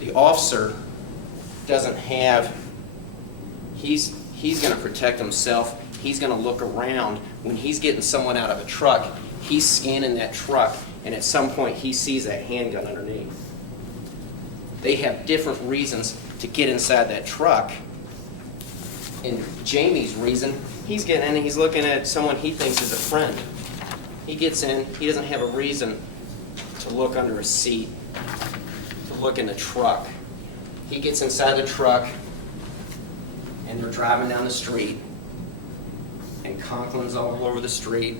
The officer doesn't have, he's going to protect himself. He's going to look around. When he's getting someone out of a truck, he's scanning that truck, and at some point he sees that handgun underneath. They have different reasons to get inside that truck. And Jamie's reason, he's getting in and he's looking at someone he thinks is a friend. He gets in, he doesn't have a reason to look under a seat, to look in the truck. He gets inside the truck, and they're driving down the street, and Conklin's all over the street.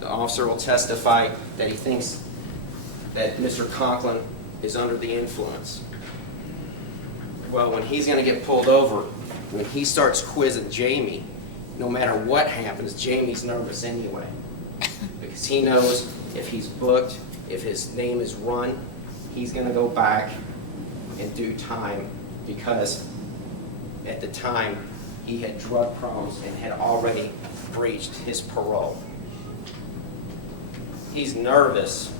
The officer will testify that he thinks that Mr. Conklin is under the influence. Well, when he's going to get pulled over, when he starts quizzing Jamie, no matter what happens, Jamie's nervous anyway. Because he knows if he's booked, if his name is run, he's going to go back and do time, because at the time he had drug problems and had already breached his parole. He's nervous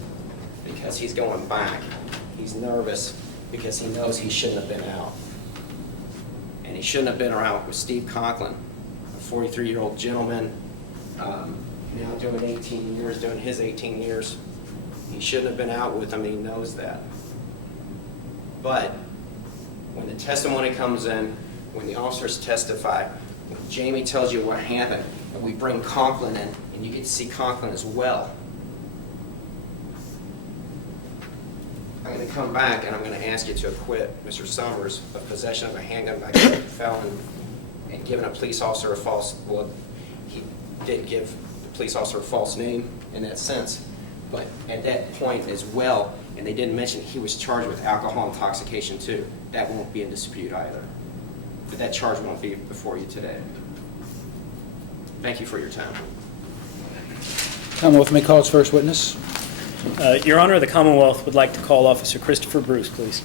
because he's going back. He's nervous because he knows he shouldn't have been out. And he shouldn't have been around with Steve Conklin, a 43-year-old gentleman, now doing 18 years, doing his 18 years. He shouldn't have been out with him, he knows that. But when the testimony comes in, when the officers testify, when Jamie tells you what happened, and we bring Conklin in, and you get to see Conklin as well, I'm going to come back and I'm going to ask you to acquit Mr. Summers of possession of a handgun by convicted felon and giving a police officer a false, well, he didn't give the police officer a false name in that sense, but at that point as well, and they didn't mention he was charged with alcohol intoxication too. That won't be in dispute either. But that charge won't be before you today. Thank you for your time. Commonwealth may call its first witness. Your Honor, the Commonwealth would like to call Officer Christopher Bruce, please.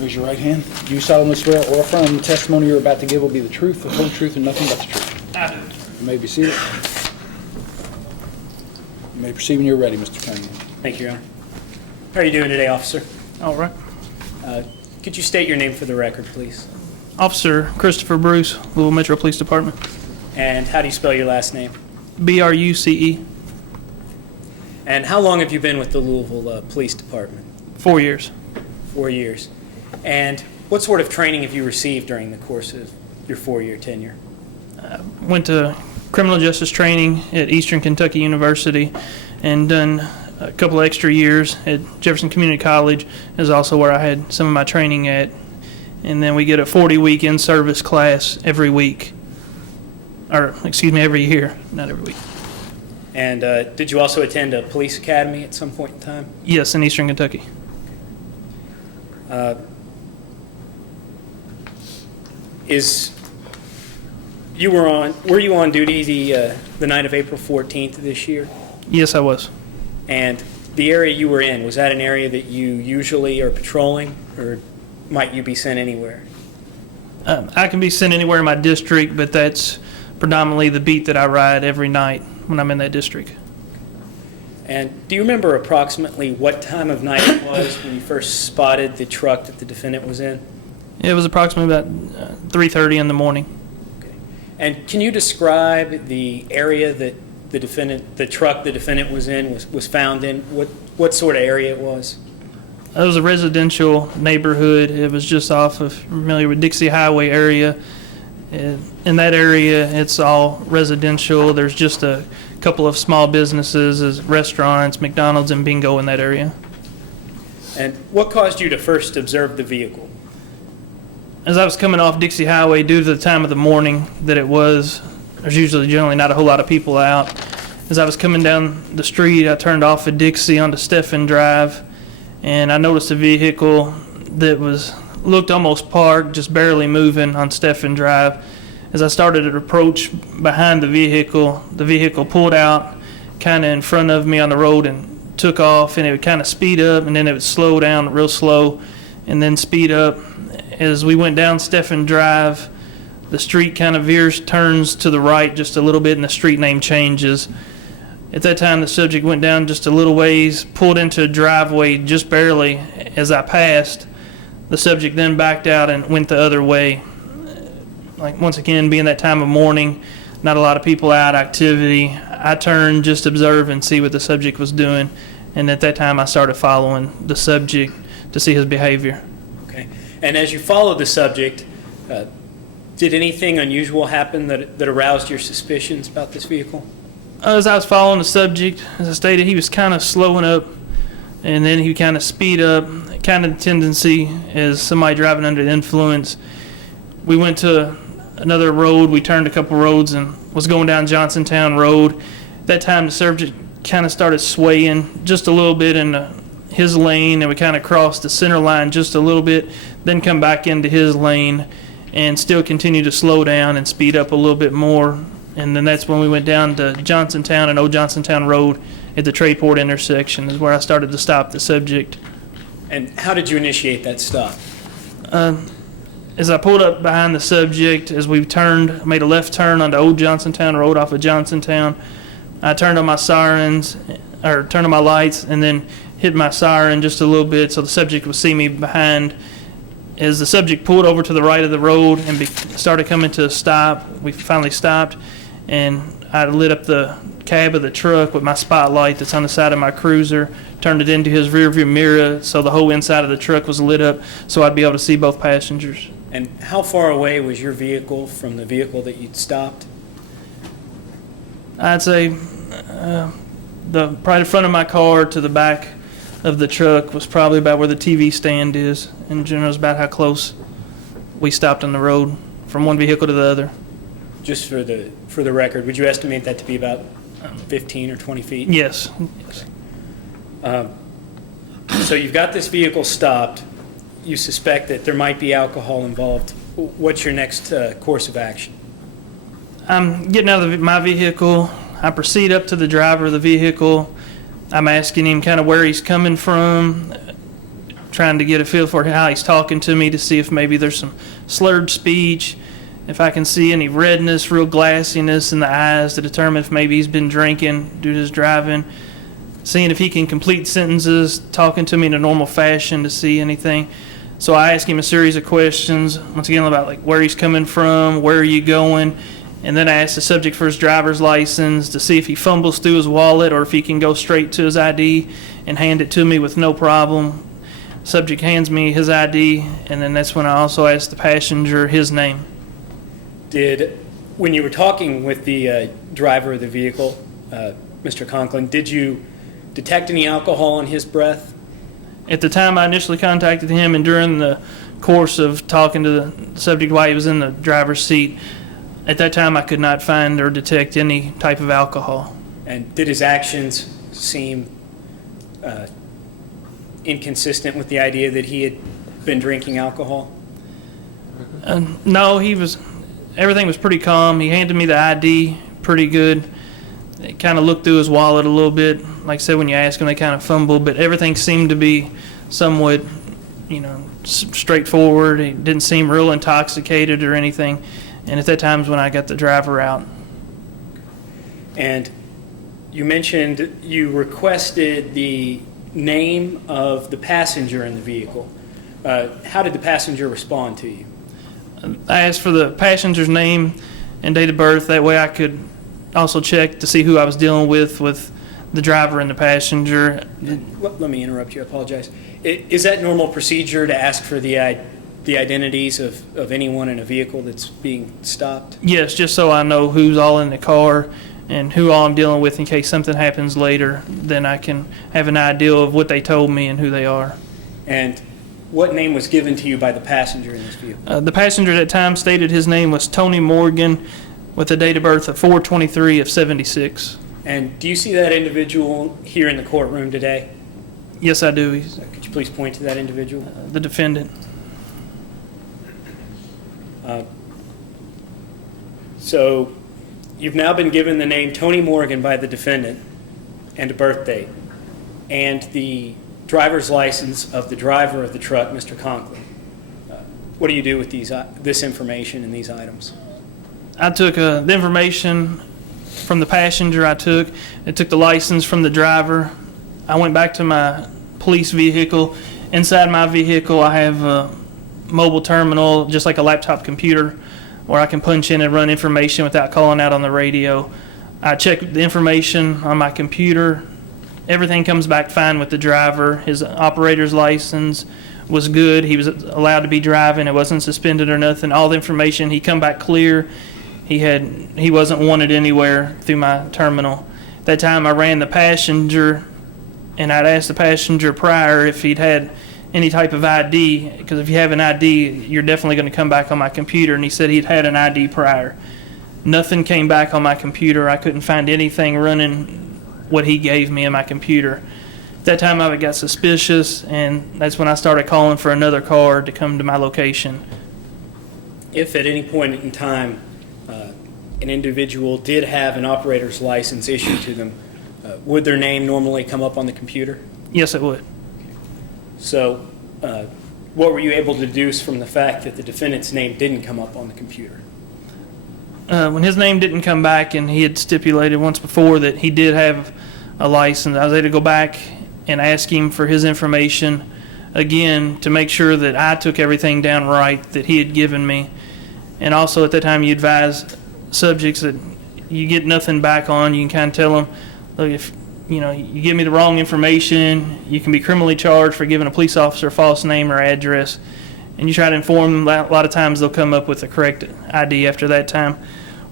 Raise your right hand. Do you solemnly swear or affirm the testimony you're about to give will be the truth, the whole truth, and nothing but the truth? I do. You may be seated. You may proceed when you're ready, Mr. Cunningham. Thank you, Your Honor. How are you doing today, officer? All right. Could you state your name for the record, please? Officer Christopher Bruce, Louisville Metro Police Department. And how do you spell your last name? B-R-U-C-E. And how long have you been with the Louisville Police Department? 4 years. 4 years. And what sort of training have you received during the course of your 4-year tenure? Went to criminal justice training at Eastern Kentucky University and done a couple of extra years at Jefferson Community College is also where I had some of my training at. And then we get a 40-week in-service class every week. Or, excuse me, every year, not every week. And did you also attend a police academy at some point in time? Yes, in Eastern Kentucky. Were you on duty the night of April 14th this year? Yes, I was. And the area you were in, was that an area that you usually are patrolling, or might you be sent anywhere? I can be sent anywhere in my district, but that's predominantly the beat that I ride every night when I'm in that district. And do you remember approximately what time of night it was when you first spotted the truck that the defendant was in? It was approximately about 3:30 in the morning. Okay. And can you describe the area that the truck the defendant was in was found in? What sort of area it was? It was a residential neighborhood. It was just off of, familiar with Dixie Highway area. In that area, it's all residential. There's just a couple of small businesses, as restaurants, McDonald's, and bingo in that area. And what caused you to first observe the vehicle? As I was coming off Dixie Highway, due to the time of the morning that it was, there's usually generally not a whole lot of people out. As I was coming down the street, I turned off at Dixie onto Stephen Drive, and I noticed a vehicle that looked almost parked, just barely moving on Stephen Drive. As I started to approach behind the vehicle pulled out kind of in front of me on the road and took off, and it would kind of speed up, and then it would slow down real slow and then speed up. As we went down Stephen Drive, the street kind of turns to the right just a little bit, and the street name changes. At that time, the subject went down just a little ways, pulled into a driveway just barely. As I passed, the subject then backed out and went the other way. Like, once again, being that time of morning, not a lot of people out, activity, I turned, just observe and see what the subject was doing. And at that time, I started following the subject to see his behavior. Okay. And as you followed the subject, did anything unusual happen that aroused your suspicions about this vehicle? As I was following the subject, as I stated, he was kind of slowing up, and then he would kind of speed up, kind of the tendency as somebody driving under the influence. We went to another road. We turned a couple roads and was going down Johnsontown Road. That time the subject kind of started swaying just a little bit in his lane, and we kind of crossed the center line just a little bit, then come back into his lane and still continue to slow down and speed up a little bit more. And then that's when we went down to Johnsontown and Old Johnsontown Road at the Trayport intersection is where I started to stop the subject. And how did you initiate that stop? As I pulled up behind the subject, as we made a left turn onto Old Johnsontown Road off of Johnsontown, I turned on my turned on my lights, and then hit my siren just a little bit so the subject would see me behind. As the subject pulled over to the right of the road and started coming to a stop, we finally stopped, and I lit up the cab of the truck with my spotlight that's on the side of my cruiser, turned it into his rearview mirror so the whole inside of the truck was lit up so I'd be able to see both passengers. And how far away was your vehicle from the vehicle that you'd stopped? I'd say probably the front of my car to the back of the truck was probably about where the TV stand is. In general, is about how close we stopped on the road from one vehicle to the other. Just for the record, would you estimate that to be about 15 or 20 feet? Yes. So you've got this vehicle stopped. You suspect that there might be alcohol involved. What's your next course of action? I'm getting out of my vehicle. I proceed up to the driver of the vehicle. I'm asking him kind of where he's coming from, trying to get a feel for how he's talking to me to see if maybe there's some slurred speech, if I can see any redness, real glassiness in the eyes to determine if maybe he's been drinking due to his driving, seeing if he can complete sentences, talking to me in a normal fashion to see anything. So I ask him a series of questions, once again about like where he's coming from, where are you going, and then I ask the subject for his driver's license to see if he fumbles through his wallet or if he can go straight to his ID and hand it to me with no problem. Subject hands me his ID, and then that's when I also ask the passenger his name. When you were talking with the driver of the vehicle, Mr. Conklin, did you detect any alcohol in his breath? At the time I initially contacted him and during the course of talking to the subject while he was in the driver's seat, at that time I could not find or detect any type of alcohol. And did his actions seem inconsistent with the idea that he had been drinking alcohol? No, everything was pretty calm. He handed me the ID pretty good. He kind of looked through his wallet a little bit. Like I said, when you ask him, they kind of fumble, but everything seemed to be somewhat, straightforward. He didn't seem real intoxicated or anything. And at that time is when I got the driver out. And you mentioned you requested the name of the passenger in the vehicle. How did the passenger respond to you? I asked for the passenger's name and date of birth. That way I could also check to see who I was dealing with the driver and the passenger. Let me interrupt you. I apologize. Is that normal procedure to ask for the identities of anyone in a vehicle that's being stopped? Yes, just so I know who's all in the car and who all I'm dealing with in case something happens later. Then I can have an idea of what they told me and who they are. And what name was given to you by the passenger in this vehicle? The passenger at that time stated his name was Tony Morgan with a date of birth of 4/23 of 76. And do you see that individual here in the courtroom today? Yes, I do. Could you please point to that individual? The defendant. So you've now been given the name Tony Morgan by the defendant and a birth date and the driver's license of the driver of the truck, Mr. Conklin. What do you do with this information and these items? I took the information from the passenger. I took the license from the driver. I went back to my police vehicle. Inside my vehicle, I have a mobile terminal, just like a laptop computer, where I can punch in and run information without calling out on the radio. I check the information on my computer. Everything comes back fine with the driver. His operator's license was good. He was allowed to be driving. It wasn't suspended or nothing. All the information, he come back clear. He wasn't wanted anywhere through my terminal. At that time, I ran the passenger, and I'd asked the passenger prior if he'd had any type of ID, because if you have an ID, you're definitely going to come back on my computer. And he said he'd had an ID prior. Nothing came back on my computer. I couldn't find anything running what he gave me in my computer. At that time, I got suspicious, and that's when I started calling for another car to come to my location. If at any point in time an individual did have an operator's license issued to them, would their name normally come up on the computer? Yes, it would. So what were you able to deduce from the fact that the defendant's name didn't come up on the computer? When his name didn't come back, and he had stipulated once before that he did have a license, I was able to go back and ask him for his information again to make sure that I took everything down right that he had given me. And also at that time, you advise subjects that you get nothing back on. You can kind of tell them, look, if you give me the wrong information, you can be criminally charged for giving a police officer a false name or address. And you try to inform them. A lot of times they'll come up with the correct ID after that time.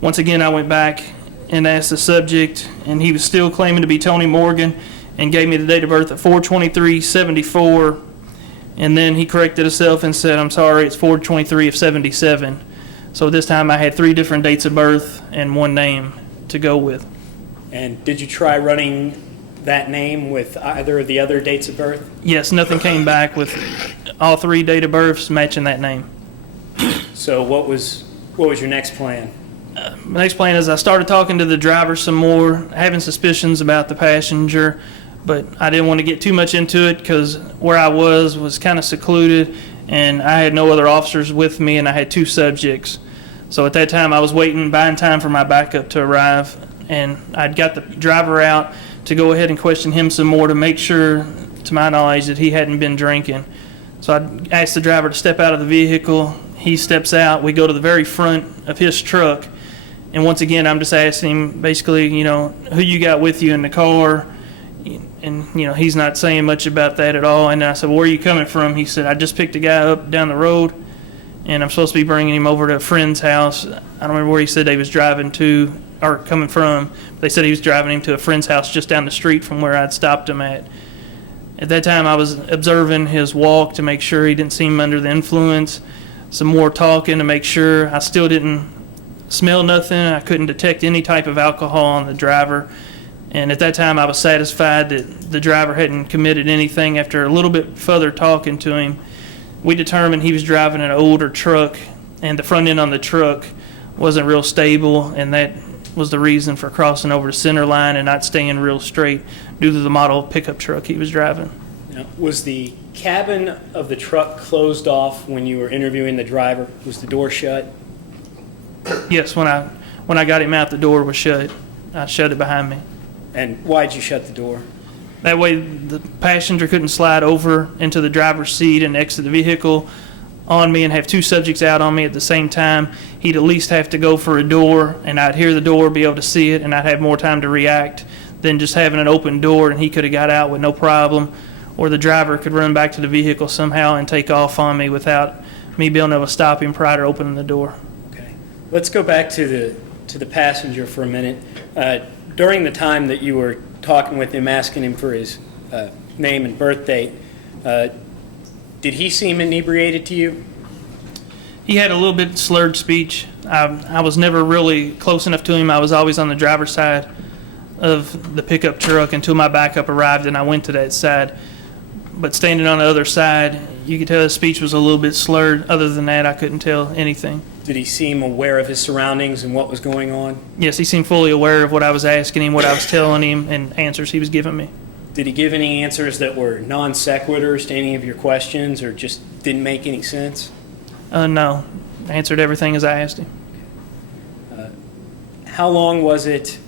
Once again, I went back and asked the subject, and he was still claiming to be Tony Morgan and gave me the date of birth at 4/23/74. And then he corrected himself and said, I'm sorry, it's 4/23/77. So this time I had 3 different dates of birth and 1 name to go with. And did you try running that name with either of the other dates of birth? Yes, nothing came back with all 3 date of births matching that name. So what was your next plan? My next plan is I started talking to the driver some more, having suspicions about the passenger, but I didn't want to get too much into it because where I was kind of secluded, and I had no other officers with me, and I had 2 subjects. So at that time, I was buying time for my backup to arrive, and I'd got the driver out to go ahead and question him some more to make sure, to my knowledge, that he hadn't been drinking. So I asked the driver to step out of the vehicle. He steps out. We go to the very front of his truck. And once again, I'm just asking him basically, who you got with you in the car. And, he's not saying much about that at all. And I said, well, where are you coming from? He said, I just picked a guy up down the road, and I'm supposed to be bringing him over to a friend's house. I don't remember where he said they was driving to or coming from. They said he was driving him to a friend's house just down the street from where I'd stopped him at. At that time, I was observing his walk to make sure he didn't seem under the influence. Some more talking to make sure. I still didn't smell nothing. I couldn't detect any type of alcohol on the driver. And at that time, I was satisfied that the driver hadn't committed anything. After a little bit further talking to him, we determined he was driving an older truck, and the front end on the truck wasn't real stable, and that was the reason for crossing over the center line and not staying real straight due to the model pickup truck he was driving. Now, was the cabin of the truck closed off when you were interviewing the driver? Was the door shut? Yes, when I got him out, the door was shut. I shut it behind me. And why'd you shut the door? That way the passenger couldn't slide over into the driver's seat and exit the vehicle on me and have 2 subjects out on me at the same time. He'd at least have to go for a door, and I'd hear the door, be able to see it, and I'd have more time to react than just having an open door, and he could have got out with no problem, or the driver could run back to the vehicle somehow and take off on me without me being able to stop him prior to opening the door. Okay. Let's go back to the passenger for a minute. During the time that you were talking with him, asking him for his name and birth date, did he seem inebriated to you? He had a little bit slurred speech. I was never really close enough to him. I was always on the driver's side of the pickup truck until my backup arrived and I went to that side. But standing on the other side, you could tell his speech was a little bit slurred. Other than that, I couldn't tell anything. Did he seem aware of his surroundings and what was going on? Yes, he seemed fully aware of what I was asking him, what I was telling him, and answers he was giving me. Did he give any answers that were non sequiturs to any of your questions or just didn't make any sense? No. I answered everything as I asked him. How long was it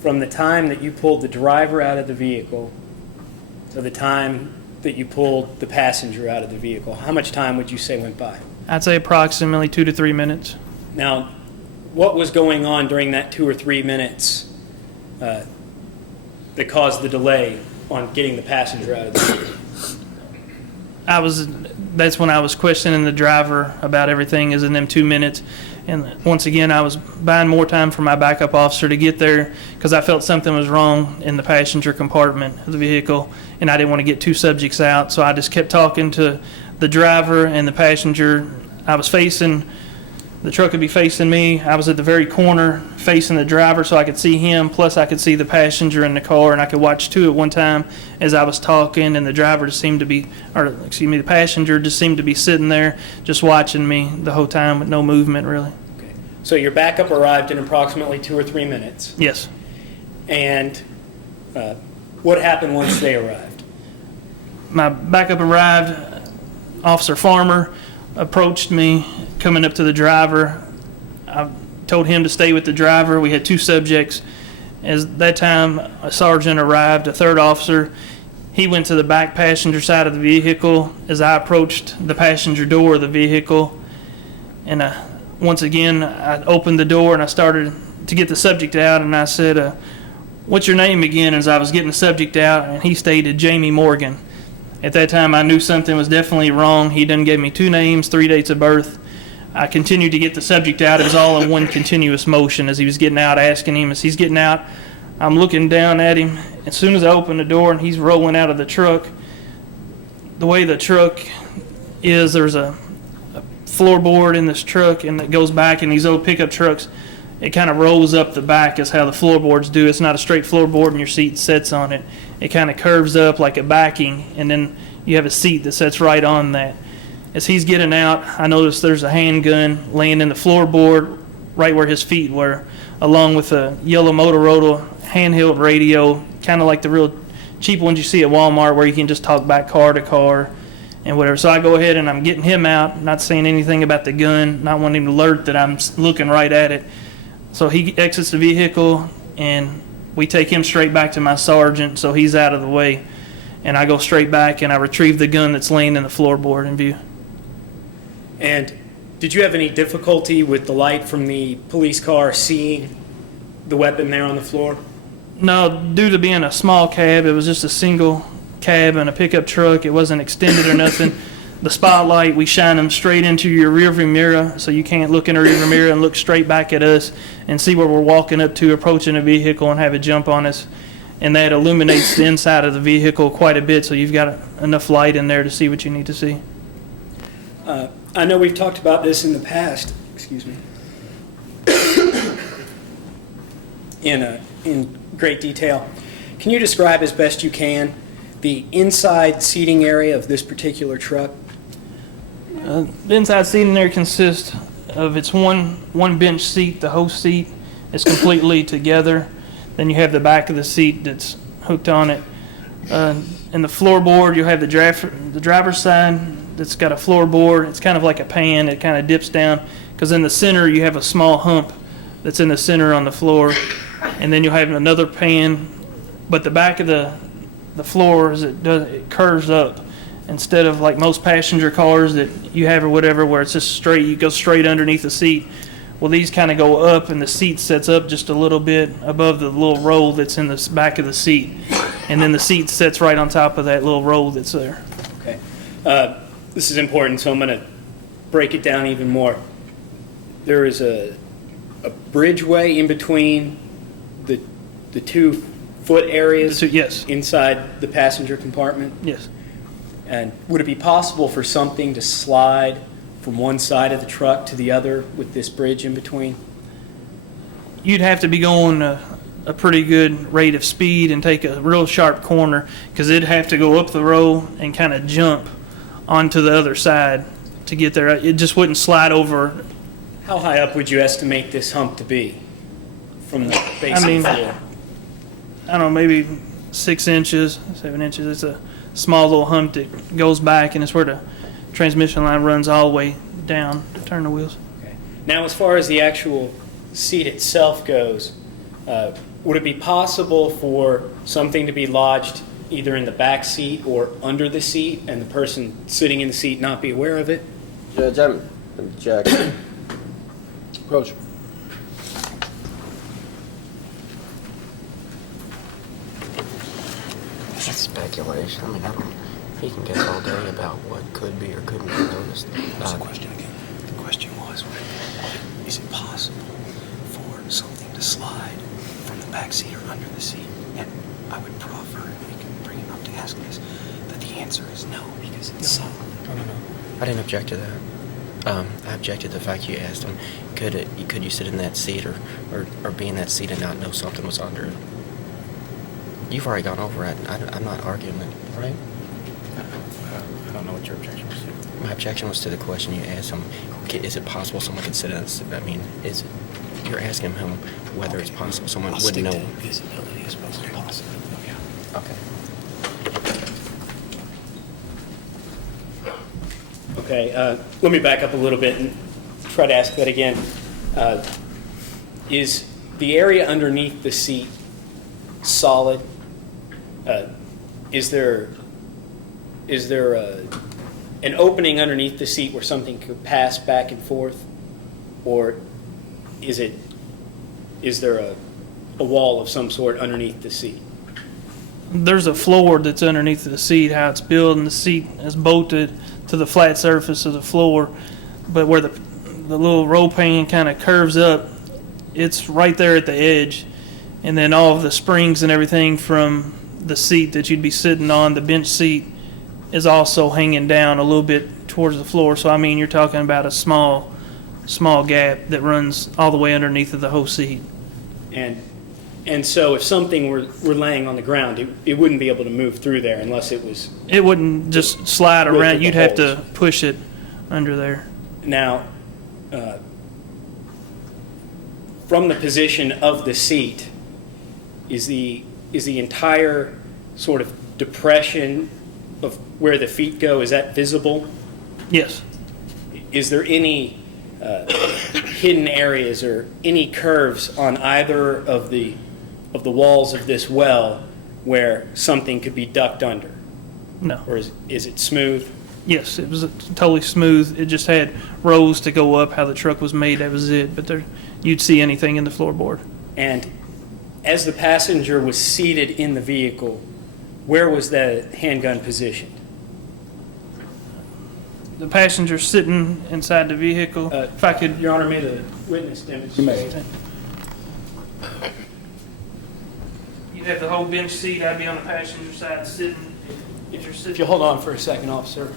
from the time that you pulled the driver out of the vehicle to the time that you pulled the passenger out of the vehicle? How much time would you say went by? I'd say approximately 2 to 3 minutes. Now, what was going on during that 2 or 3 minutes that caused the delay on getting the passenger out of the vehicle? That's when I was questioning the driver about everything is in them 2 minutes. And once again, I was buying more time for my backup officer to get there because I felt something was wrong in the passenger compartment of the vehicle, and I didn't want to get two subjects out. So I just kept talking to the driver and the passenger. I was facing, the truck would be facing me. I was at the very corner facing the driver so I could see him, plus I could see the passenger in the car, and I could watch two at one time as I was talking, and the driver just seemed to be, or excuse me, the passenger just seemed to be sitting there just watching me the whole time with no movement really. Okay. So your backup arrived in approximately 2 or 3 minutes. Yes. And what happened once they arrived? My backup arrived. Officer Farmer approached me coming up to the driver. I told him to stay with the driver. We had two subjects. As that time, a sergeant arrived, a third officer. He went to the back passenger side of the vehicle as I approached the passenger door of the vehicle. And once again, I opened the door and I started to get the subject out, and I said, "What's your name again?" As I was getting the subject out, and he stated Jamie Morgan. At that time, I knew something was definitely wrong. He done gave me 2 names, 3 dates of birth. I continued to get the subject out. It was all in one continuous motion as he was getting out, asking him. As he's getting out, I'm looking down at him. As soon as I open the door and he's rolling out of the truck, the way the truck is, there's a floorboard in this truck, and it goes back. In these old pickup trucks, it kind of rolls up the back is how the floorboards do. It's not a straight floorboard and your seat sets on it. It kind of curves up like a backing, and then you have a seat that sets right on that. As he's getting out, I noticed there's a handgun laying in the floorboard right where his feet were, along with a yellow Motorola handheld radio, kind of like the real cheap ones you see at Walmart where you can just talk back car to car and whatever. So I go ahead and I'm getting him out, not saying anything about the gun, not wanting him to alert that I'm looking right at it. So he exits the vehicle, and we take him straight back to my sergeant, so he's out of the way. And I go straight back, and I retrieve the gun that's laying in the floorboard in view. And did you have any difficulty with the light from the police car seeing the weapon there on the floor? No, due to being a small cab, it was just a single cab and a pickup truck. It wasn't extended or nothing. The spotlight, we shine them straight into your rearview mirror, so you can't look in the rearview mirror and look straight back at us and see where we're walking up to, approaching a vehicle, and have it jump on us. And that illuminates the inside of the vehicle quite a bit, so you've got enough light in there to see what you need to see. I know we've talked about this in the past, excuse me, in great detail. Can you describe as best you can the inside seating area of this particular truck? The inside seating there consists of its one bench seat. The host seat is completely together. Then you have the back of the seat that's hooked on it. In the floorboard, you'll have the driver's side that's got a floorboard. It's kind of like a pan. It kind of dips down, because in the center you have a small hump that's in the center on the floor, and then you'll have another pan. But the back of the floor it curves up, instead of like most passenger cars that you have or whatever, where it's just straight, you go straight underneath the seat. Well, these kind of go up, and the seat sets up just a little bit above the little roll that's in the back of the seat, and then the seat sets right on top of that little roll that's there. Okay. This is important, so I'm going to break it down even more. There is a bridgeway in between the 2 foot areas. Yes. Inside the passenger compartment. Yes. And would it be possible for something to slide from one side of the truck to the other with this bridge in between? You'd have to be going a pretty good rate of speed and take a real sharp corner, because it'd have to go up the row and kind of jump onto the other side to get there. It just wouldn't slide over. How high up would you estimate this hump to be from the basic floor? I don't know, maybe 6 inches, 7 inches. It's a small little hump that goes back, and it's where the transmission line runs all the way down to turn the wheels. Okay. Now, as far as the actual seat itself goes, would it be possible for something to be lodged either in the back seat or under the seat, and the person sitting in the seat not be aware of it? Judge, let me check. Approach. That's speculation. I mean, he can guess all day about what could be or couldn't be noticed. What's the question again? The question was, is it possible for something to slide from the back seat or under the seat? And I would proffer, if we can bring him up to ask this, that the answer is no, because it's solid. No. I didn't object to that. I objected to the fact you asked him, could you sit in that seat or be in that seat and not know something was under it? You've already gone over it. I'm not arguing it, right? I don't know what your objection was to. My objection was to the question you asked him. Is it possible someone could sit in that seat? I mean, you're asking him whether it's possible someone I'll would stick know. to visibility as opposed to possibility. Yeah. Okay. Okay, let me back up a little bit and try to ask that again. Is the area underneath the seat solid? Is there an opening underneath the seat where something could pass back and forth, or is there a wall of some sort underneath the seat? There's a floor that's underneath the seat, how it's built, and the seat is bolted to the flat surface of the floor. But where the little roll pan kind of curves up, it's right there at the edge. And then all of the springs and everything from the seat that you'd be sitting on, the bench seat, is also hanging down a little bit towards the floor. So, I mean, you're talking about a small gap that runs all the way underneath of the whole seat. And so if something were laying on the ground, it wouldn't be able to move through there unless it was... It wouldn't just slide With around. the You'd have to holes. push it under there. Now, from the position of the seat, is the entire sort of depression of where the feet go, is that visible? Yes. Is there any hidden areas or any curves on either of the walls of this well where something could be ducked under? No. Or is it smooth? Yes, it was totally smooth. It just had rows to go up, how the truck was made, that was it. But you'd see anything in the floorboard. And as the passenger was seated in the vehicle, where was the handgun positioned? The passenger sitting inside the vehicle, if I could... Your Honor, may the witness demonstrate. You'd have the whole bench seat. I'd be on the passenger side sitting. If you're sitting... If you hold on for a second, officer.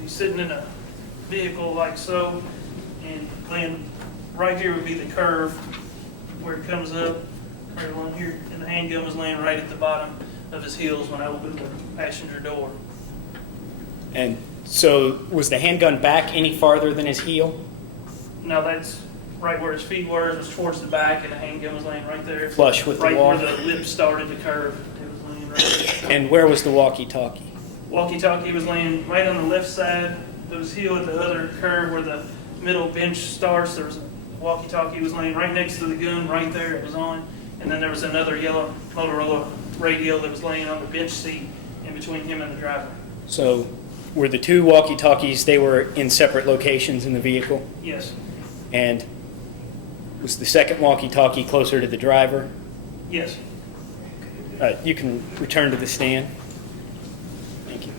Be sitting in a vehicle like so, and laying right here would be the curve where it comes up right along here, and the handgun was laying right at the bottom of his heels when I opened the passenger door. And so was the handgun back any farther than his heel? No, that's right where his feet were. It was towards the back, and the handgun was laying right there. Flush with the right wall? Right where the lip started to curve. It was laying right there. And where was the walkie-talkie? Walkie-talkie was laying right on the left side of his heel at the other curve where the middle bench starts. There was a walkie-talkie was laying right next to the gun, right there. It was on. And then there was another yellow Motorola radio that was laying on the bench seat in between him and the driver. So were the two walkie-talkies, they were in separate locations in the vehicle? Yes. And was the second walkie-talkie closer to the driver? Yes. You can return to the stand. Thank you.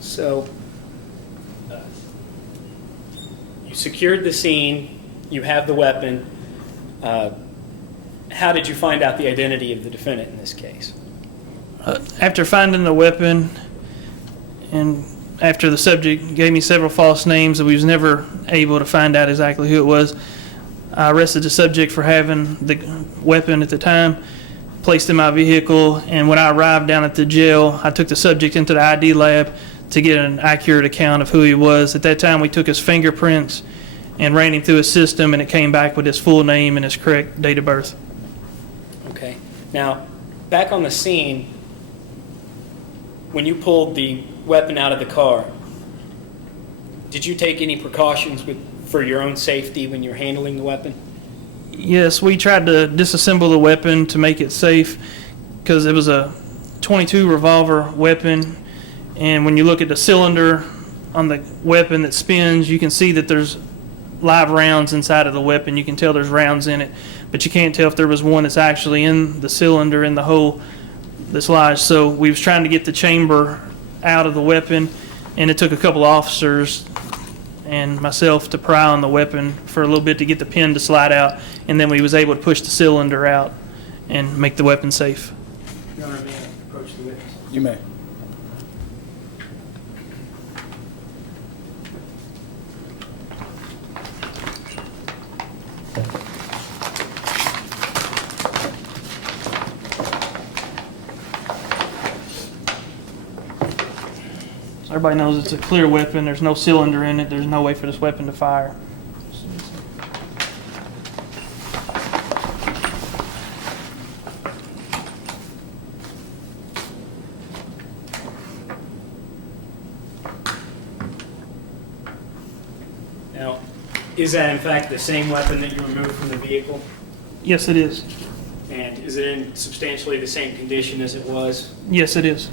So, you secured the scene, you have the weapon. How did you find out the identity of the defendant in this case? After finding the weapon, and after the subject gave me several false names, and we was never able to find out exactly who it was, I arrested the subject for having the weapon at the time, placed in my vehicle, and when I arrived down at the jail, I took the subject into the ID lab to get an accurate account of who he was. At that time, we took his fingerprints and ran him through a system, and it came back with his full name and his correct date of birth. Okay. Now, back on the scene, when you pulled the weapon out of the car, did you take any precautions for your own safety when you're handling the weapon? Yes, we tried to disassemble the weapon to make it safe because it was a .22 revolver weapon, and when you look at the cylinder on the weapon that spins, you can see that there's live rounds inside of the weapon. You can tell there's rounds in it. but you can't tell if there was one that's actually in the cylinder in the hole that's lodged. So we was trying to get the chamber out of the weapon, and it took a couple officers and myself to pry on the weapon for a little bit to get the pin to slide out, and then we was able to push the cylinder out and make the weapon safe. Your Honor, may I approach the witness? You may. Everybody knows it's a clear weapon. There's no cylinder in it. There's no way for this weapon to fire. Now, is that in fact the same weapon that you removed from the vehicle? Yes, it is. And is it in substantially the same condition as it was? Yes, it is.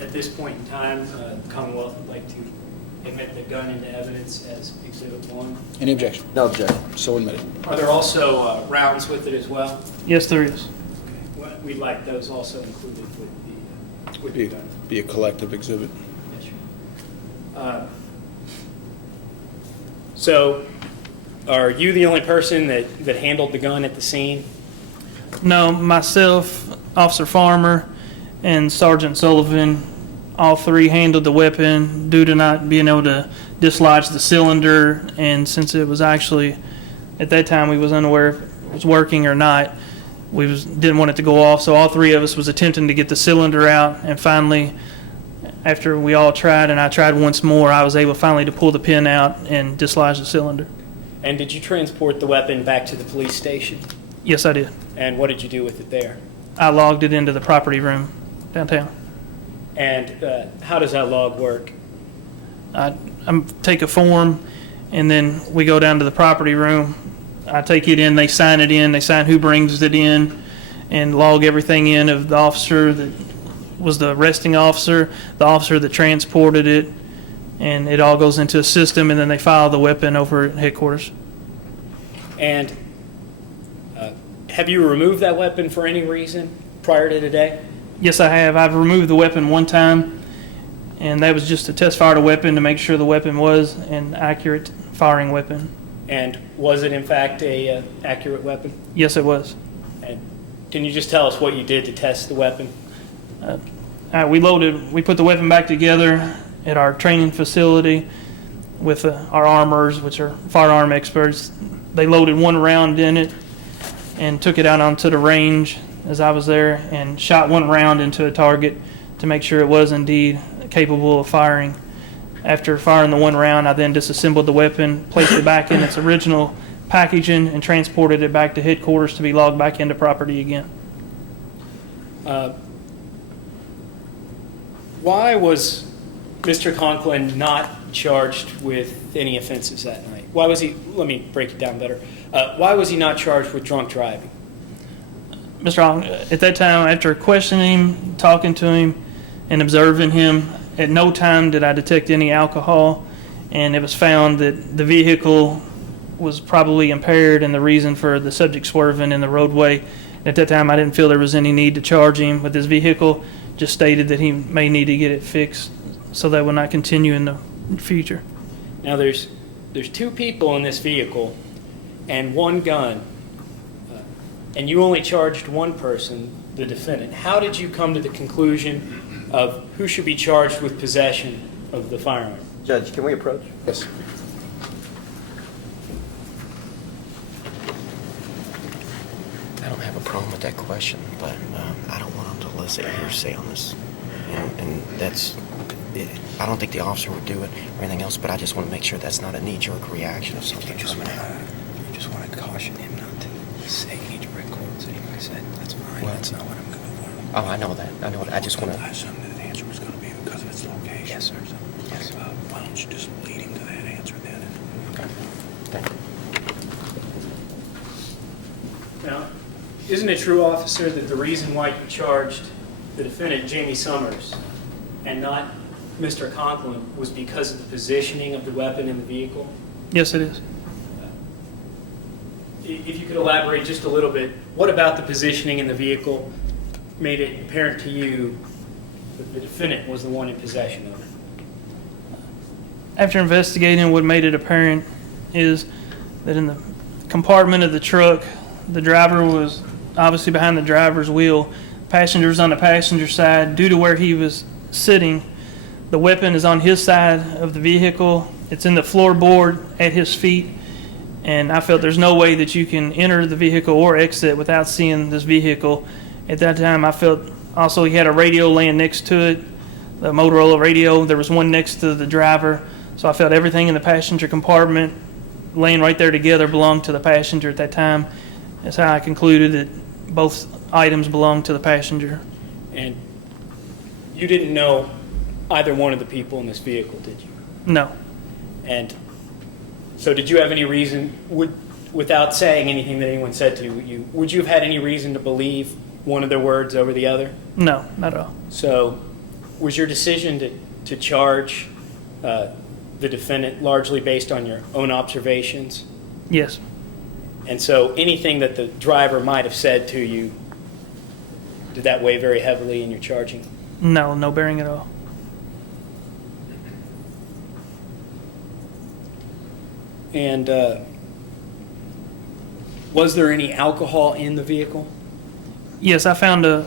At this point in time, the Commonwealth would like to admit the gun into evidence as Exhibit 1. Any objection? No objection. So admitted. Are there also rounds with it as well? Yes, there is. Well, we'd like those also included with the gun. Be a collective exhibit. Yes, sir. So, are you the only person that handled the gun at the scene? No, myself, Officer Farmer, and Sergeant Sullivan, all three handled the weapon due to not being able to dislodge the cylinder, and since it was actually, at that time, we was unaware if it was working or not. Didn't want it to go off, so all three of us was attempting to get the cylinder out, and finally, after we all tried, and I tried once more, I was able finally to pull the pin out and dislodge the cylinder. And did you transport the weapon back to the police station? Yes, I did. And what did you do with it there? I logged it into the property room downtown. And how does that log work? I take a form, and then we go down to the property room. I take it in, they sign it in, they sign who brings it in, and log everything in of the officer that was the arresting officer, the officer that transported it, and it all goes into a system, and then they file the weapon over at headquarters. And have you removed that weapon for any reason prior to today? Yes, I have. I've removed the weapon one time, and that was just to test fire the weapon to make sure the weapon was an accurate firing weapon. And was it in fact a accurate weapon? Yes, it was. And can you just tell us what you did to test the weapon? We put the weapon back together at our training facility with our armors, which are firearm experts. They loaded one round in it and took it out onto the range as I was there and shot one round into a target to make sure it was indeed capable of firing. After firing the one round, I then disassembled the weapon, placed it back in its original packaging, and transported it back to headquarters to be logged back into property again. Why was Mr. Conklin not charged with any offenses that night? Why was he, let me break it down better. Why was he not charged with drunk driving? Mr. Hong, at that time, after questioning him, talking to him, and observing him, at no time did I detect any alcohol, and it was found that the vehicle was probably impaired and the reason for the subject swerving in the roadway. At that time, I didn't feel there was any need to charge him with his vehicle, just stated that he may need to get it fixed so that will not continue in the future. Now there's two people in this vehicle and one gun, and you only charged one person, the defendant. How did you come to the conclusion of who should be charged with possession of the firearm? Judge, can we approach? Yes. I don't have a problem with that question, but I don't want them to elicit hearsay on this. And that's, I don't think the officer would do it or anything else, but I just want to make sure that's not a knee-jerk reaction of something coming out. You just want to caution him not to say any direct quotes anyway. Said that's fine. Well, That's not what I'm going for. Oh, I know that. I know it. I just want to. I assumed that the answer was going to be because of its location. Yes, sir. Yes. Why don't you just lead him to that answer then? Okay. Thank you. Now, isn't it true, officer, that the reason why you charged the defendant, Jamie Summers, and not Mr. Conklin, was because of the positioning of the weapon in the vehicle? Yes, it is. if you could elaborate just a little bit, what about the positioning in the vehicle made it apparent to you that the defendant was the one in possession of it? After investigating, what made it apparent is that in the compartment of the truck, the driver was obviously behind the driver's wheel. Passengers on the passenger side. Due to where he was sitting, the weapon is on his side of the vehicle. It's in the floorboard at his feet. And I felt there's no way that you can enter the vehicle or exit without seeing this vehicle. At that time, I felt also he had a radio laying next to it, the Motorola radio. There was one next to the driver. So I felt everything in the passenger compartment laying right there together belonged to the passenger at that time. That's how I concluded that both items belonged to the passenger. And you didn't know either one of the people in this vehicle, did you? No. And so did you have any reason, without saying anything that anyone said to you, would you have had any reason to believe one of their words over the other? No, not at all. So was your decision to charge the defendant largely based on your own observations? Yes. And so anything that the driver might have said to you, did that weigh very heavily in your charging? No, no bearing at all. And was there any alcohol in the vehicle? Yes, I found I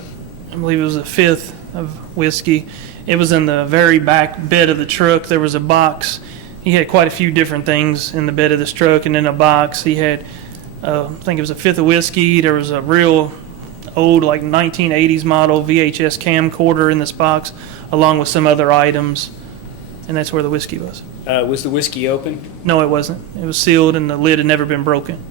believe it was a fifth of whiskey. It was in the very back bed of the truck. There was a box. He had quite a few different things in the bed of this truck, and in a box he had, I think it was a fifth of whiskey. There was a real old, like 1980s model VHS camcorder in this box, along with some other items, and that's where the whiskey was. Was the whiskey open? No, it wasn't. It was sealed, and the lid had never been broken.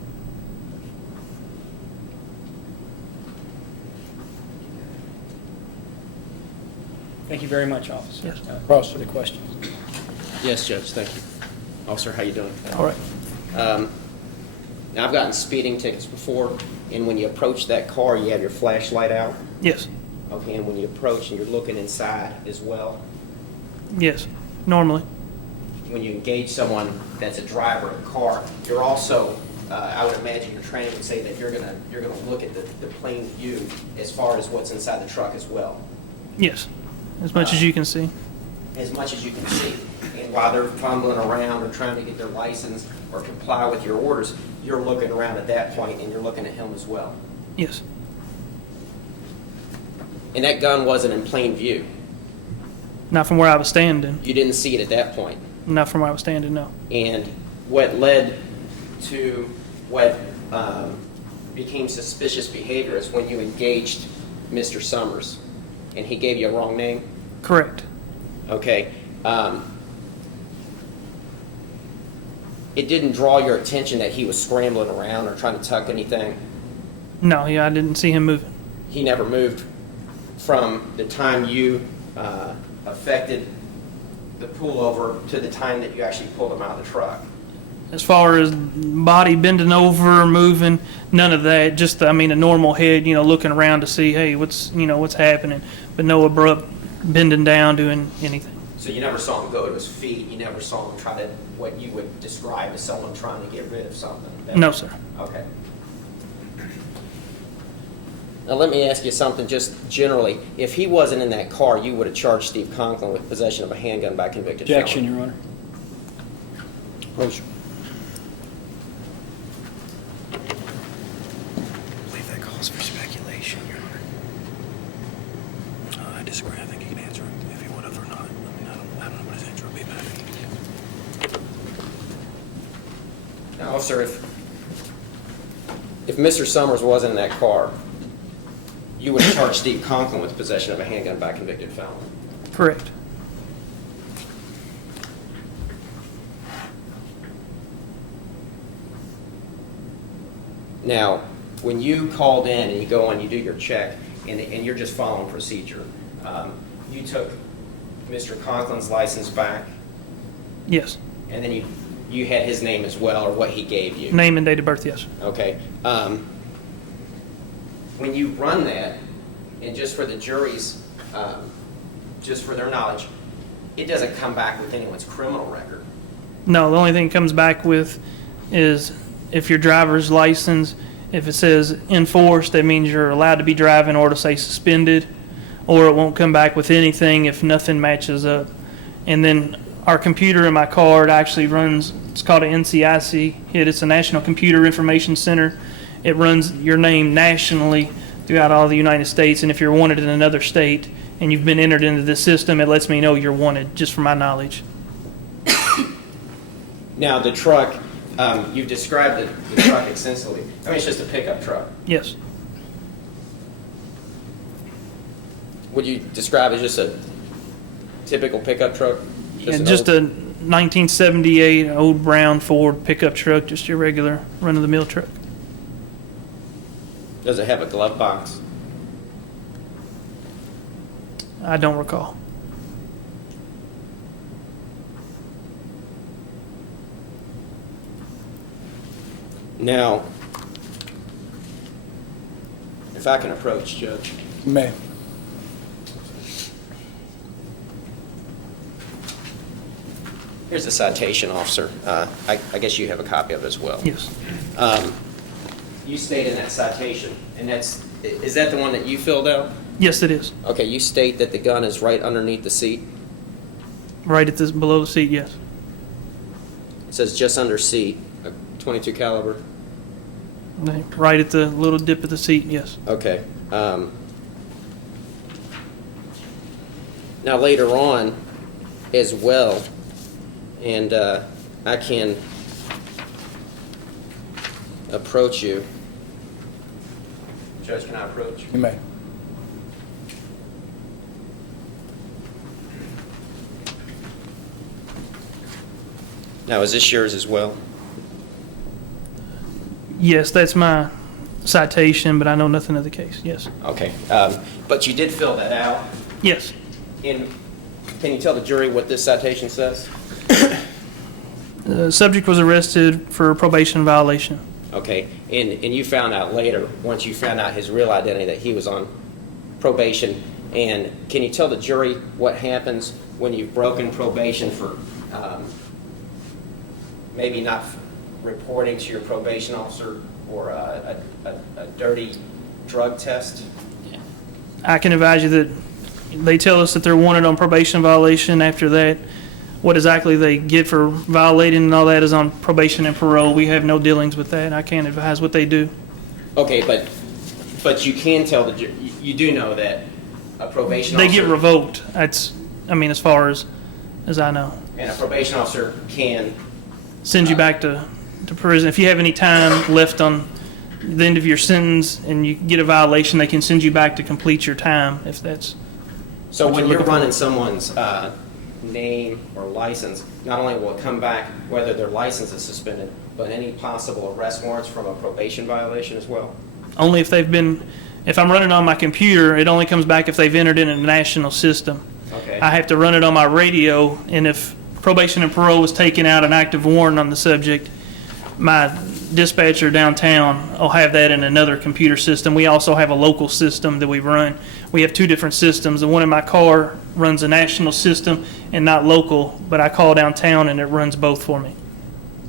Thank you very much, officer. Yes. Cross for the questions. Yes, Judge, thank you. Officer, how you doing? All right. Now, I've gotten speeding tickets before, and when you approach that car, you have your flashlight out. Yes. Okay, and when you approach and you're looking inside as well, Yes. Normally. when you engage someone that's a driver of a car, you're also, I would imagine your training would say that you're gonna look at the plain view as far as what's inside the truck as well. Yes. As much as you can see. As much as you can see. And while they're fumbling around or trying to get their license or comply with your orders, you're looking around at that point and you're looking at him as well. Yes. And that gun wasn't in plain view. Not from where I was standing. You didn't see it at that point. Not from where I was standing, no. And what led to what became suspicious behavior is when you engaged Mr. Summers and he gave you a wrong name? Correct. Okay. It didn't draw your attention that he was scrambling around or trying to tuck anything? No, yeah, I didn't see him moving. He never moved from the time you affected the pullover to the time that you actually pulled him out of the truck? As far as body bending over, moving, none of that. Just, a normal head, looking around to see, hey, what's happening. But no abrupt bending down, doing anything. So you never saw him go to his feet? You never saw him try to, what you would describe as someone trying to get rid of something? No, sir. Okay. Now let me ask you something just generally. If he wasn't in that car, you would have charged Steve Conklin with possession of a handgun by convicted felon? Objection, Your Honor. Approach. I believe that calls for speculation, Your Honor. I disagree. I think he can answer it if he would have or not. I don't know what his answer would be, but I think Now, officer, if Mr. Summers wasn't in that car, you would have charged Steve Conklin with possession of a handgun by convicted felon? Correct. Now, when you called in and you go and you do your check and you're just following procedure, you took Mr. Conklin's license back? Yes. And then you had his name as well, or what he gave you? Name and date of birth, yes. Okay. When you run that, and just for the jury's, just for their knowledge, it doesn't come back with anyone's criminal record. No, the only thing it comes back with is if your driver's license, if it says enforced, that means you're allowed to be driving, or to say suspended, or it won't come back with anything if nothing matches up. And then our computer in my car, it actually runs, it's called an NCIC hit. It's a National Computer Information Center. It runs your name nationally throughout all the United States, and if you're wanted in another state and you've been entered into this system, it lets me know you're wanted, just from my knowledge. Now, the truck, you've described the truck extensively. I mean, it's just a pickup truck. Yes. Would you describe it as just a typical pickup truck? Just a 1978 old brown Ford pickup truck, just your regular run-of-the-mill truck. Does it have a glove box? I don't recall. Now, if I can approach, Judge. You may. Here's the citation, officer. I guess you have a copy of it as well. Yes. You state in that citation, and is that the one that you filled out? Yes, it is. Okay, you state that the gun is right underneath the seat. Right at this, below the seat, yes. It says just under seat, a .22 caliber. Right at the little dip of the seat, yes. Okay. Now later on, as well, and I can approach you. Judge, can I approach? You may. Now, is this yours as well? Yes, that's my citation, but I know nothing of the case, yes. Okay. But you did fill that out. Yes. And can you tell the jury what this citation says? The subject was arrested for a probation violation. Okay. And you found out later, once you found out his real identity, that he was on probation. And can you tell the jury what happens when you've broken probation for maybe not reporting to your probation officer or a dirty drug test? I can advise you that they tell us that they're wanted on probation violation. After that, what exactly they get for violating and all that is on probation and parole. We have no dealings with that. I can't advise what they do. Okay, but you can tell the jury, you do know that a probation They officer... get revoked. That's, I mean, as far as I know. And a probation officer can... Send you back to prison. If you have any time left on the end of your sentence and you get a violation, they can send you back to complete your time if that's... So when you're running someone's name or license, not only will it come back whether their license is suspended, but any possible arrest warrants from a probation violation as well? Only if they've been... If I'm running on my computer, it only comes back if they've entered in a national system. Okay. I have to run it on my radio, and if probation and parole was taking out an active warrant on the subject, my dispatcher downtown will have that in another computer system. We also have a local system that we run. We have two different systems. The one in my car runs a national system and not local, but I call downtown and it runs both for me.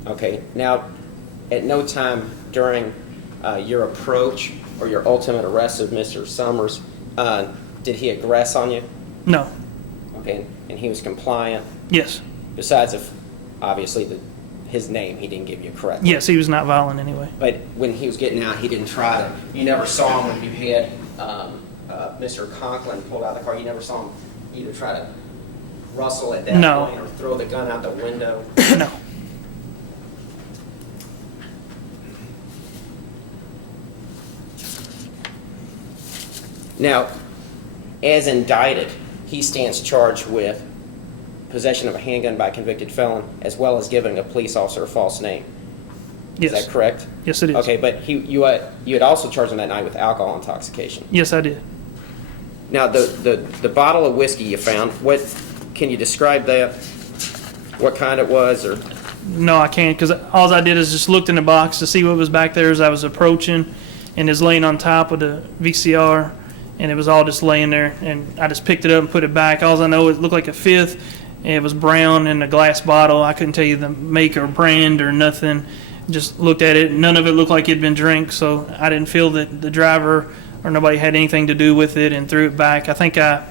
Okay. Now, at no time during your approach or your ultimate arrest of Mr. Summers, did he aggress on you? No. Okay. And he was compliant? Yes. Besides, if obviously his name, he didn't give you correct. Yes, he was not violent anyway. But when he was getting out, he didn't try to. You never saw him when you had Mr. Conklin pulled out of the car. You never saw him either try to rustle at that point or throw the gun out the window. No. Now, as indicted, he stands charged with possession of a handgun by a convicted felon, as well as giving a police officer a false name. Yes. Is that correct? Yes, it is. Okay, but you had also charged him that night with alcohol intoxication. Yes, I did. Now, the bottle of whiskey you found, can you describe that? What kind it was, or? No, I can't, because all I did is just looked in the box to see what was back there as I was approaching, and it's laying on top of the VCR, and it was all just laying there, and I just picked it up and put it back. All I know, it looked like a fifth, and it was brown in a glass bottle. I couldn't tell you the make or brand or nothing. Just looked at it. None of it looked like it had been drank, so I didn't feel that the driver or nobody had anything to do with it and threw it back. I think I'm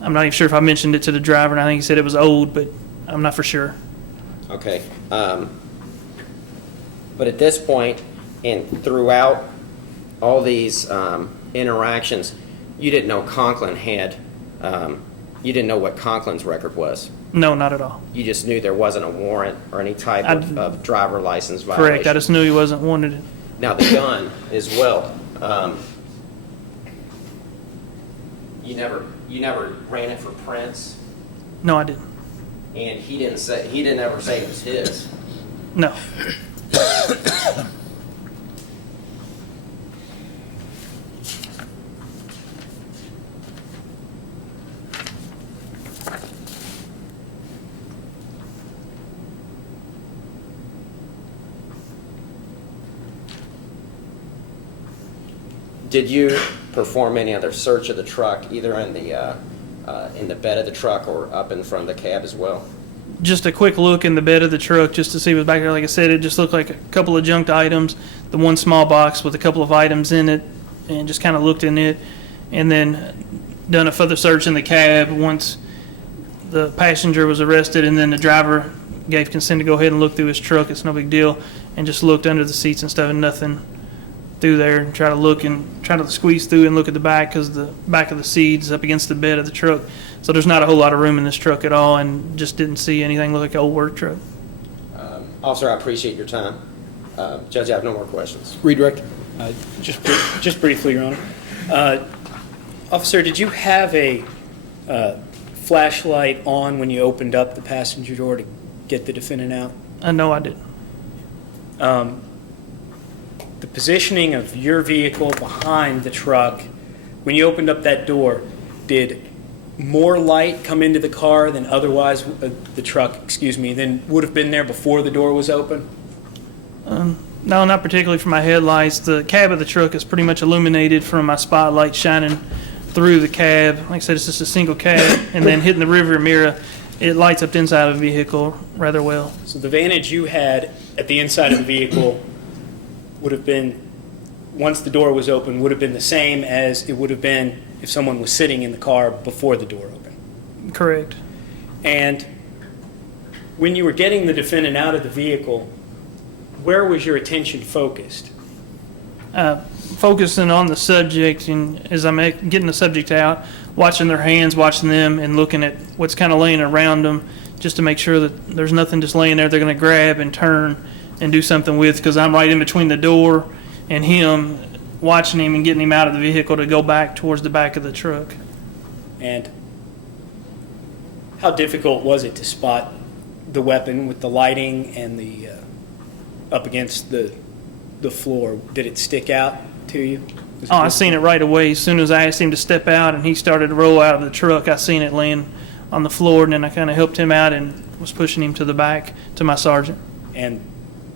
not even sure if I mentioned it to the driver, and I think he said it was old, but I'm not for sure. Okay. But at this point, and throughout all these interactions, you didn't know Conklin had, you didn't know what Conklin's record was. No, not at all. You just knew there wasn't a warrant or any type of driver license violation. Correct. I just knew he wasn't wanted. Now, the gun as well. You never ran it for prints, No, I didn't. and he didn't ever say it was his. No. Did you perform any other search of the truck, either in the bed of the truck or up in front of the cab as well? Just a quick look in the bed of the truck just to see what was back there. Like I said, it just looked like a couple of junked items, the one small box with a couple of items in it, and just kind of looked in it, and then done a further search in the cab once the passenger was arrested, and then the driver gave consent to go ahead and look through his truck. It's no big deal, and just looked under the seats and stuff, and nothing through there, and try to squeeze through and look at the back, because the back of the seat is up against the bed of the truck. So there's not a whole lot of room in this truck at all, and just didn't see anything look like an old work truck. Officer, I appreciate your time. Judge, I have no more questions. Redirect. Just briefly, Your Honor. Officer, did you have a flashlight on when you opened up the passenger door to get the defendant out? No, I didn't. The positioning of your vehicle behind the truck, when you opened up that door, did more light come into the car than otherwise, the truck, than would have been there before the door was open? No, not particularly for my headlights. The cab of the truck is pretty much illuminated from my spotlight shining through the cab. Like I said, it's just a single cab, and then hitting the rearview mirror, it lights up the inside of the vehicle rather well. So the vantage you had at the inside of the vehicle would have been, once the door was open, would have been the same as it would have been if someone was sitting in the car before the door opened. Correct. And when you were getting the defendant out of the vehicle, where was your attention focused? Focusing on the subject, and as I'm getting the subject out, watching their hands, watching them, and looking at what's kind of laying around them, just to make sure that there's nothing just laying there they're going to grab and turn and do something with, because I'm right in between the door and him, watching him and getting him out of the vehicle to go back towards the back of the truck. And how difficult was it to spot the weapon with the lighting and the up against the floor? Did it stick out to you? Oh, I seen it right away. As soon as I asked him to step out and he started to roll out of the truck, I seen it laying on the floor, and then I kind of helped him out and was pushing him to the back to my sergeant. And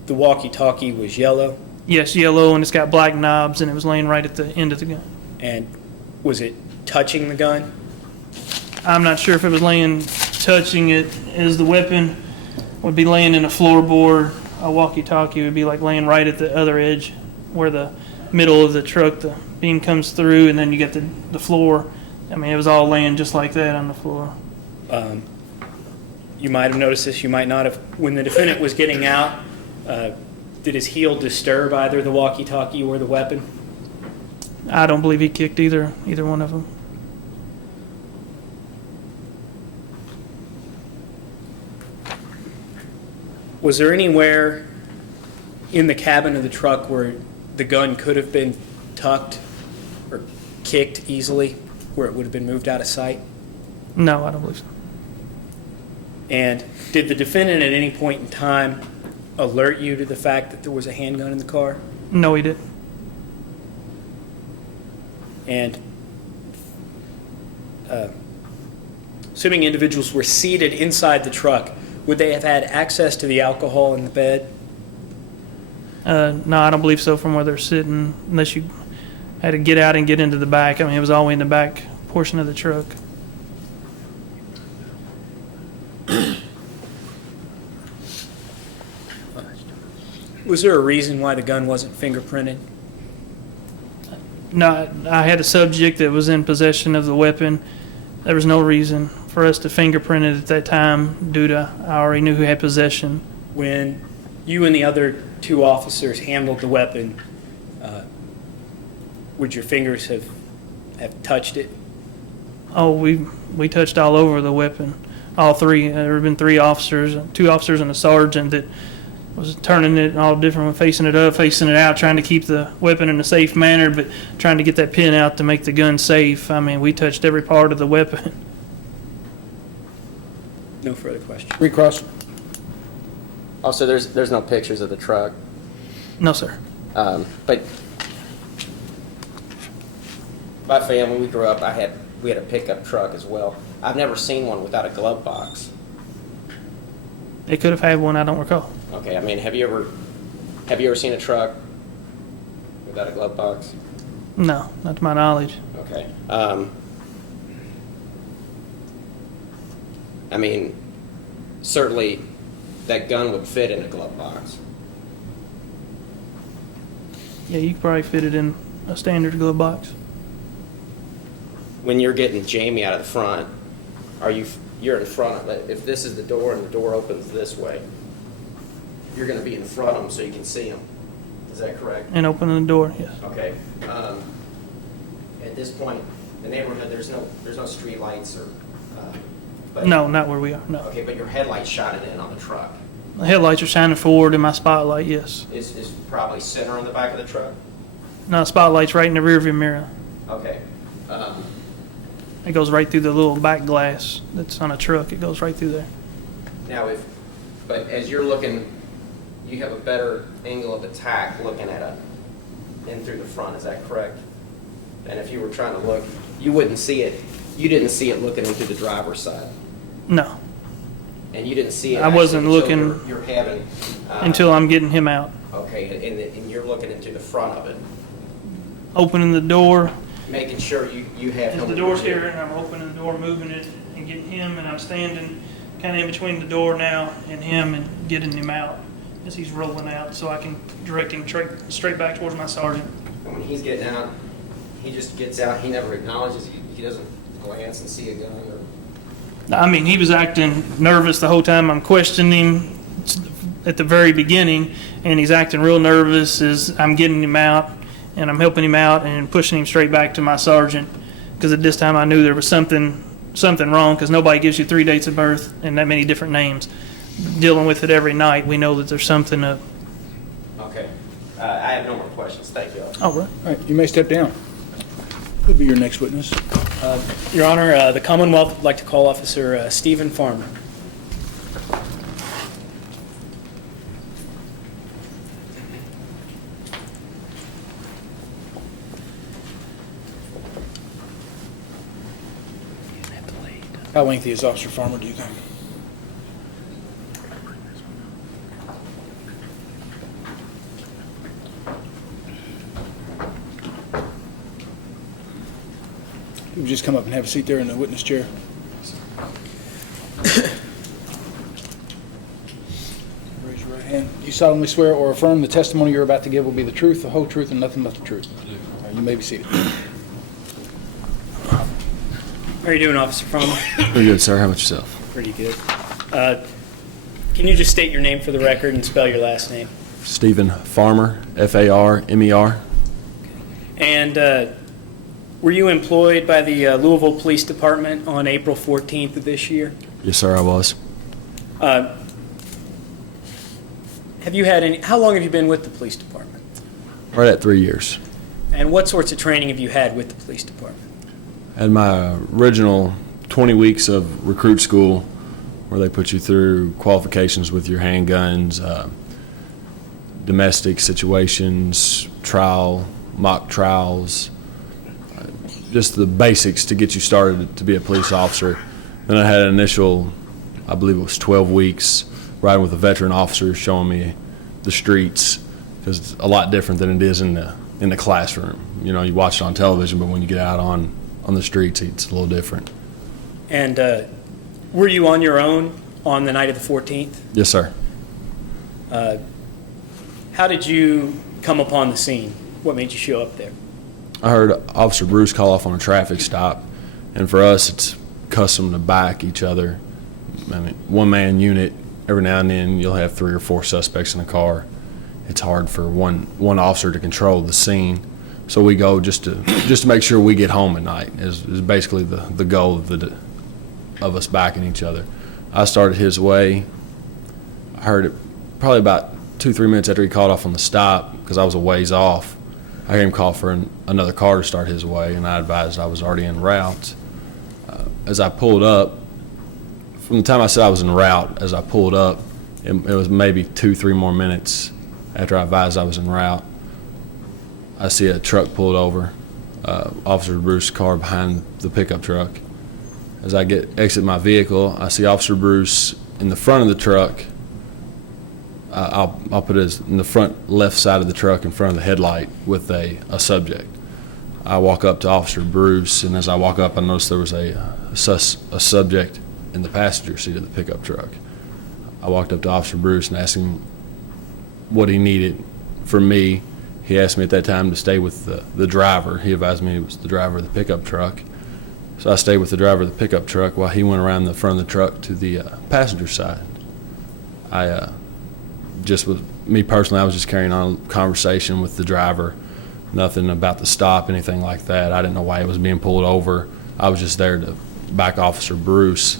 the walkie-talkie was yellow? Yes, yellow, and it's got black knobs, and it was laying right at the end of the gun. And was it touching the gun? I'm not sure if it was touching it, as the weapon would be laying in a floorboard. A walkie-talkie would be like laying right at the other edge where the middle of the truck, the beam comes through, and then you get the floor. I mean, it was all laying just like that on the floor. You might have noticed this, you might not have. When the defendant was getting out, did his heel disturb either the walkie-talkie or the weapon? I don't believe he kicked either one of them. Was there anywhere in the cabin of the truck where the gun could have been tucked or kicked easily, where it would have been moved out of sight? No, I don't believe so. And did the defendant at any point in time alert you to the fact that there was a handgun in the car? No, he didn't. And assuming individuals were seated inside the truck, would they have had access to the alcohol in the bed? No, I don't believe so from where they're sitting, unless you had to get out and get into the back. I mean, it was all the way in the back portion of the truck. Was there a reason why the gun wasn't fingerprinted? No, I had a subject that was in possession of the weapon. There was no reason for us to fingerprint it at that time due to I already knew who had possession. When you and the other two officers handled the weapon, would your fingers have touched it? Oh, we touched all over the weapon. All three. There have been 3 officers, 2 officers and a sergeant that was turning it all different, facing it up, facing it out, trying to keep the weapon in a safe manner, but trying to get that pin out to make the gun safe. I mean, we touched every part of the weapon. No further questions. Recross. Also, there's no pictures of the truck. No, sir. But my family, we grew up, we had a pickup truck as well. I've never seen one without a glove box. It could have had one, I don't recall. Okay, I mean, have you ever seen a truck without a glove box? No, not to my knowledge. Okay. I mean, certainly that gun would fit in a glove box. Yeah, you could probably fit it in a standard glove box. When you're getting Jamie out of the front, you're in front of it. If this is the door and the door opens this way, you're going to be in front of him so you can see him. Is that correct? And opening the door, yes. Okay. At this point, the neighborhood, there's no street lights or. But, No, not where we are, no. Okay, but your headlights shining in on the truck. The headlights are shining forward in my spotlight, yes. Is probably center on the back of the truck. No, spotlight's right in the rearview mirror. Okay. It goes right through the little back glass that's on a truck. It goes right through there. Now, but as you're looking, you have a better angle of attack looking at it in through the front. Is that correct? And if you were trying to look, you wouldn't see it. You didn't see it looking into the driver's side. No. And you didn't see it. I wasn't until looking You're having. until I'm getting him out. Okay, and you're looking into the front of it, Opening the door. making sure you have. As him the door's here, and I'm opening the door, moving it, and getting him, and I'm standing kind of in between the door now and him, and getting him out as he's rolling out, so I can direct him straight back towards my sergeant. And when he's getting out, he just gets out. He never acknowledges. He doesn't glance and see a gun. I mean, he was acting nervous the whole time I'm questioning him at the very beginning, and he's acting real nervous as I'm getting him out, and I'm helping him out and pushing him straight back to my sergeant, because at this time I knew there was something wrong, because nobody gives you 3 dates of birth and that many different names. Dealing with it every night, we know that there's something up. Okay. I have no more questions. Thank you. All right. All right, you may step down. Who'll be your next witness? Your Honor, the Commonwealth would like to call Officer Stephen Farmer. How lengthy is Officer Farmer, do you think? You just come up and have a seat there in the witness chair. Raise your right hand. Do you solemnly swear or affirm the testimony you're about to give will be the truth, the whole truth, and nothing but the truth? I do. All right, you may be seated. How are you doing, Officer Farmer? Pretty good, sir. How about yourself? Pretty good. Can you just state your name for the record and spell your last name? Stephen Farmer, F-A-R-M-E-R. And were you employed by the Louisville Police Department on April 14th of this year? Yes, sir, I was. Have you had any? How long have you been with the police department? Right at 3 years. And what sorts of training have you had with the police department? Had my original 20 weeks of recruit school where they put you through qualifications with your handguns, domestic situations, trial, mock trials, just the basics to get you started to be a police officer. Then I had an initial, I believe it was 12 weeks, riding with a veteran officer showing me the streets, because it's a lot different than it is in the classroom. You know, you watch it on television, but when you get out on the streets, it's a little different. And were you on your own on the night of the 14th? Yes, sir. How did you come upon the scene? What made you show up there? I heard Officer Bruce call off on a traffic stop, and for us, it's custom to back each other. I mean, one-man unit, every now and then you'll have 3 or 4 suspects in a car. It's hard for one officer to control the scene, so we go just to make sure we get home at night is basically the goal of us backing each other. I started his way. I heard it probably about 2-3 minutes after he called off on the stop because I was a ways off. I heard him call for another car to start his way, and I advised I was already en route. As I pulled up, from the time I said I was en route, as I pulled up, it was maybe 2-3 more minutes after I advised I was en route. I see a truck pulled over, Officer Bruce's car behind the pickup truck. As I exit my vehicle, I see Officer Bruce in the front of the truck. I'll put it as in the front left side of the truck in front of the headlight with a subject. I walk up to Officer Bruce, and as I walk up, I noticed there was a subject in the passenger seat of the pickup truck. I walked up to Officer Bruce and asked him what he needed from me. He asked me at that time to stay with the driver. He advised me it was the driver of the pickup truck. So I stayed with the driver of the pickup truck while he went around the front of the truck to the passenger side. Me personally, I was just carrying on a conversation with the driver. Nothing about the stop, anything like that. I didn't know why he was being pulled over. I was just there to back Officer Bruce.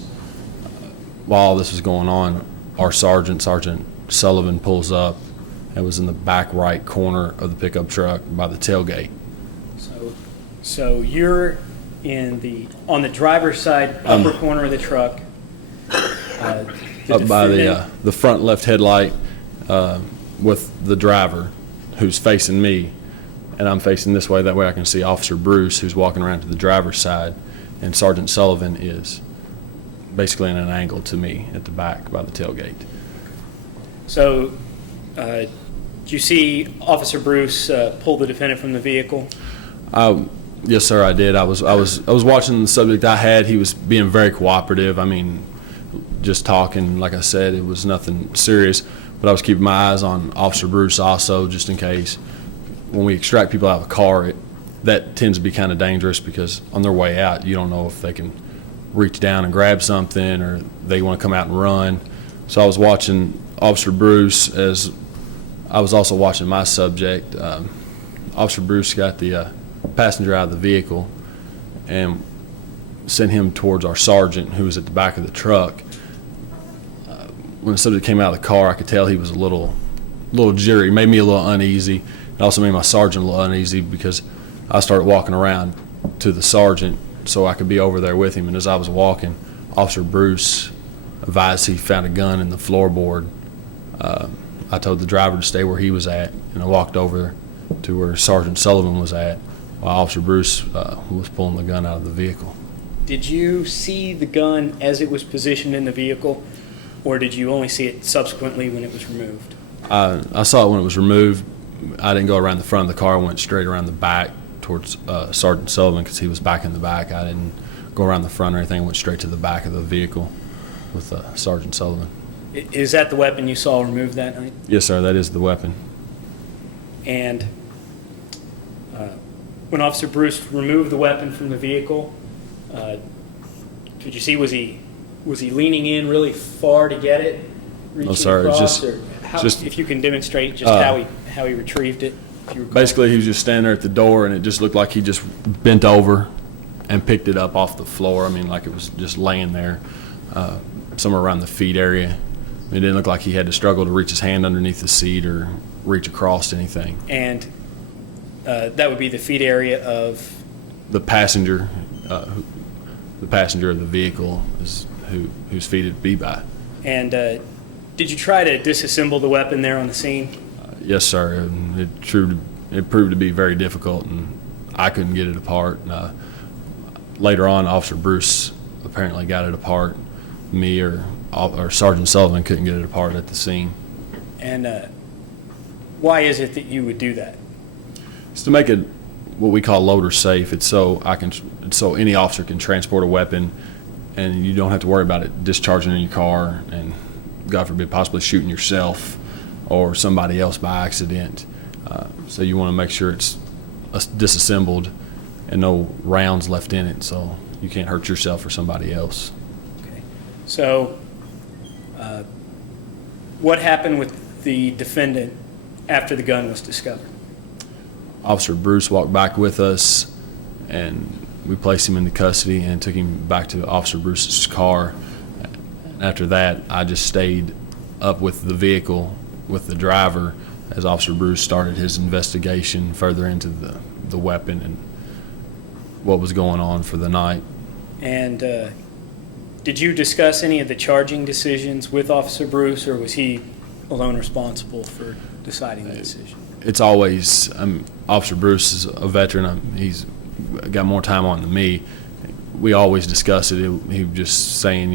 While all this was going on, our Sergeant Sullivan, pulls up and was in the back right corner of the pickup truck by the tailgate. So you're on the driver's side, upper corner of the truck. Up by the front left headlight with the driver who's facing me, and I'm facing this way. That way I can see Officer Bruce, who's walking around to the driver's side, and Sergeant Sullivan is basically in an angle to me at the back by the tailgate. So did you see Officer Bruce pull the defendant from the vehicle? Yes, sir, I did. I was watching the subject I had. He was being very cooperative. I mean, just talking. Like I said, it was nothing serious. But I was keeping my eyes on Officer Bruce also, just in case. When we extract people out of a car, that tends to be kind of dangerous because on their way out, you don't know if they can reach down and grab something or they want to come out and run. So I was watching Officer Bruce as I was also watching my subject. Officer Bruce got the passenger out of the vehicle and sent him towards our sergeant who was at the back of the truck. When the subject came out of the car, I could tell he was a little jittery. It made me a little uneasy. It also made my sergeant a little uneasy because I started walking around to the sergeant so I could be over there with him. And as I was walking, Officer Bruce advised he found a gun in the floorboard. I told the driver to stay where he was at, and I walked over to where Sergeant Sullivan was at while Officer Bruce was pulling the gun out of the vehicle. Did you see the gun as it was positioned in the vehicle, or did you only see it subsequently when it was removed? I saw it when it was removed. I didn't go around the front of the car. I went straight around the back towards Sergeant Sullivan because he was back in the back. I didn't go around the front or anything. I went straight to the back of the vehicle with Sergeant Sullivan. Is that the weapon you saw removed that night? Yes, sir, that is the weapon. And when Officer Bruce removed the weapon from the vehicle, did you see, was he leaning in really far to get it? No, sir. Across, it's just if you can demonstrate just how he retrieved it. If you recall. Basically, he was just standing there at the door, and it just looked like he just bent over and picked it up off the floor. I mean, like it was just laying there somewhere around the feet area. It didn't look like he had to struggle to reach his hand underneath the seat or reach across anything. And that would be the feet area of? The passenger. The passenger of the vehicle is whose feet it'd be by. And did you try to disassemble the weapon there on the scene? Yes, sir. It proved to be very difficult, and I couldn't get it apart. Later on, Officer Bruce apparently got it apart. Me or Sergeant Sullivan couldn't get it apart at the scene. And why is it that you would do that? It's to make it what we call loader safe. It's so any officer can transport a weapon, and you don't have to worry about it discharging in your car and, God forbid, possibly shooting yourself. or somebody else by accident. So you want to make sure it's disassembled and no rounds left in it, so you can't hurt yourself or somebody else. So, what happened with the defendant after the gun was discovered? Officer Bruce walked back with us, and we placed him into custody and took him back to Officer Bruce's car. After that, I just stayed up with the vehicle with the driver as Officer Bruce started his investigation further into the weapon and what was going on for the night. And did you discuss any of the charging decisions with Officer Bruce, or was he alone responsible for deciding the decision? It's always, Officer Bruce is a veteran. He's got more time on than me. We always discuss it. He was just saying,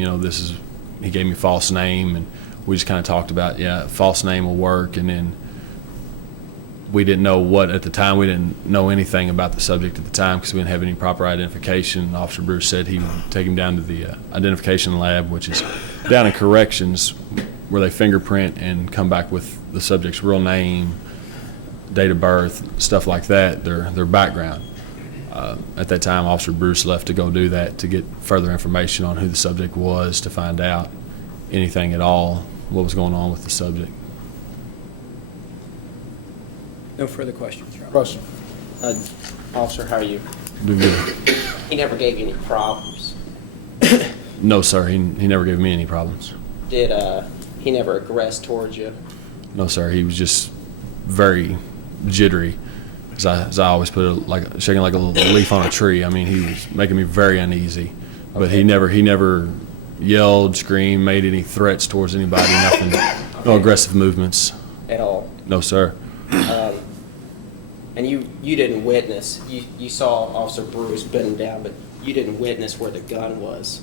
he gave me a false name, and we just kind of talked about, false name will work. And then we didn't know at the time. We didn't know anything about the subject at the time because we didn't have any proper identification. Officer Bruce said he would take him down to the identification lab, which is down in corrections, where they fingerprint and come back with the subject's real name, date of birth, stuff like that, their background. At that time, Officer Bruce left to go do that to get further information on who the subject was, to find out anything at all, what was going on with the subject. No further questions, Your Honor. Question. Officer, how are you? Doing good. He never gave you any problems. No, sir. He never gave me any problems. Did he never aggress towards you? No, sir. He was just very jittery, as I always put it, shaking like a little leaf on a tree. I mean, he was making me very uneasy. But he never yelled, screamed, made any threats towards anybody. Nothing. No aggressive movements. At all? No, sir. And you didn't witness. You saw Officer Bruce bend down, but you didn't witness where the gun was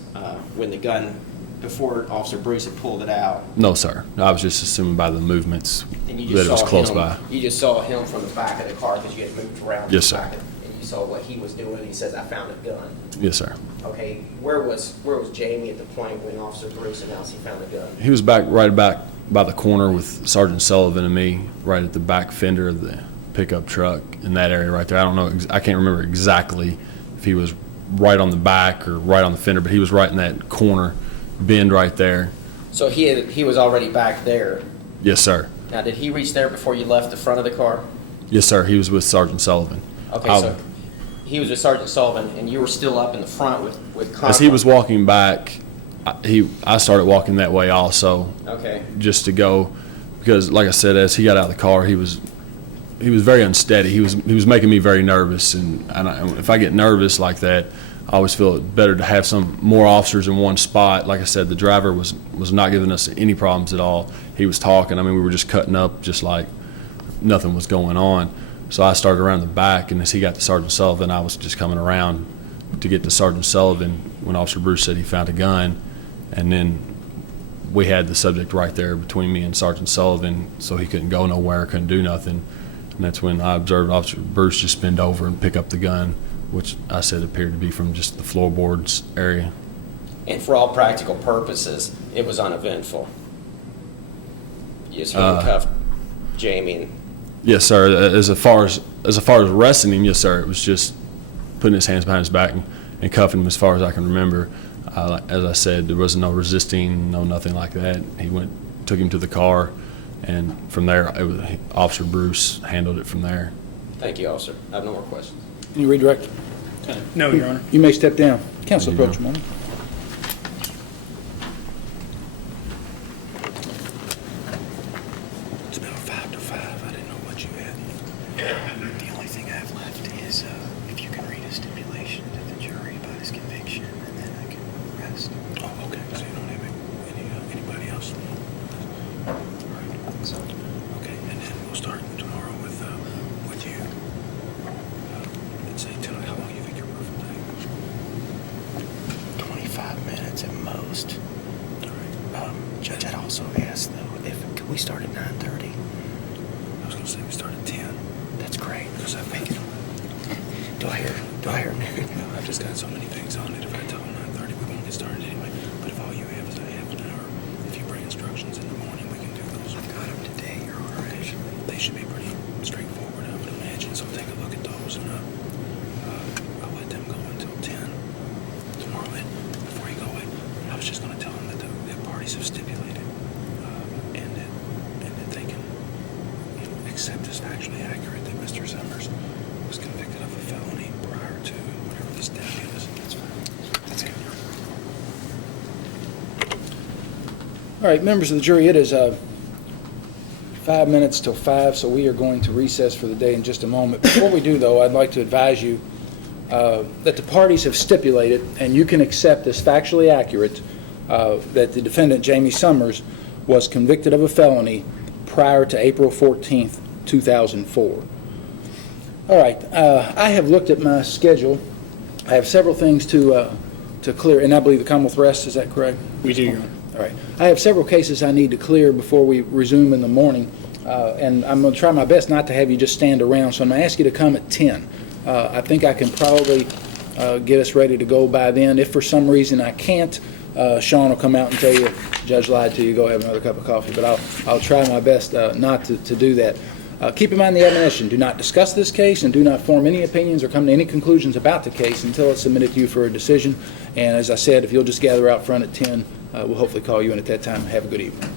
when the gun, before Officer Bruce had pulled it out. No, sir. I was just assuming by the movements And you that just it was saw close him, by. You just saw him from the back of the car because you had moved around. Yes, the sir. back and you saw what he was doing. He says, "I found a gun." Yes, sir. Okay, where was Jamie at the point when Officer Bruce announced he found a gun? He was right back by the corner with Sergeant Sullivan and me, right at the back fender of the pickup truck in that area right there. I don't know. I can't remember exactly if he was right on the back or right on the fender, but he was right in that corner bend right there. So he was already back there. Yes, sir. Now, did he reach there before you left the front of the car? Yes, sir. He was with Sergeant Sullivan. Okay, so he was with Sergeant Sullivan, and you were still up in the front with Cunningham. As he was walking back, I started walking that way also. Okay. Just to go, because like I said, as he got out of the car, he was very unsteady. He was making me very nervous, and if I get nervous like that, I always feel it better to have some more officers in one spot. Like I said, the driver was not giving us any problems at all. He was talking. I mean, we were just cutting up just like nothing was going on. So I started around the back, and as he got to Sergeant Sullivan, I was just coming around to get to Sergeant Sullivan when Officer Bruce said he found a gun, and then we had the subject right there between me and Sergeant Sullivan, so he couldn't go nowhere, couldn't do nothing. And that's when I observed Officer Bruce just bend over and pick up the gun, which I said appeared to be from just the floorboards area. And for all practical purposes, it was uneventful. You just handcuffed Jamie. And yes, sir. As far as arresting him, yes, sir. It was just putting his hands behind his back and cuffing him as far as I can remember. As I said, there was no resisting, no nothing like that. He took him to the car, and from there, Officer Bruce handled it from there. Thank you, officer. I have no more questions. Can you redirect? No, Your Honor. You may step down. Counsel, approach, morning. It's about 5 to 5. I didn't know what you had. The only thing I have left is if you can read a stipulation to the jury about his conviction, and then I can rest. Oh, okay. So you don't have anybody else? Right. So, okay, and then we'll start tomorrow with you. Let's say, tell me how long you think your proof will take. 25 minutes at most. All right. Judge, I'd also ask, though, could we start at 9:30? I was going to say we start at 10. That's great. Because I make it. Do I hear noon? No, I've just got so many things on it. If I tell them 9:30, we won't get started anyway. But if all you have is a half an hour, if you bring instructions in the morning, we can do those. I've got them today, Your All right, members of the jury, it is 5 minutes till 5, so we are going to recess for the day in just a moment. Before we do, though, I'd like to advise you that the parties have stipulated, and you can accept as factually accurate, that the defendant, Jamie Summers, was convicted of a felony prior to April 14th, 2004. All right, I have looked at my schedule. I have several things to clear, and I believe the Commonwealth rests, is that correct? We do, Your Honor. All right. I have several cases I need to clear before we resume in the morning, and I'm going to try my best not to have you just stand around, so I'm going to ask you to come at 10. I think I can probably get us ready to go by then. If for some reason I can't, Sean will come out and tell you, Judge lied to you, go have another cup of coffee, but I'll try my best not to do that. Keep in mind the admonition, do not discuss this case and do not form any opinions or come to any conclusions about the case until it's submitted to you for a decision. And as I said, if you'll just gather out front at 10, we'll hopefully call you in at that time. Have a good evening.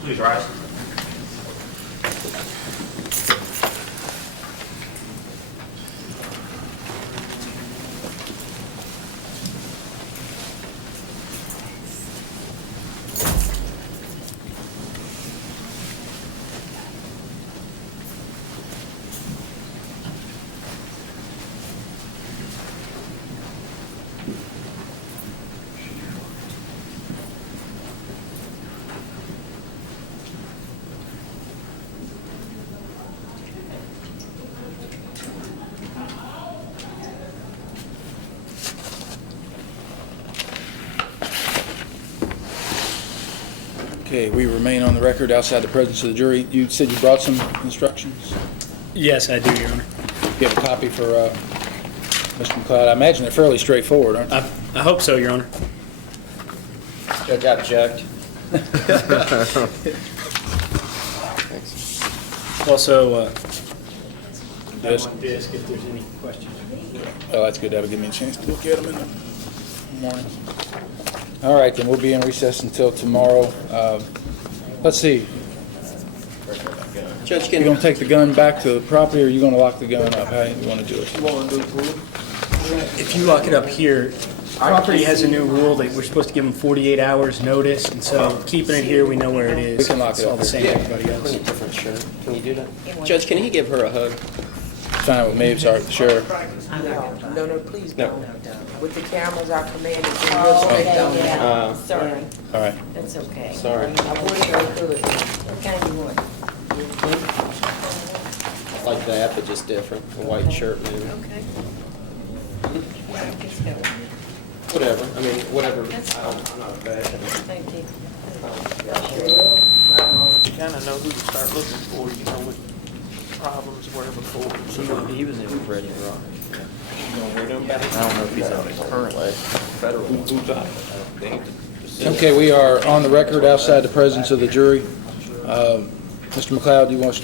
Please rise. Okay, we remain on the record outside the presence of the jury. You said you brought some instructions? Yes, I do, Your Honor. You have a copy for Mr. McLeod? I imagine they're fairly straightforward, aren't they? I hope so, Your Honor. Judge, I object. Also, Yes. on disk if there's any questions. Oh, that's good. That'll give me a chance to look at them in the morning. All right, then we'll be in recess until tomorrow. Let's see. Judge, You going to take the gun back to the property, or are you going to lock the gun up? How do you want to do it? If you lock it up here, property has a new rule that we're supposed to give them 48 hours notice, and so keeping it here, we know where it is. We can lock it It's all up the here. same as everybody else. Different shirt. Can you do that? Judge, can he give her a hug? Fine with me, sorry, sure. No, please No. don't. With the cameras, our command is in real strict on that. Sorry, All right. that's okay. Sorry. I would have could. What kind you want? Like that, but just different. A white shirt, maybe. Okay. Whatever. I mean, whatever. That's I'm not a bad. Thank you. You kind of know who to start looking for, you know what problems were before. He was in Freddie Rock. I don't know if he's on it currently. Federal. Okay, we are on the record outside the presence of the jury. Mr. McLeod, you want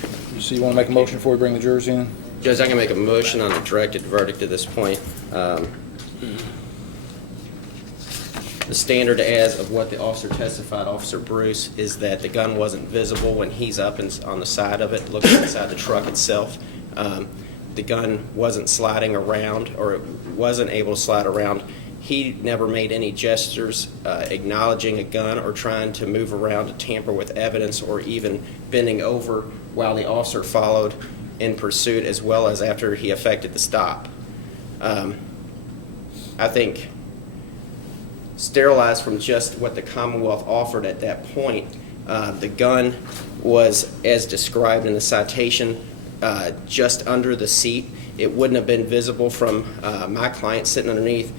to make a motion before we bring the jurors in? Judge, I can make a motion on a directed verdict at this point. The standard as of what the officer testified, Officer Bruce, is that the gun wasn't visible when he's up on the side of it, looking inside the truck itself. The gun wasn't sliding around, or it wasn't able to slide around. He never made any gestures acknowledging a gun or trying to move around to tamper with evidence or even bending over while the officer followed in pursuit, as well as after he effected the stop. I think sterilized from just what the Commonwealth offered at that point, the gun was, as described in the citation, just under the seat. It wouldn't have been visible from my client sitting underneath,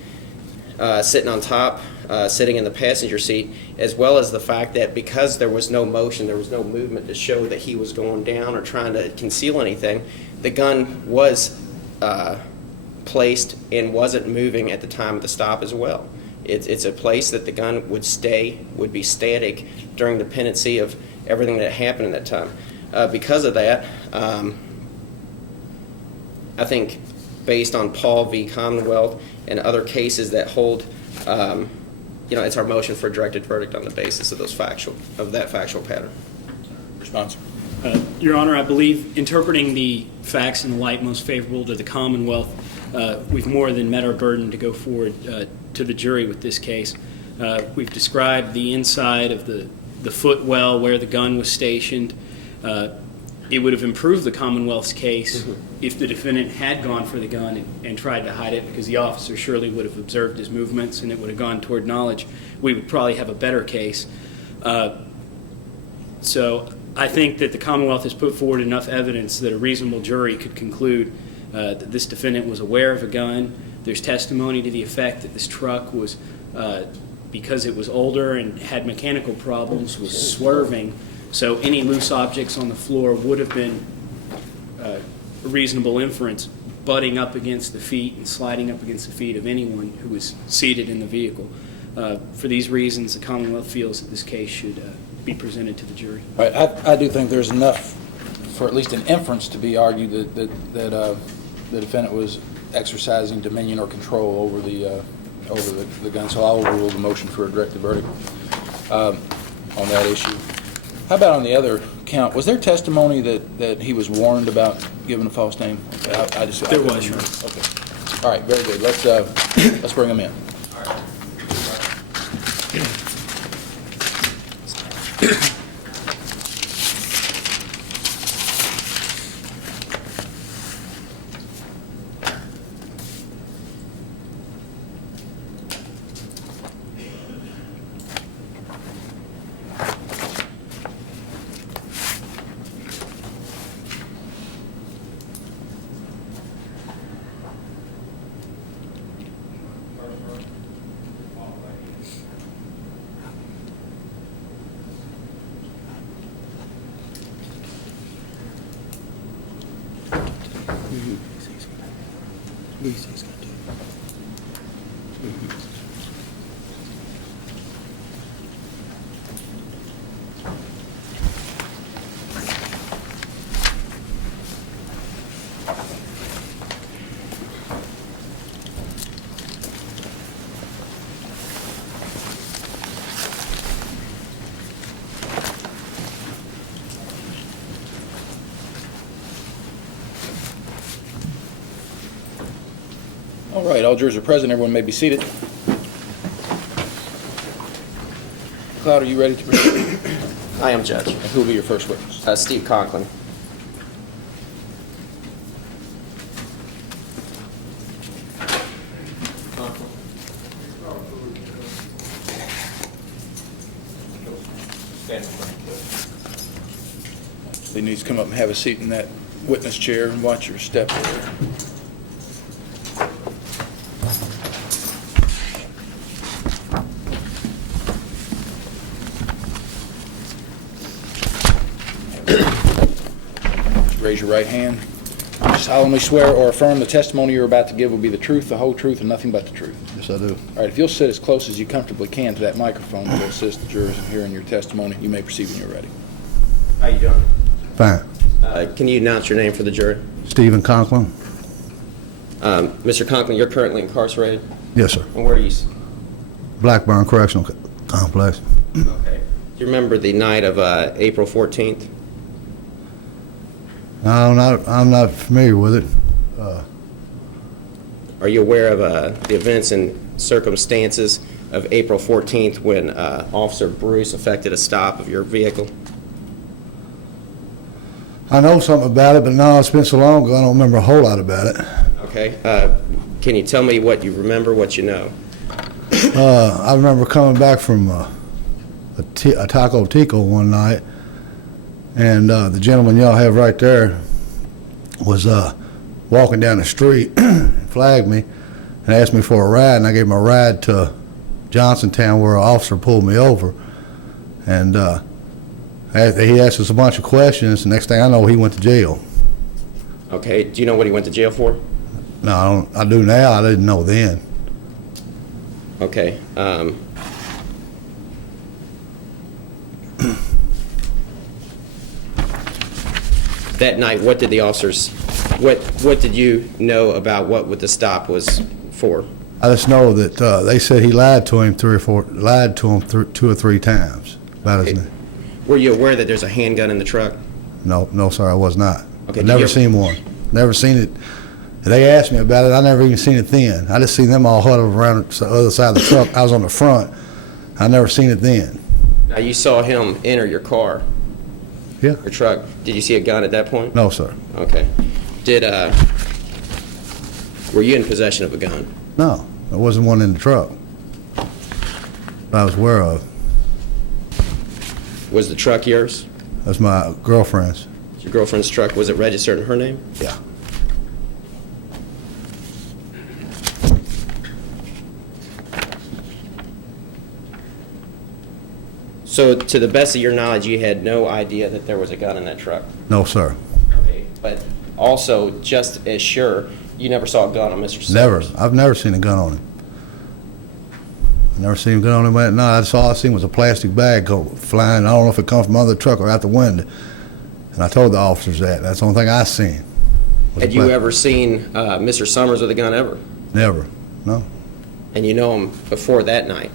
sitting on top, sitting in the passenger seat, as well as the fact that because there was no motion, there was no movement to show that he was going down or trying to conceal anything, the gun was placed and wasn't moving at the time of the stop as well. It's a place that the gun would be static during the pendency of everything that happened in that time. Because of that, I think based on Paul v. Commonwealth and other cases that hold, it's our motion for a directed verdict on the basis of that factual pattern. Response. Your Honor, I believe interpreting the facts in the light most favorable to the Commonwealth, we've more than met our burden to go forward to the jury with this case. We've described the inside of the the footwell where the gun was stationed. It would have improved the Commonwealth's case if the defendant had gone for the gun and tried to hide it, because the officer surely would have observed his movements and it would have gone toward knowledge. We would probably have a better case. So I think that the Commonwealth has put forward enough evidence that a reasonable jury could conclude that this defendant was aware of a gun. There's testimony to the effect that this truck was, because it was older and had mechanical problems, was swerving. So any loose objects on the floor would have been a reasonable inference, butting up against the feet and sliding up against the feet of anyone who was seated in the vehicle. For these reasons, the Commonwealth feels that this case should be presented to the jury. Right. I do think there's enough for at least an inference to be argued that the defendant was exercising dominion or control over the gun. So I'll overrule the motion for a directed verdict on that issue. How about on the other count? Was there testimony that he was warned about giving a false name? There was, Your Honor. Okay. All right. Very good. Let's bring him in. All right, all jurors are present. Everyone may be seated. McLeod, are you ready to proceed? I am, Judge. And who will be your first witness? Steve Conklin. He needs to come up and have a seat in that witness chair and watch your step there. Raise your right hand. You solemnly swear or affirm the testimony you're about to give will be the truth, the whole truth, and nothing but the truth. Yes, I do. All right, if you'll sit as close as you comfortably can to that microphone to assist the jurors in hearing your testimony, you may proceed when you're ready. How you doing? Fine. Can you announce your name for the jury? Stephen Conklin? Mr. Conklin, you're currently incarcerated? Yes, sir. And where are you? Blackburn Correctional Complex. Okay. Do you remember the night of April 14th? No, I'm not familiar with it. Are you aware of the events and circumstances of April 14th when Officer Bruce effected a stop of your vehicle? I know something about it, but no, it's been so long ago, I don't remember a whole lot about it. Okay. Can you tell me what you remember, what you know? I remember coming back from a Taco Tico one night, and the gentleman y'all have right there was walking down the street and flagged me and asked me for a ride, and I gave him a ride to Johnsontown where an officer pulled me over. And he asked us a bunch of questions, and next thing I know, he went to jail. Okay. Do you know what he went to jail for? No, I don't. I do now. I didn't know then. Okay. That night, what did the officers, what did you know about what the stop was for? I just know that they said he lied to him two or three times about his name. Were you aware that there's a handgun in the truck? No, sir, I was not. Okay, Never seen one. Never seen it. They asked me about it. I never even seen it then. I just seen them all huddled around the other side of the truck. I was on the front. I never seen it then. Now, you saw him enter your car, Yeah. your truck. Did you see a gun at that point? No, sir. Okay. Were you in possession of a gun? No, there wasn't one in the truck that I was aware of. Was the truck yours? That's my girlfriend's. Your girlfriend's truck, was it registered in her name? Yeah. So, to the best of your knowledge, you had no idea that there was a gun in that truck? No, sir. Okay. But also, just as sure, you never saw a gun on Mr. Never. Summers? I've never seen a gun on him. Never seen him gun on him at night. That's all I seen was a plastic bag go flying. I don't know if it come from under the truck or out the window. And I told the officers that. That's the only thing I seen. Had you ever seen Mr. Summers with a gun ever? Never. No. And you know him before that night?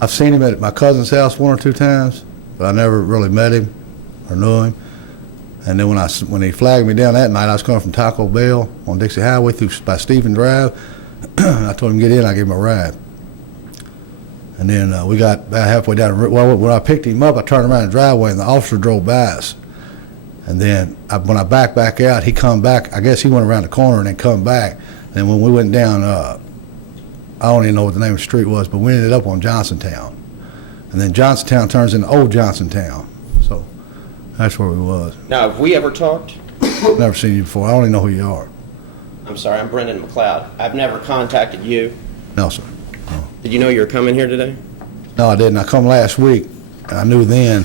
I've seen him at my cousin's house one or two times, but I never really met him or knew him. And then when he flagged me down that night, I was coming from Taco Bell on Dixie Highway by Stephen Drive. I told him to get in, I gave him a ride. And then we got about halfway down the road. Well, when I picked him up, I turned around the driveway, and the officer drove by us. And then when I backed back out, he come back. I guess he went around the corner and then come back. And when we went down, I don't even know what the name of the street was, but we ended up on Johnsontown. And then Johnsontown turns into Old Johnsontown. So that's where we was. Now, have we ever talked? Never seen you before. I don't even know who you are. I'm sorry, I'm Brendan McLeod. I've never contacted you. No, sir. Did you know you were coming here today? No, I didn't. I come last week, and I knew then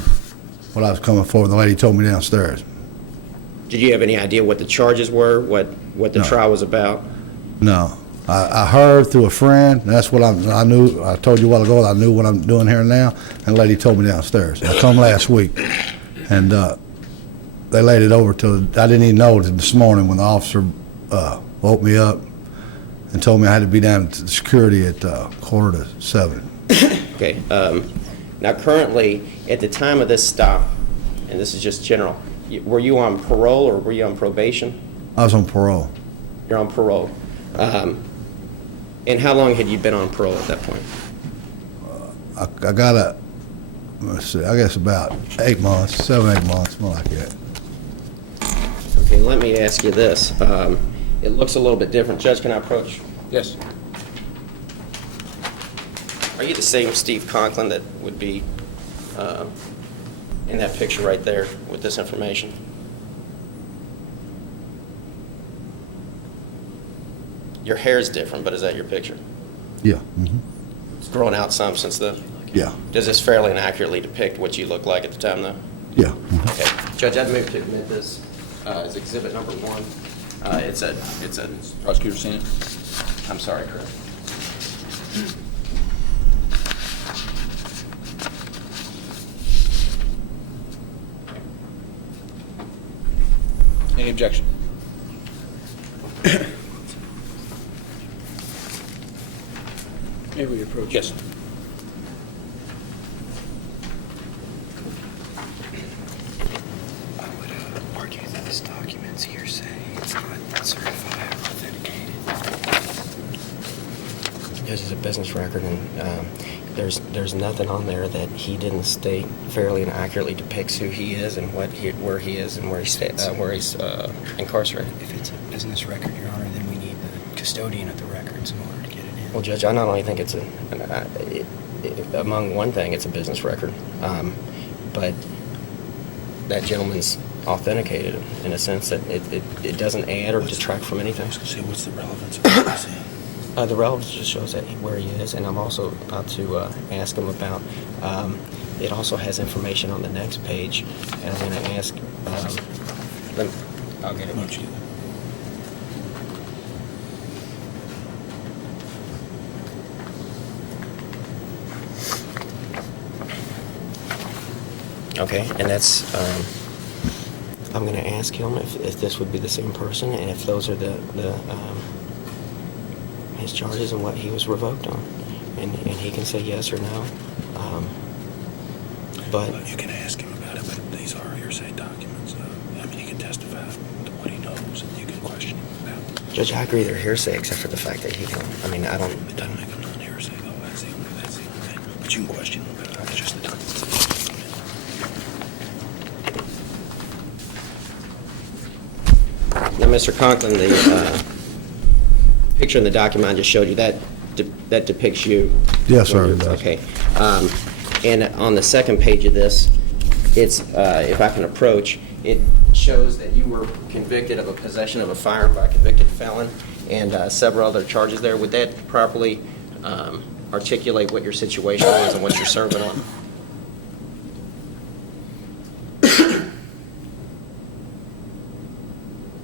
what I was coming for. The lady told me downstairs. Did you have any idea what the charges were, what the trial was about? No. I heard through a friend. That's what I knew. I told you a while ago I knew what I'm doing here now, and the lady told me downstairs. I come last week, and they laid it over till I didn't even know this morning when the officer woke me up and told me I had to be down to security at 6:45. Okay. Now, currently, at the time of this stop, and this is just general, were you on parole or were you on probation? I was on parole. You're on parole. And how long had you been on parole at that point? I got let's see, I guess about 8 months, 7, 8 months, more like that. Okay, let me ask you this. It looks a little bit different. Judge, can I approach? Yes. Are you the same Steve Conklin that would be in that picture right there with this information? Your hair's different, but is that your picture? Yeah. Mm-hmm. It's grown out some since then? Yeah. Does this fairly and accurately depict what you looked like at the time, though? Yeah. Okay. Judge, I'd move to admit this as exhibit number 1. It's a Prosecutor seen it? I'm sorry, Critt. Any objection? May we approach? Yes. I would argue that this document's hearsay. It's not certified or authenticated. This is a business record, and there's nothing on there that he didn't state fairly and accurately depicts who he is and where he is and where he's incarcerated. If it's a business record, Your Honor, then we need the custodian of the records in order to get it in. Well, Judge, I not only think it's among one thing, it's a business record, but that gentleman's authenticated it in a sense that it doesn't add or detract from anything. I was going to say, what's the relevance of this? The relevance just shows that where he is, and I'm also about to ask him about, it also has information on the next page, and I'm going to ask, I'll get it. Okay, and that's, I'm going to ask him if this would be the same person, and if those are his charges and what he was revoked on, and he can say yes or no. But you can ask him about it, but these are hearsay documents. I mean, he can testify to what he knows, and you can question him about it. Judge, I agree they're hearsay, except for the fact that he can. I mean, I don't. It doesn't make them non-hearsay, though. That's the only thing. But you can question him about it. It's just the documents. Mr. Conklin, the picture in the document I just showed you, that depicts you? Yes, sir, it does. Okay. And on the second page of this, it's, if I can approach, it shows that you were convicted of a possession of a firearm by a convicted felon and several other charges there. Would that properly articulate what your situation was and what you're serving on?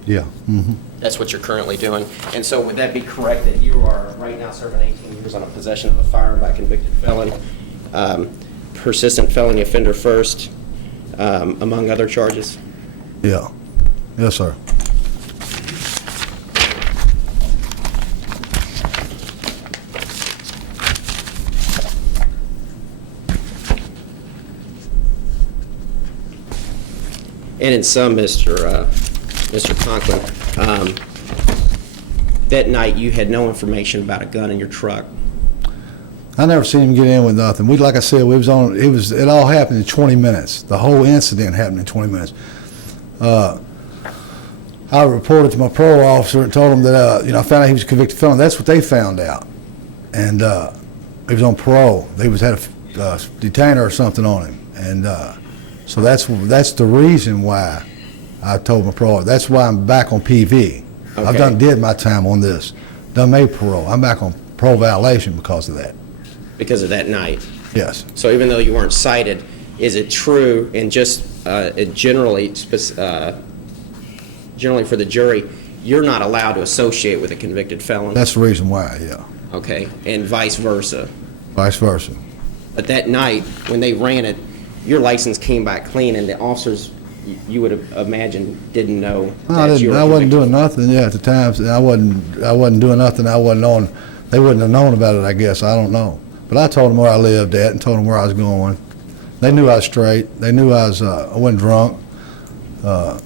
Yeah. Mm-hmm. That's what you're currently doing. And so would that be correct that you are right now serving 18 years on a possession of a firearm by a convicted felon, persistent felony offender first, among other charges? Yeah. Yes, sir. And in sum, Mr. Conklin, that night you had no information about a gun in your truck. I never seen him get in with nothing. Like I said, it all happened in 20 minutes. The whole incident happened in 20 minutes. I reported to my parole officer and told him that, I found out he was a convicted felon. That's what they found out. And he was on parole. They had a detainer or something on him. And so that's the reason why I told my parole. That's why I'm back on PV. Okay. I've did my time on this. Done made parole. I'm back on parole violation because of that. Because of that night? Yes. So even though you weren't cited, is it true, and just generally for the jury, you're not allowed to associate with a convicted felon? That's the reason why, yeah. Okay, and vice versa? Vice versa. But that night, when they ran it, your license came back clean, and the officers, you would have imagined, didn't know that you were I wasn't convicted. doing nothing, at the time. I wasn't doing nothing. I wasn't on. They wouldn't have known about it, I guess. I don't know. But I told them where I lived at and told them where I was going. They knew I was straight. They knew I wasn't drunk. It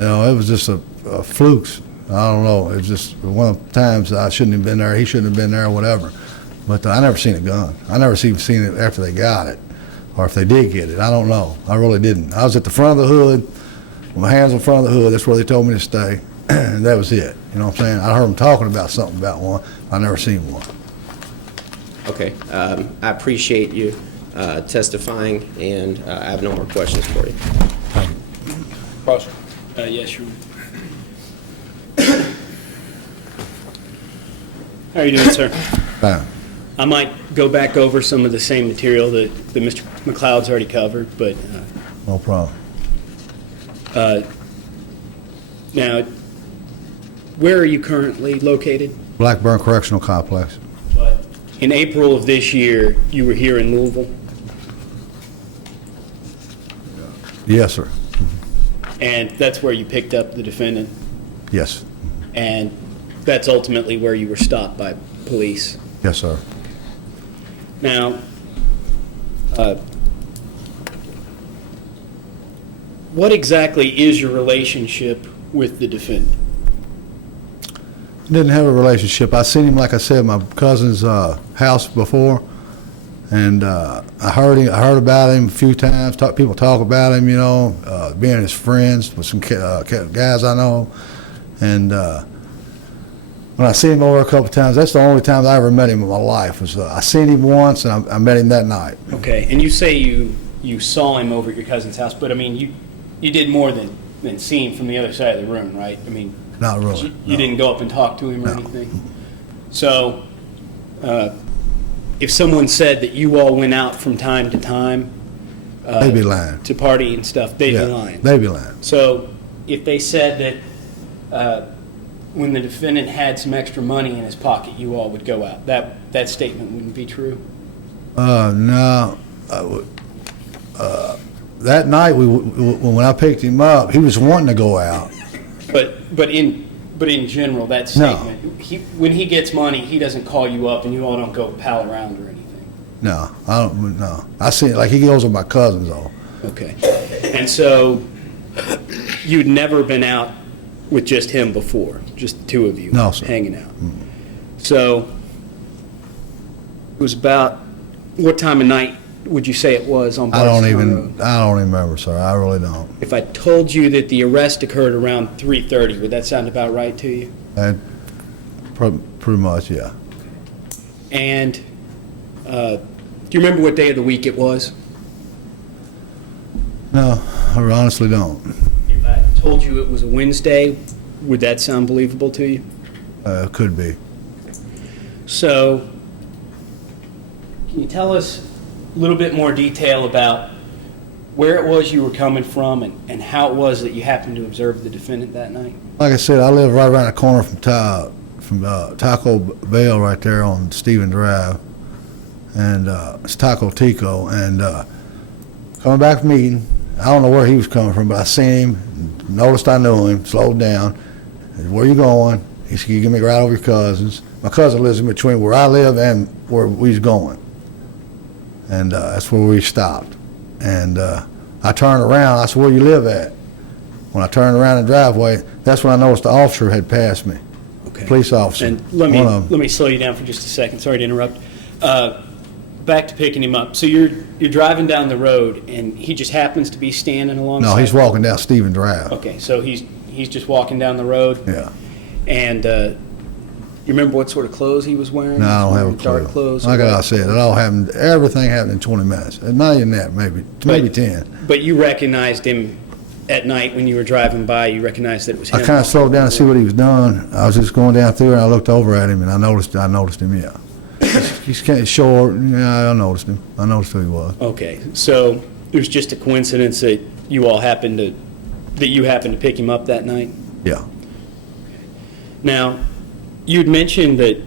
was just a flukes. I don't know. It was just one of the times I shouldn't have been there. He shouldn't have been there, or whatever. But I never seen a gun. I never seen it after they got it, or if they did get it. I don't know. I really didn't. I was at the front of the hood, with my hands in front of the hood. That's where they told me to stay, and that was it. You know what I'm saying? I heard them talking about something about one. I never seen one. Okay, I appreciate you testifying, and I have no more questions for you. Prosecutor. Yes, Your Honor. How are you doing, sir? Fine. I might go back over some of the same material that Mr. McLeod's already covered, but No problem. now, where are you currently located? Blackburn Correctional Complex. But in April of this year, you were here in Louisville, Yes, sir. and that's where you picked up the defendant, Yes. and that's ultimately where you were stopped by police. Yes, sir. Now, what exactly is your relationship with the defendant? Didn't have a relationship. I seen him, like I said, at my cousin's house before, and I heard about him a few times. People talk about him, being his friends with some guys I know, and when I seen him over a couple times, that's the only time I ever met him in my life. I seen him once, and I met him that night. Okay, and you say you saw him over at your cousin's house, but I mean, you did more than see him from the other side of the room, right? I mean, Not really. you didn't go up and talk to him or anything? So, if someone said that you all went out from time to time They'd be lying. to party and stuff, they'd Yeah, be lying. they'd be lying. So, if they said that when the defendant had some extra money in his pocket, you all would go out, that statement wouldn't be true? No. That night, when I picked him up, he was wanting to go out. But in general, that statement, when he gets money, he doesn't call you up and you all don't go pal around or anything? No, I don't. No, I see it like he goes with my cousins though. Okay. And so you'd never been out with just him before, just the two of you? No, sir. Hanging out. So it was about what time of night would you say it was on I don't Bardstown Road? even remember, sir. I really don't. If I told you that the arrest occurred around 3:30, would that sound about right to you? Pretty much, yeah. And do you remember what day of the week it was? No, I honestly don't. If I told you it was a Wednesday, would that sound believable to you? Could be. So, can you tell us a little bit more detail about where it was you were coming from and how it was that you happened to observe the defendant that night? Like I said, I live right around the corner from Taco Bell right there on Stephen Drive, and it's Taco Tico. And coming back from eating, I don't know where he was coming from, but I seen him, noticed I knew him, slowed down. Said, "Where you going?" He said, "You give me a ride over your cousin's." My cousin lives in between where I live and where we was going, and that's where we stopped. And I turned around. I said, "Where you live at?" When I turned around the driveway, that's when I noticed the officer had passed me. Okay. Police officer. And let me slow you down for just a second. Sorry to interrupt. Back to picking him up. So you're driving down the road, and he just happens to be standing alongside. No, he's walking down Stephen Drive. Okay, so he's just walking down the road. Yeah. And you remember what sort of clothes he was wearing? No, I don't have a clue. Dark clothes. Like I said, it all happened. Everything happened in 20 minutes. Not even that, maybe 10. But you recognized him at night when you were driving by. You recognized that it was him. I kind of slowed down to see what he was doing. I was just going down through, and I looked over at him, and I noticed him. Yeah, he's kind of short. Yeah, I noticed him. I noticed who he was. Okay, so it was just a coincidence that you happened to pick him up that night. Yeah. Now, you'd mentioned that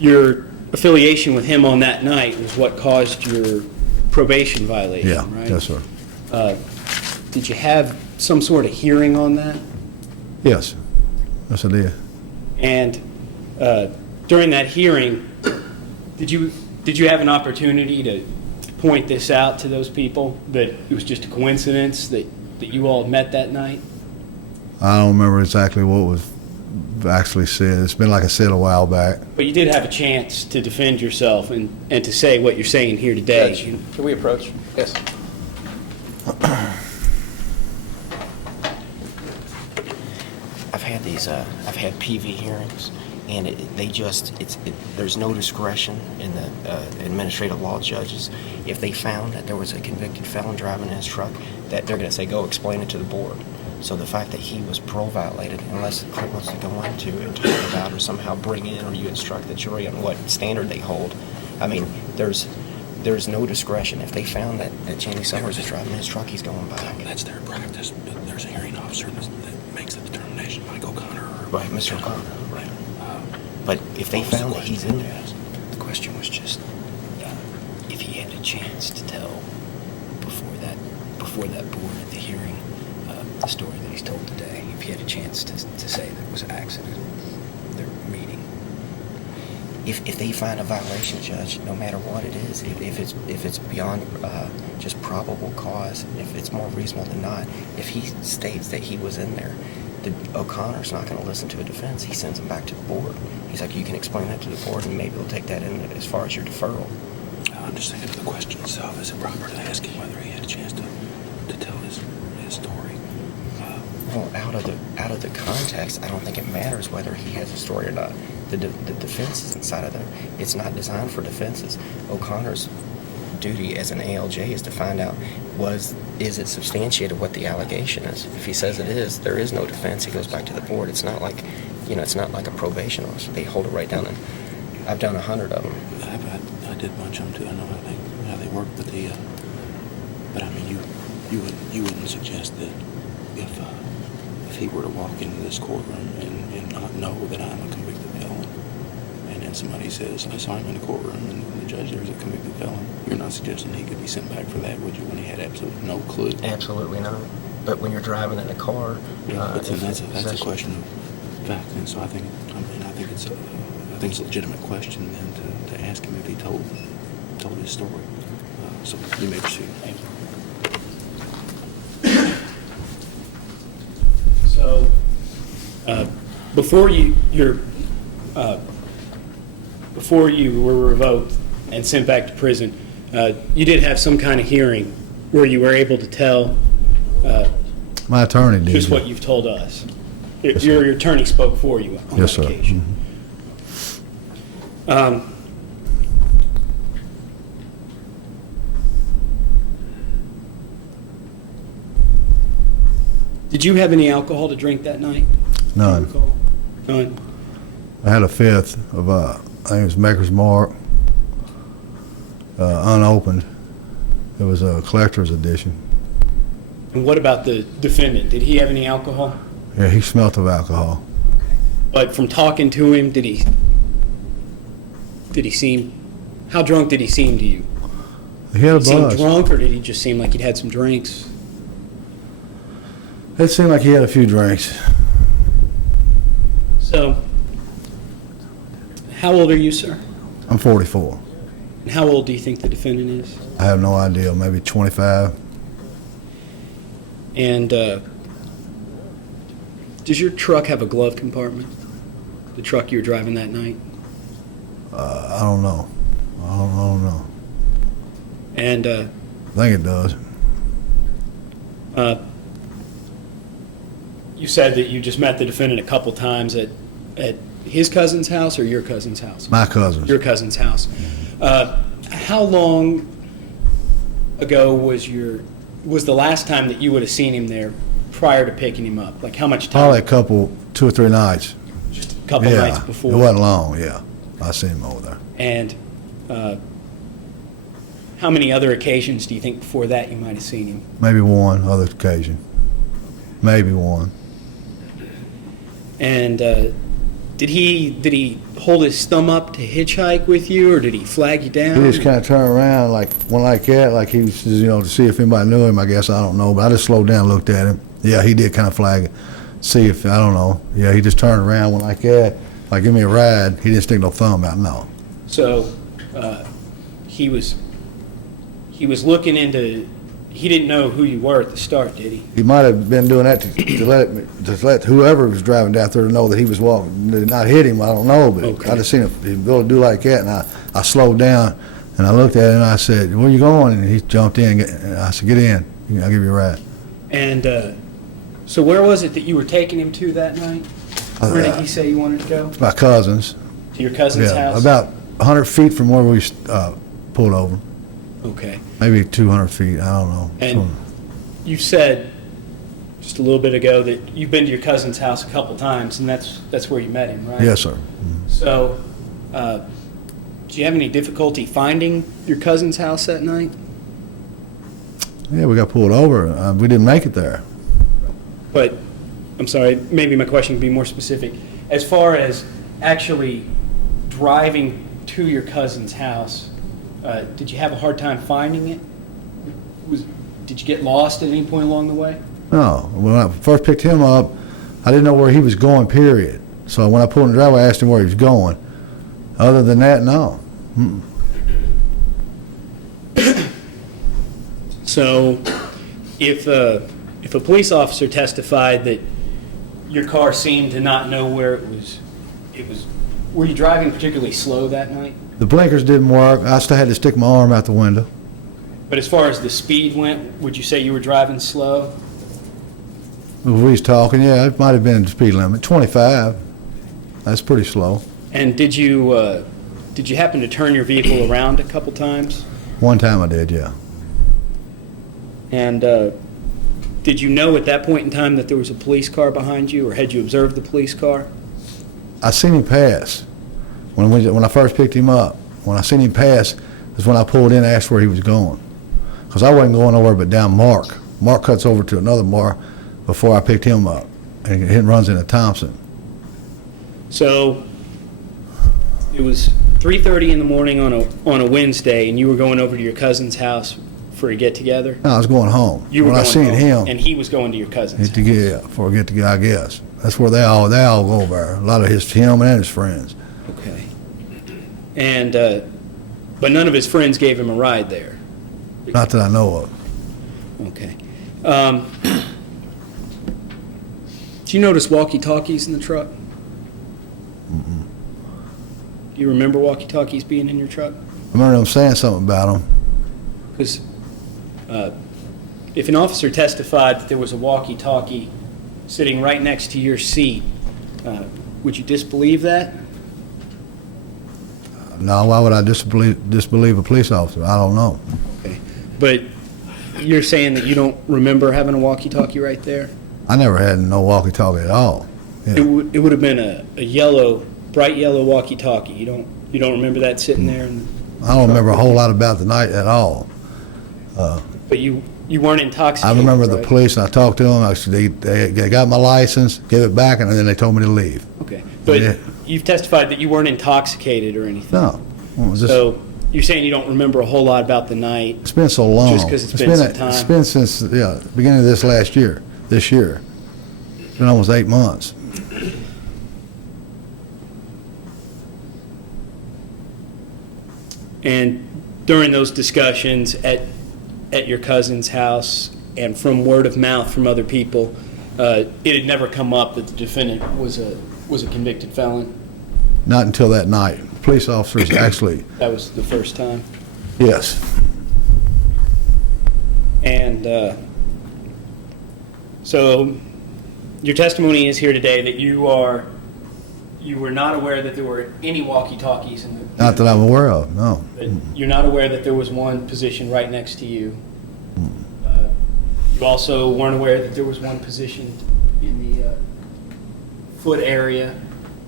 your affiliation with him on that night was what caused your probation violation, Yeah. right? Yes, sir. Did you have some sort of hearing on that? Yes. Yes, I did. And during that hearing, did you have an opportunity to point this out to those people, that it was just a coincidence that you all met that night? I don't remember exactly what was actually said. It's been, like I said, a while back. But you did have a chance to defend yourself and to say what you're saying here today. Judge, can we approach? Yes. I've had PV hearings, and there's no discretion in the administrative law judges. If they found that there was a convicted felon driving in his truck, that they're going to say, go explain it to the board. So the fact that he was parole violated, unless the court wants to go into and talk about or somehow bring in, or you instruct the jury on what standard they hold, I mean, there's no discretion. If they found that Jamie Summers is driving his truck, he's going back. That's their practice, but there's a hearing officer that makes the determination, like O'Connor. Right, Mr. O'Connor, right. But if they found that he's in there, The question was just if he had a chance to tell before that board at the hearing the story that he's told today, if he had a chance to say that it was an accident, their meeting. if they find a violation, Judge, no matter what it is, if it's beyond just probable cause, if it's more reasonable than not, if he states that he was in there, O'Connor's not going to listen to a defense. He sends him back to the board. He's like, you can explain that to the board, and maybe they'll take that in as far as your deferral. I'm just thinking of the question itself. Is it proper to ask him whether he had a chance to tell his story? Well, out of the context, I don't think it matters whether he has a story or not. The defense is inside of there. It's not designed for defenses. O'Connor's duty as an ALJ is to find out, is it substantiated what the allegation is? If he says it is, there is no defense. He goes back to the board. It's not like, it's not like a probation officer. They hold it right down. And I've done 100 of them. I did a bunch of them too. I know how they work, but but I mean, you wouldn't suggest that if he were to walk into this courtroom and not know that I'm a convicted felon, and then somebody says, I saw him in the courtroom, and the judge there's a convicted felon, you're not suggesting he could be sent back for that, would you, when he had absolutely no clue? Absolutely not. But when you're driving in a car, that's a question of fact, and so I think it's a legitimate question then to ask him if he told his story. So you may proceed. Thank you. So, before you were revoked and sent back to prison, You did have some kind of hearing where you were able to tell My attorney did. just what you've told us. Your attorney spoke for you on Yes, that sir. occasion. Did you have any alcohol to drink that night? None. None. I had a fifth of, I think it was Maker's Mark, unopened. It was a collector's edition. And what about the defendant? Did he have any alcohol? Yeah, he smelt of alcohol. But from talking to him, did he seem, how drunk did he seem to you? He had a Did he seem buzz. drunk, or did he just seem like he'd had some drinks? It seemed like he had a few drinks. So, how old are you, sir? I'm 44. And how old do you think the defendant is? I have no idea, maybe 25. And does your truck have a glove compartment? The truck you were driving that night? I don't know. I don't know. And I think it does. you said that you just met the defendant a couple times at his cousin's house or your cousin's house? My cousin's. Your cousin's house. How long ago was the last time that you would have seen him there prior to picking him up? Like how much time? Probably 2 or 3 nights. Just a couple Yeah, nights before. It wasn't long, yeah. I seen him over there. And how many other occasions do you think before that you might have seen him? Maybe one other occasion. Maybe one. And did he hold his thumb up to hitchhike with you, or did he flag you down? He just kind of turned around like one like that, like he was, to see if anybody knew him. I guess I don't know, but I just slowed down, and looked at him. Yeah, he did kind of flag it, see if I don't know. Yeah, he just turned around, went like that, like give me a ride. He didn't stick no thumb out. No. So he was looking into. He didn't know who you were at the start, did he? He might have been doing that to let whoever was driving down there know that he was walking, not hit him. I don't know, but Okay. I just seen him be able to do like that, and I slowed down, and I looked at him, and I said, "Where you going?" And he jumped in, and I said, "Get in. I'll give you a ride." And so where was it that you were taking him to that night? Where did he say you wanted to go? My cousins. To your cousin's Yeah, house? about 100 feet from where we pulled over. Okay. Maybe 200 feet. I don't know. And you said just a little bit ago that you've been to your cousin's house a couple times, and that's where you met him, right? Yes, sir. So, do you have any difficulty finding your cousin's house that night? Yeah, we got pulled over. We didn't make it there. But, I'm sorry, maybe my question can be more specific. As far as actually driving to your cousin's house, did you have a hard time finding it? Did you get lost at any point along the way? No. When I first picked him up, I didn't know where he was going, period. So when I pulled in the driveway, I asked him where he was going. Other than that, no. Mm-mm. So, if a police officer testified that your car seemed to not know where it was, were you driving particularly slow that night? The blinkers didn't work. I still had to stick my arm out the window. But as far as the speed went, would you say you were driving slow? We was talking, yeah, it might have been the speed limit, 25. That's pretty slow. And did you happen to turn your vehicle around a couple times? One time I did, yeah. And did you know at that point in time that there was a police car behind you, or had you observed the police car? I seen him pass when I first picked him up. When I seen him pass is when I pulled in and asked where he was going. Because I wasn't going nowhere but down Mark. Mark cuts over to another Mark before I picked him up. And it runs into Thompson. So it was 3:30 in the morning on a Wednesday, and you were going over to your cousin's house for a get-together? No, I was going home. You were when going I seen home, him, and he was going to your cousin's to get for a get together, I guess. That's where they all go over. A lot of him and his friends. Okay. And but none of his friends gave him a ride there. Not that I know of. Okay. Do you notice walkie-talkies in the truck? Do you remember walkie-talkies being in your truck? I remember them saying something about them. Because if an officer testified that there was a walkie-talkie sitting right next to your seat, would you disbelieve that? No, why would I disbelieve a police officer? I don't know. Okay. But you're saying that you don't remember having a walkie-talkie right there? I never had no walkie-talkie at all. It would have been a yellow, bright yellow walkie-talkie. You don't remember that sitting there? I don't remember a whole lot about the night at all. But you weren't intoxicated, I remember the right? police, and I talked to them. They got my license, gave it back, and then they told me to leave. Okay. But you've testified that you weren't intoxicated or anything? No. Well, it was just- So you're saying you don't remember a whole lot about the night? It's been so long. Just because it's been some time? It's been since, beginning of this year. It's been almost 8 months. And during those discussions at your cousin's house and from word of mouth from other people, it had never come up that the defendant was a convicted felon? Not until that night. Police officers actually, That was the first time? yes. And so your testimony is here today that you were not aware that there were any walkie-talkies in the... Not that I'm aware of, no. That you're not aware that there was one positioned right next to you. You also weren't aware that there was one positioned in the foot area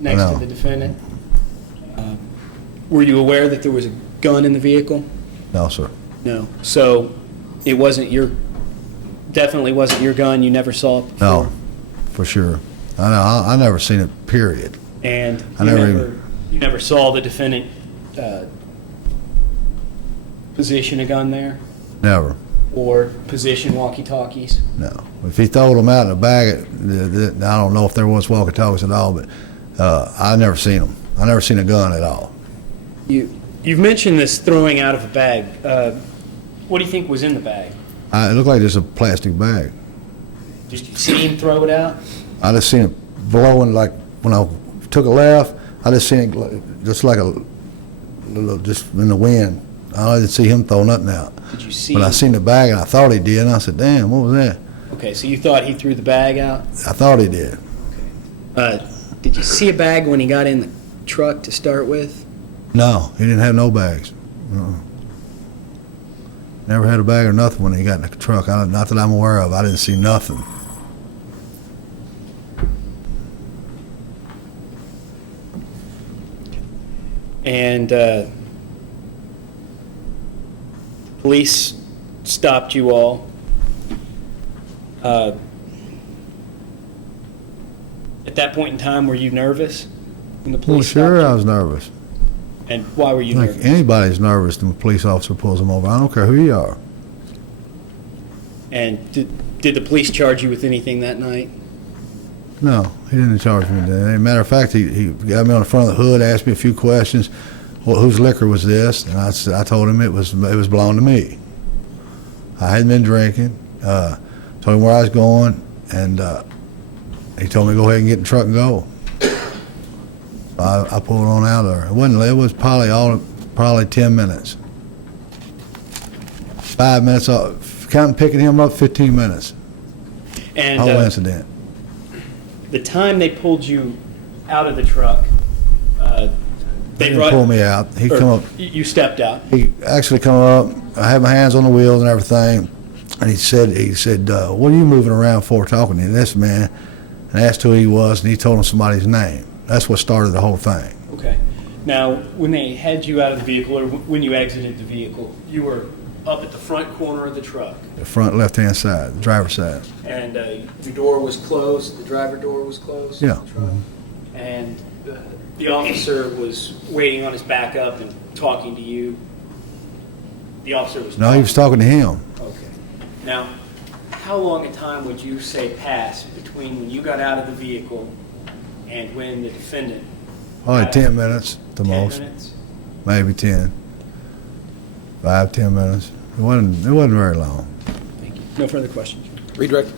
next to No. the defendant. Were you aware that there was a gun in the vehicle? No, sir. No. So it definitely wasn't your gun. You never saw it before? No, for sure. I never seen it, period. And I never you never saw the defendant position a gun there Never. or position walkie-talkies? No. If he throwed them out in a bag, I don't know if there was walkie-talkies at all, but I never seen them. I never seen a gun at all. You've mentioned this throwing out of a bag. What do you think was in the bag? It looked like just a plastic bag. Did you see him throw it out? I just seen it blowing, like when I took a left, I just seen it just like a little, just in the wind. I didn't see him throw nothing out. Did you see But I him? seen the bag, and I thought he did, and I said, damn, what was that? Okay, so you thought he threw the bag out? I thought he did. Did you see a bag when he got in the truck to start with? No, he didn't have no bags. Never had a bag or nothing when he got in the truck. Not that I'm aware of. I didn't see nothing. And police stopped you all. At that point in time, were you nervous when the Well, police sure, stopped I was nervous. you? And why were you Like nervous? anybody's nervous when a police officer pulls them over. I don't care who you are. And did the police charge you with anything that night? No, he didn't charge me with that. As a matter of fact, he got me on the front of the hood, asked me a few questions. Well, whose liquor was this? And I told him it was belonged to me. I hadn't been drinking. Told him where I was going, and he told me to go ahead and get in the truck and go. I pulled on out of there. It was probably 10 minutes. 5 minutes, counting picking him up, 15 minutes. And Whole incident. the time they pulled you out of the truck, He didn't pull me out. He come up. You stepped out. He actually come up. I had my hands on the wheels and everything, and he said, "What are you moving around for, talking to this man?" And asked who he was, and he told him somebody's name. That's what started the whole thing. Okay. Now, when they had you out of the vehicle, or when you exited the vehicle, you were up at the front corner of the truck, The front left-hand side, the driver's side. and the door was closed. The driver door was closed. Yeah. of the truck, and the officer was waiting on his back up and talking to you. The officer was. No, he was talking to him. Okay. Now, how long a time would you say passed between when you got out of the vehicle and when the defendant? Probably got 10 out? minutes, the 10 most. minutes? Maybe 10. 5, 10 minutes. It wasn't very long. Thank you. No further questions. Redirect.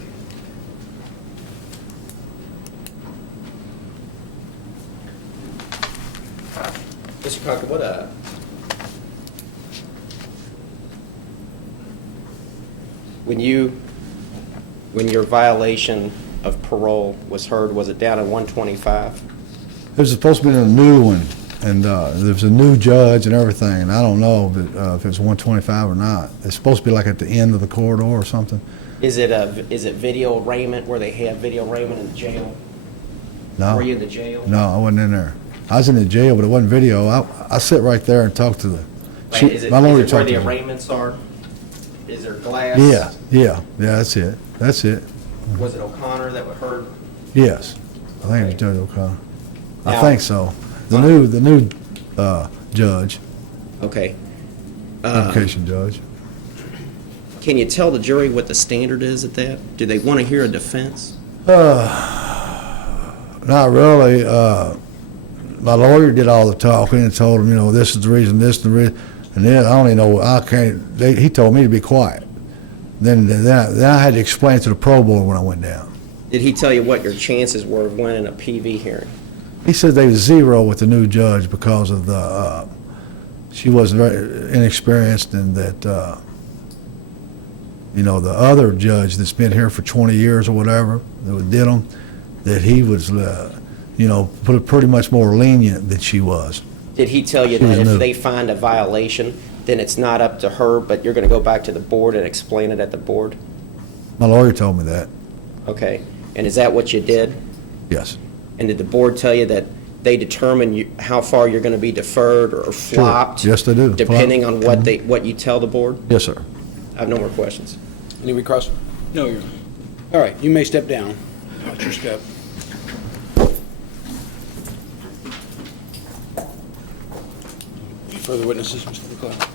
Mr. Cocker, when your violation of parole was heard, was it down at 125? It was supposed to be a new one, and there was a new judge and everything, and I don't know if it's 125 or not. It's supposed to be like at the end of the corridor or something. Is it video arraignment where they have video arraignment in the jail? No. Were you in the jail? No, I wasn't in there. I was in the jail, but it wasn't video. I sit right there and talk to the. Right, is it my lawyer where talked the to me. arraignments are? Is there glass? Yeah, that's it. Was it O'Connor that heard? Yes, I think it was Judge O'Connor. I Now- think so. The new judge, Okay. application judge. Can you tell the jury what the standard is at that? Do they want to hear a defense? Not really. My lawyer did all the talking and told him, this is the reason, this is the reason, and then I don't even know. He told me to be quiet. Then I had to explain to the pro board when I went down. Did he tell you what your chances were of winning a PV hearing? He said they was 0 with the new judge because of she was very inexperienced, and that the other judge that's been here for 20 years or whatever that did them, that he was pretty much more lenient than she was. Did he tell you She was that if new. they find a violation, then it's not up to her, but you're going to go back to the board and explain it at the board? My lawyer told me that. Okay. And is that what you did? Yes. And did the board tell you that they determine how far you're going to be deferred or flopped? Yes, they do. Depending Flopped. on what you tell the board? Yes, sir. I have no more questions. Any recross? No, Your Honor. All right, you may step down. Watch your step. Any further witnesses, Mr. McLeod?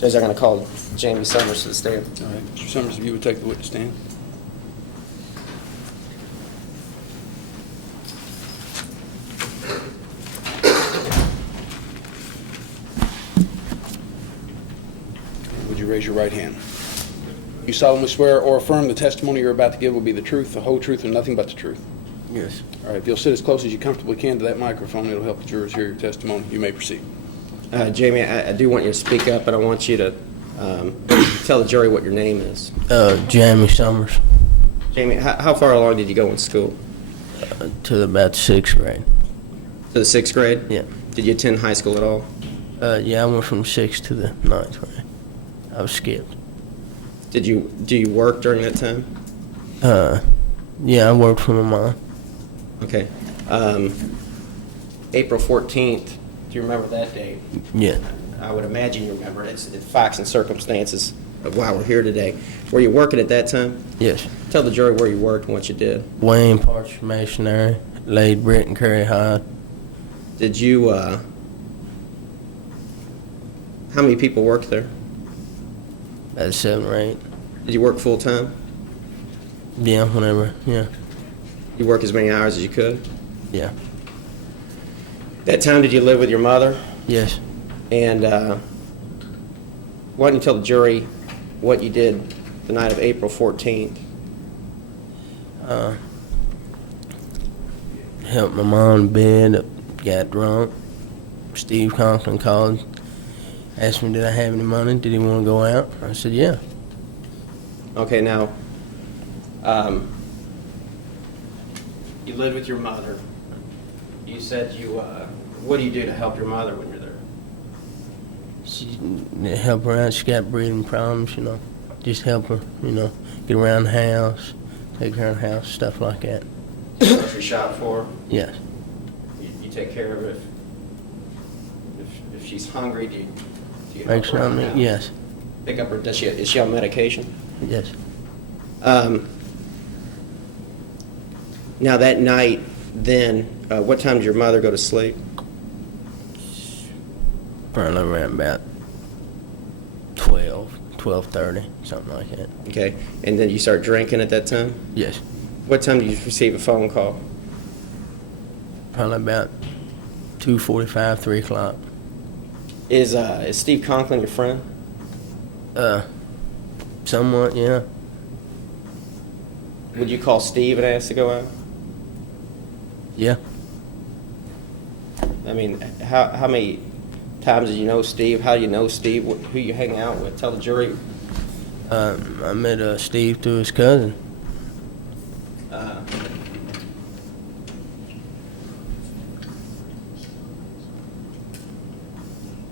Judge, I'm going to call Jamie Summers to the stand. All right, Mr. Summers, if you would take the witness stand. Would you raise your right hand? You solemnly swear or affirm the testimony you're about to give will be the truth, the whole truth, and nothing but the truth? Yes. All right, if you'll sit as close as you comfortably can to that microphone, it'll help the jurors hear your testimony. You may proceed. Jamie, I do want you to speak up, and I want you to tell the jury what your name is. Jamie Summers. Jamie, how far along did you go in school? To about 6th grade. To the 6th grade? Yeah. Did you attend high school at all? Yeah, I went from 6th to the 9th grade. I was skipped. Do you work during that time? Yeah, I worked for my mom. Okay. April 14th, do you remember that date? Yeah. I would imagine you remember it. It's the facts and circumstances of why we're here today. Were you working at that time? Yes. Tell the jury where you worked and what you did. Wayne Parch Masonry, laid brick and carry hide. Did you, how many people worked there? About 7 or 8. Did you work full time? Yeah, whenever, yeah. You work as many hours as you could? Yeah. That time, did you live with your mother? Yes. And why don't you tell the jury what you did the night of April 14th? Helped my mom in bed, got drunk. Steve Conklin called, asked me did I have any money, did he want to go out? I said, yeah. Okay, now, you lived with your mother. You said what do you do to help your mother when you're there? She help her out, she got breathing problems, just help her, get around the house, take care of the house, stuff like that. Grocery shop for her? Yes. You take care of her if she's hungry, do you help Make her sure around the house? yes, Pick up her, is she on medication? yes. Now that night, then, what time did your mother go to sleep? Probably around about 12:30, something like that. Okay, and then you start drinking at that time? Yes. What time did you receive a phone call? Probably about 2:45, 3 o'clock. Is Steve Conklin your friend? Somewhat, yeah. Would you call Steve and ask to go out? Yeah. I mean, how many times did you know Steve? How do you know Steve? Who you hang out with? Tell the jury. I met Steve through his cousin.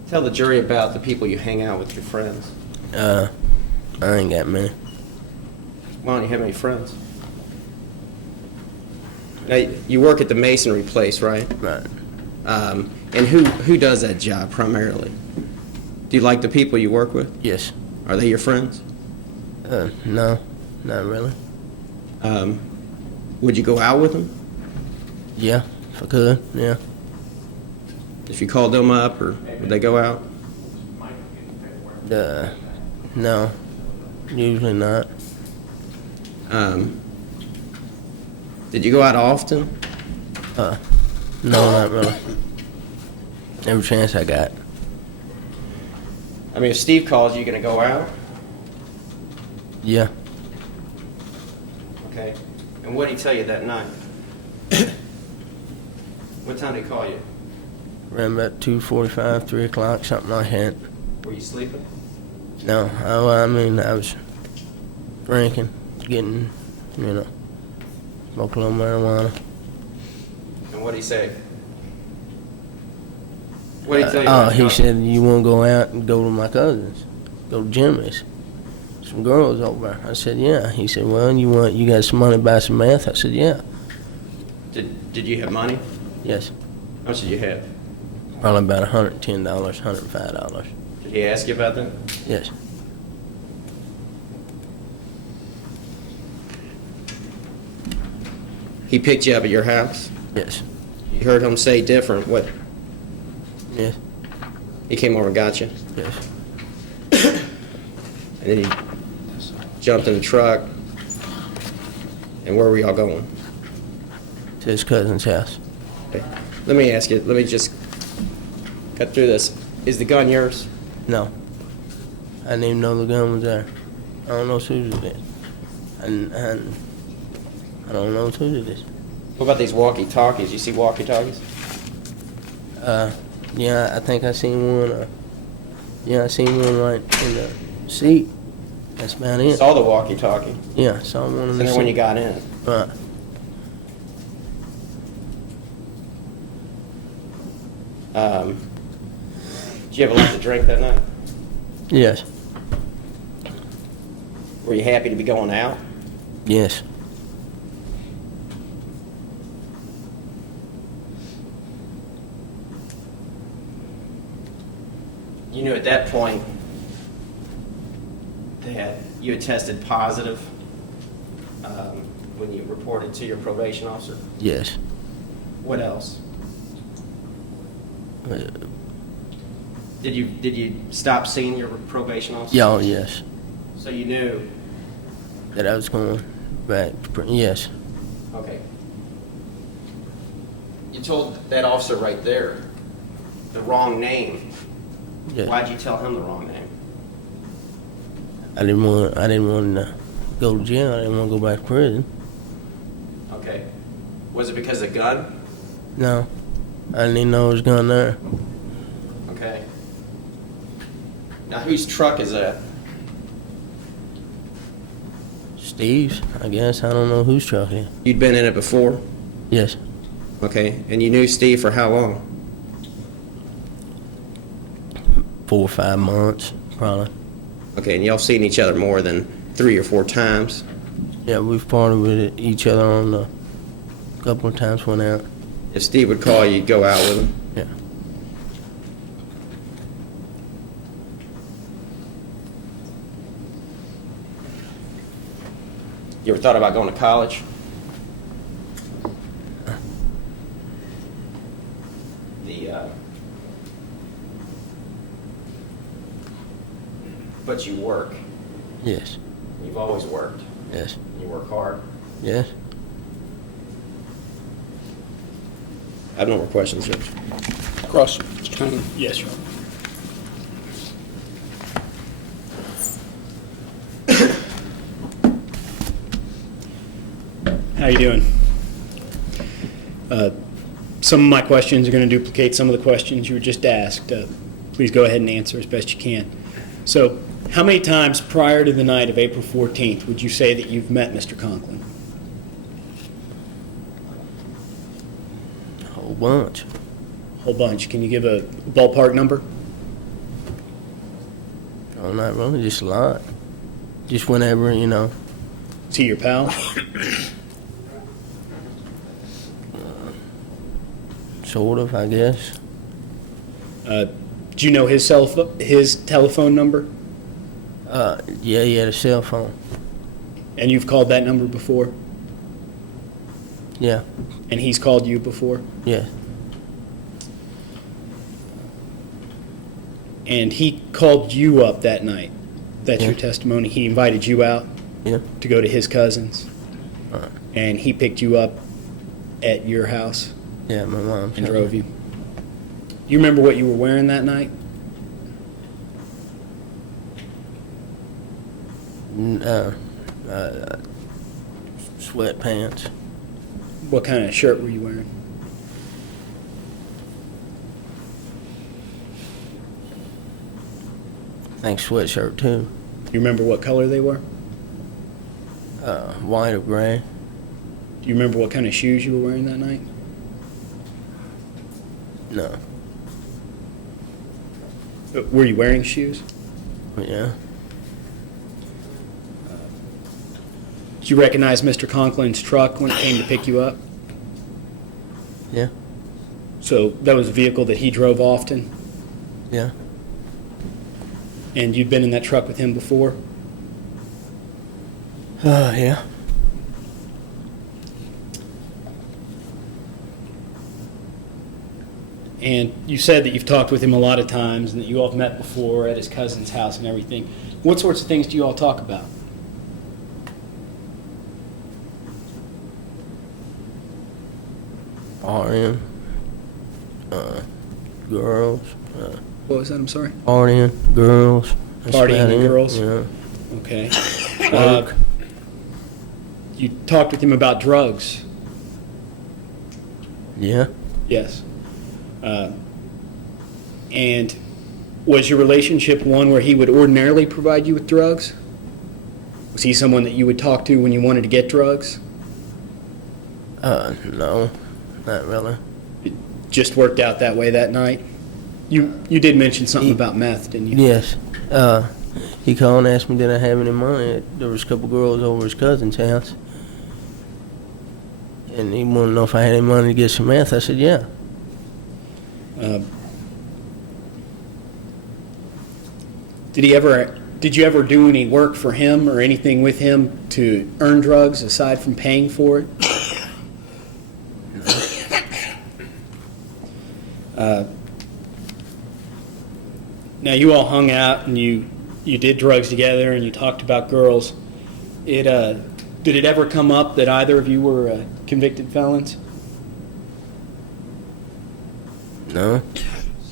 Tell the jury about the people you hang out with, your friends. I ain't got many. Why don't you have any friends? Now, you work at the masonry place, right? Right. And who does that job primarily? Do you like the people you work with? Yes. Are they your friends? No, not really. Would you go out with them? Yeah, if I could, yeah. If you called them up, or would they go out? No, usually not. Did you go out often? No, not really. Every chance I got. I mean, if Steve calls you, gonna go out? Yeah. Okay. And what did he tell you that night? What time did he call you? Around about 2:45, 3 o'clock, something like that. Were you sleeping? No, I was drinking, getting, smoking a little marijuana. And what did he say? What did he tell you? He said, you want to go out and go to my cousin's, go to Jimmy's. Some girls over there. I said, yeah. He said, well, you got some money to buy some meth? I said, yeah. Did you have money? Yes. How much did you have? Probably about $110, $105. Did he ask you about that? Yes. He picked you up at your house? Yes. You heard him say different, what? Yes. He came over and got you? Yes. And then he jumped in the truck. And where were y'all going? To his cousin's house. Okay. Let me ask you, let me just cut through this. Is the gun yours? No. I didn't even know the gun was there. I don't know whose it is. And I don't know whose it is. What about these walkie-talkies? You see walkie-talkies? Yeah, I think I seen one. I seen one right in the seat. That's about it. Saw the walkie-talkie? Yeah, I saw one in the And then seat. when you got in? Right. Did you have a lot to drink that night? Yes. Were you happy to be going out? Yes. You knew at that point that you had tested positive when you reported to your probation officer? Yes. What else? Did you stop seeing your probation officer? Yeah, oh, yes. So you knew? That I was going back. Yes. Okay. You told that officer right there the wrong name. Yes. Why'd you tell him the wrong name? I didn't want to go to jail. I didn't want to go back to prison. Okay. Was it because of the gun? No. I didn't even know there was a gun there. Okay. Now, whose truck is that? Steve's, I guess. I don't know whose truck it is. You'd been in it before? Yes. Okay. And you knew Steve for how long? 4 or 5 months, probably. Okay, and y'all seen each other more than 3 or 4 times? Yeah, we've partied with each other on a couple of times went out. If Steve would call you, you'd go out with him? Yeah. You ever thought about going to college? But you work. Yes. You've always worked. Yes. You work hard. Yes. I have no more questions, Judge. Cross, Mr. Cunningham. Yes, Your Honor. How you doing? Some of my questions are going to duplicate some of the questions you were just asked. please go ahead and answer as best you can. So, how many times prior to the night of April 14th would you say that you've met Mr. Conklin? A whole bunch. Whole bunch. Can you give a ballpark number? Oh, not really, just a lot. Just whenever, you know. Is he your pal? Sort of, I guess. Do you know his telephone number? Yeah, he had a cell phone. And you've called that number before? Yeah. And he's called you before? Yeah. And he called you up that night. That's your testimony. He invited you out to go to his cousin's. And he picked you up at your house. Yeah, my mom. And drove you. You remember what you were wearing that night? Sweatpants. What kind of shirt were you wearing? I think sweatshirt too. You remember what color they were? White or gray. Do you remember what kind of shoes you were wearing that night? No. Were you wearing shoes? Yeah. Did you recognize Mr. Conklin's truck when it came to pick you up? Yeah. So that was a vehicle that he drove often? Yeah. And you'd been in that truck with him before? Yeah. And you said that you've talked with him a lot of times and that you all have met before at his cousin's house and everything. What sorts of things do you all talk about? Partying. Girls. What was that? I'm sorry? Partying. Girls. That's Partying about and it. girls? Yeah. Okay. Work. You talked with him about drugs? Yeah. Yes. And was your relationship one where he would ordinarily provide you with drugs? Was he someone that you would talk to when you wanted to get drugs? No, not really. It just worked out that way that night? You did mention something about meth, didn't you? Yes. He called and asked me did I have any money. There was a couple girls over his cousin's house. And he wanted to know if I had any money to get some meth. I said, yeah. Did you ever do any work for him or anything with him to earn drugs aside from paying for it? Now you all hung out and you did drugs together and you talked about girls. Did it ever come up that either of you were convicted felons? No.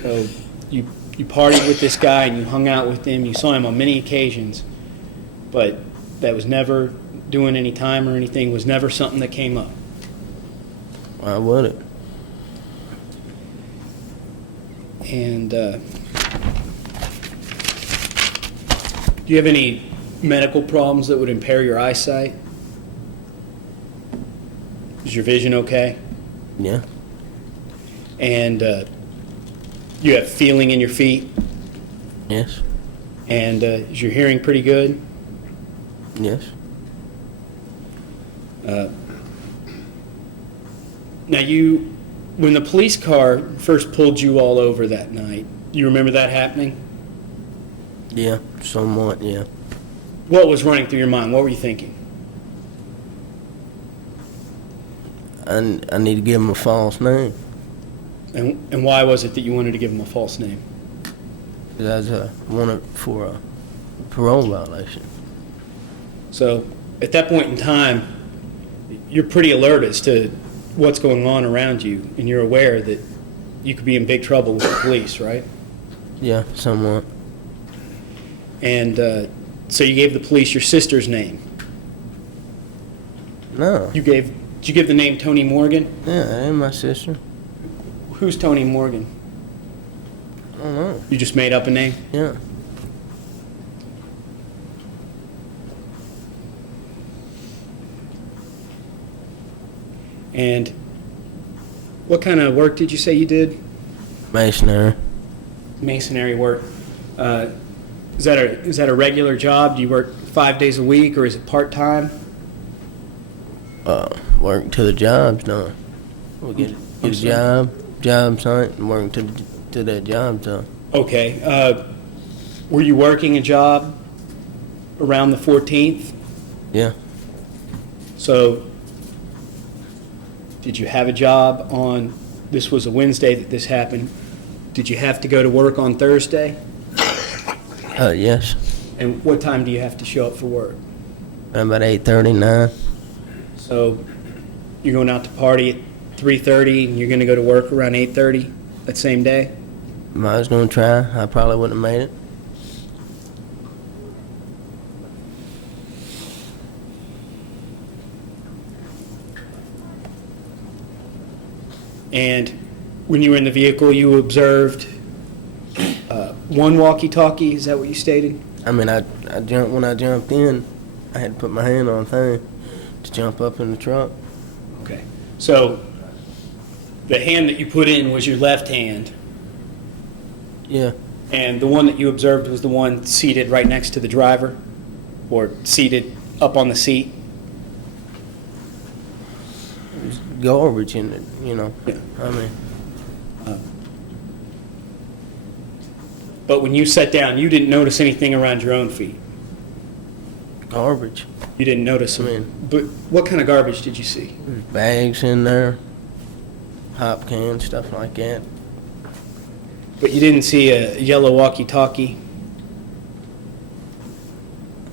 So you partied with this guy and you hung out with him. You saw him on many occasions, but that was never doing any time or anything, was never something that came up. Why would it? And do you have any medical problems that would impair your eyesight? Is your vision okay? Yeah. And you have feeling in your feet? Yes. And is your hearing pretty good? Yes. Now when the police car first pulled you all over that night, you remember that happening? Yeah, somewhat, yeah. What was running through your mind? What were you thinking? I need to give him a false name. And why was it that you wanted to give him a false name? Because I wanted for a parole violation. So at that point in time, you're pretty alert as to what's going on around you, and you're aware that you could be in big trouble with the police, right? Yeah, somewhat. And so you gave the police your sister's name. No. Did you give the name Tony Morgan? Yeah, that ain't my sister. Who's Tony Morgan? I don't know. You just made up a name? Yeah. And what kind of work did you say you did? Masonry. Masonry work. Is that a regular job? Do you work 5 days a week, or is it part-time? Working to the job's done. We get a job site, and working to that job done. Okay. Were you working a job around the 14th? Yeah. So, did you have a job on, this was a Wednesday that this happened, did you have to go to work on Thursday? Yes. And what time do you have to show up for work? About 8:39. So, you're going out to party at 3:30, and you're going to go to work around 8:30 that same day? I was gonna try. I probably wouldn't have made it. And when you were in the vehicle, you observed one walkie-talkie, is that what you stated? I mean, I jumped when I jumped in. I had to put my hand on a thing to jump up in the truck. Okay. So, the hand that you put in was your left hand, Yeah. and the one that you observed was the one seated right next to the driver, or seated up on the seat? Garbage in it, you know. Yeah. I mean, But when you sat down, you didn't notice anything around your own feet? garbage. You didn't notice them? But what kind of garbage did you see? There's bags in there, hop cans, stuff like that. But you didn't see a yellow walkie-talkie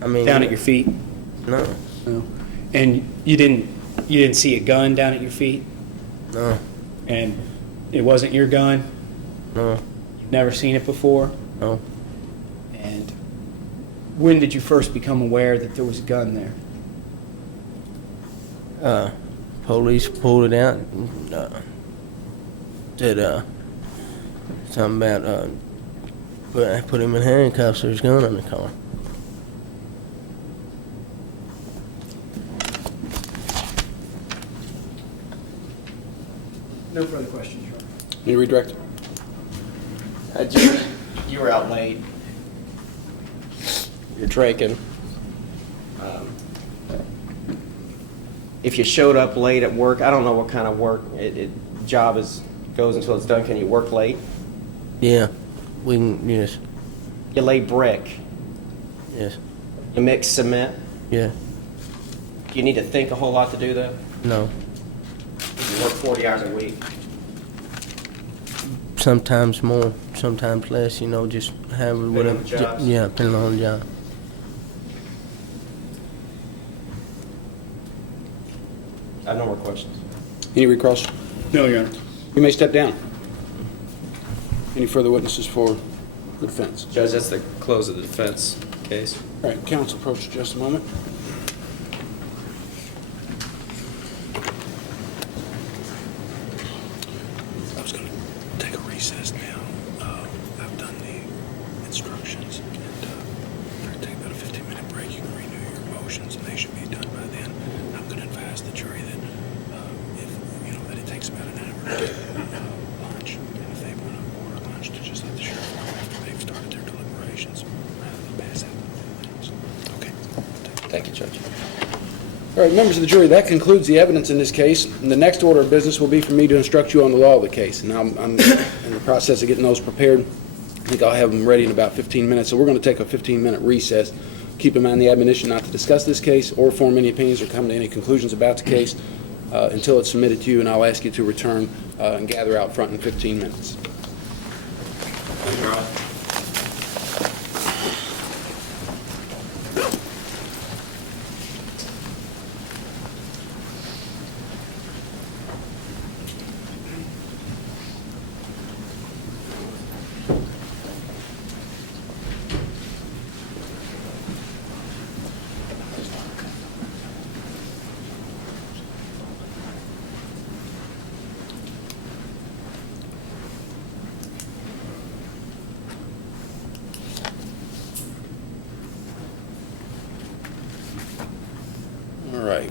I mean, down at your feet? No. No. And you didn't see a gun down at your feet? No. And it wasn't your gun? No. You've never seen it before? No. And when did you first become aware that there was a gun there? Police pulled it out. Said something about put him in handcuffs. There's a gun in the car. No further questions, Your Honor. Any redirect? Jimmy, you were out late. You're drinking. If you showed up late at work, I don't know what kind of work job goes until it's done. Can you work late? Yeah. We can, yes. You lay brick. Yes. You mix cement. Yeah. Do you need to think a whole lot to do that? No. You work 40 hours a week. Sometimes more, sometimes less, you know, just have whatever. on the jobs? Yeah, depending on the job. I have no more questions. Any recross? No, Your Honor. You may step down. Any further witnesses for the defense? Judge, that's the close of the defense case. All right, counsel, approach just a moment. I was going to take a recess now. I've done the instructions, and we're going to take about a 15-minute break. You can renew your motions, and they should be done by then. I'm going to advise the jury that that it takes about an hour to get lunch, and if they want to order lunch, to just let the sheriff know after they've started their deliberations, rather than pass out things. Okay. Thank you, Judge. All right, members of the jury, that concludes the evidence in this case. And the next order of business will be for me to instruct you on the law of the case. And I'm in the process of getting those prepared. I think I'll have them ready in about 15 minutes. So we're going to take a 15-minute recess. Keep in mind the admonition not to discuss this case or form any opinions or come to any conclusions about the case until it's submitted to you, and I'll ask you to return and gather out front in 15 minutes. Thank you, Your Honor.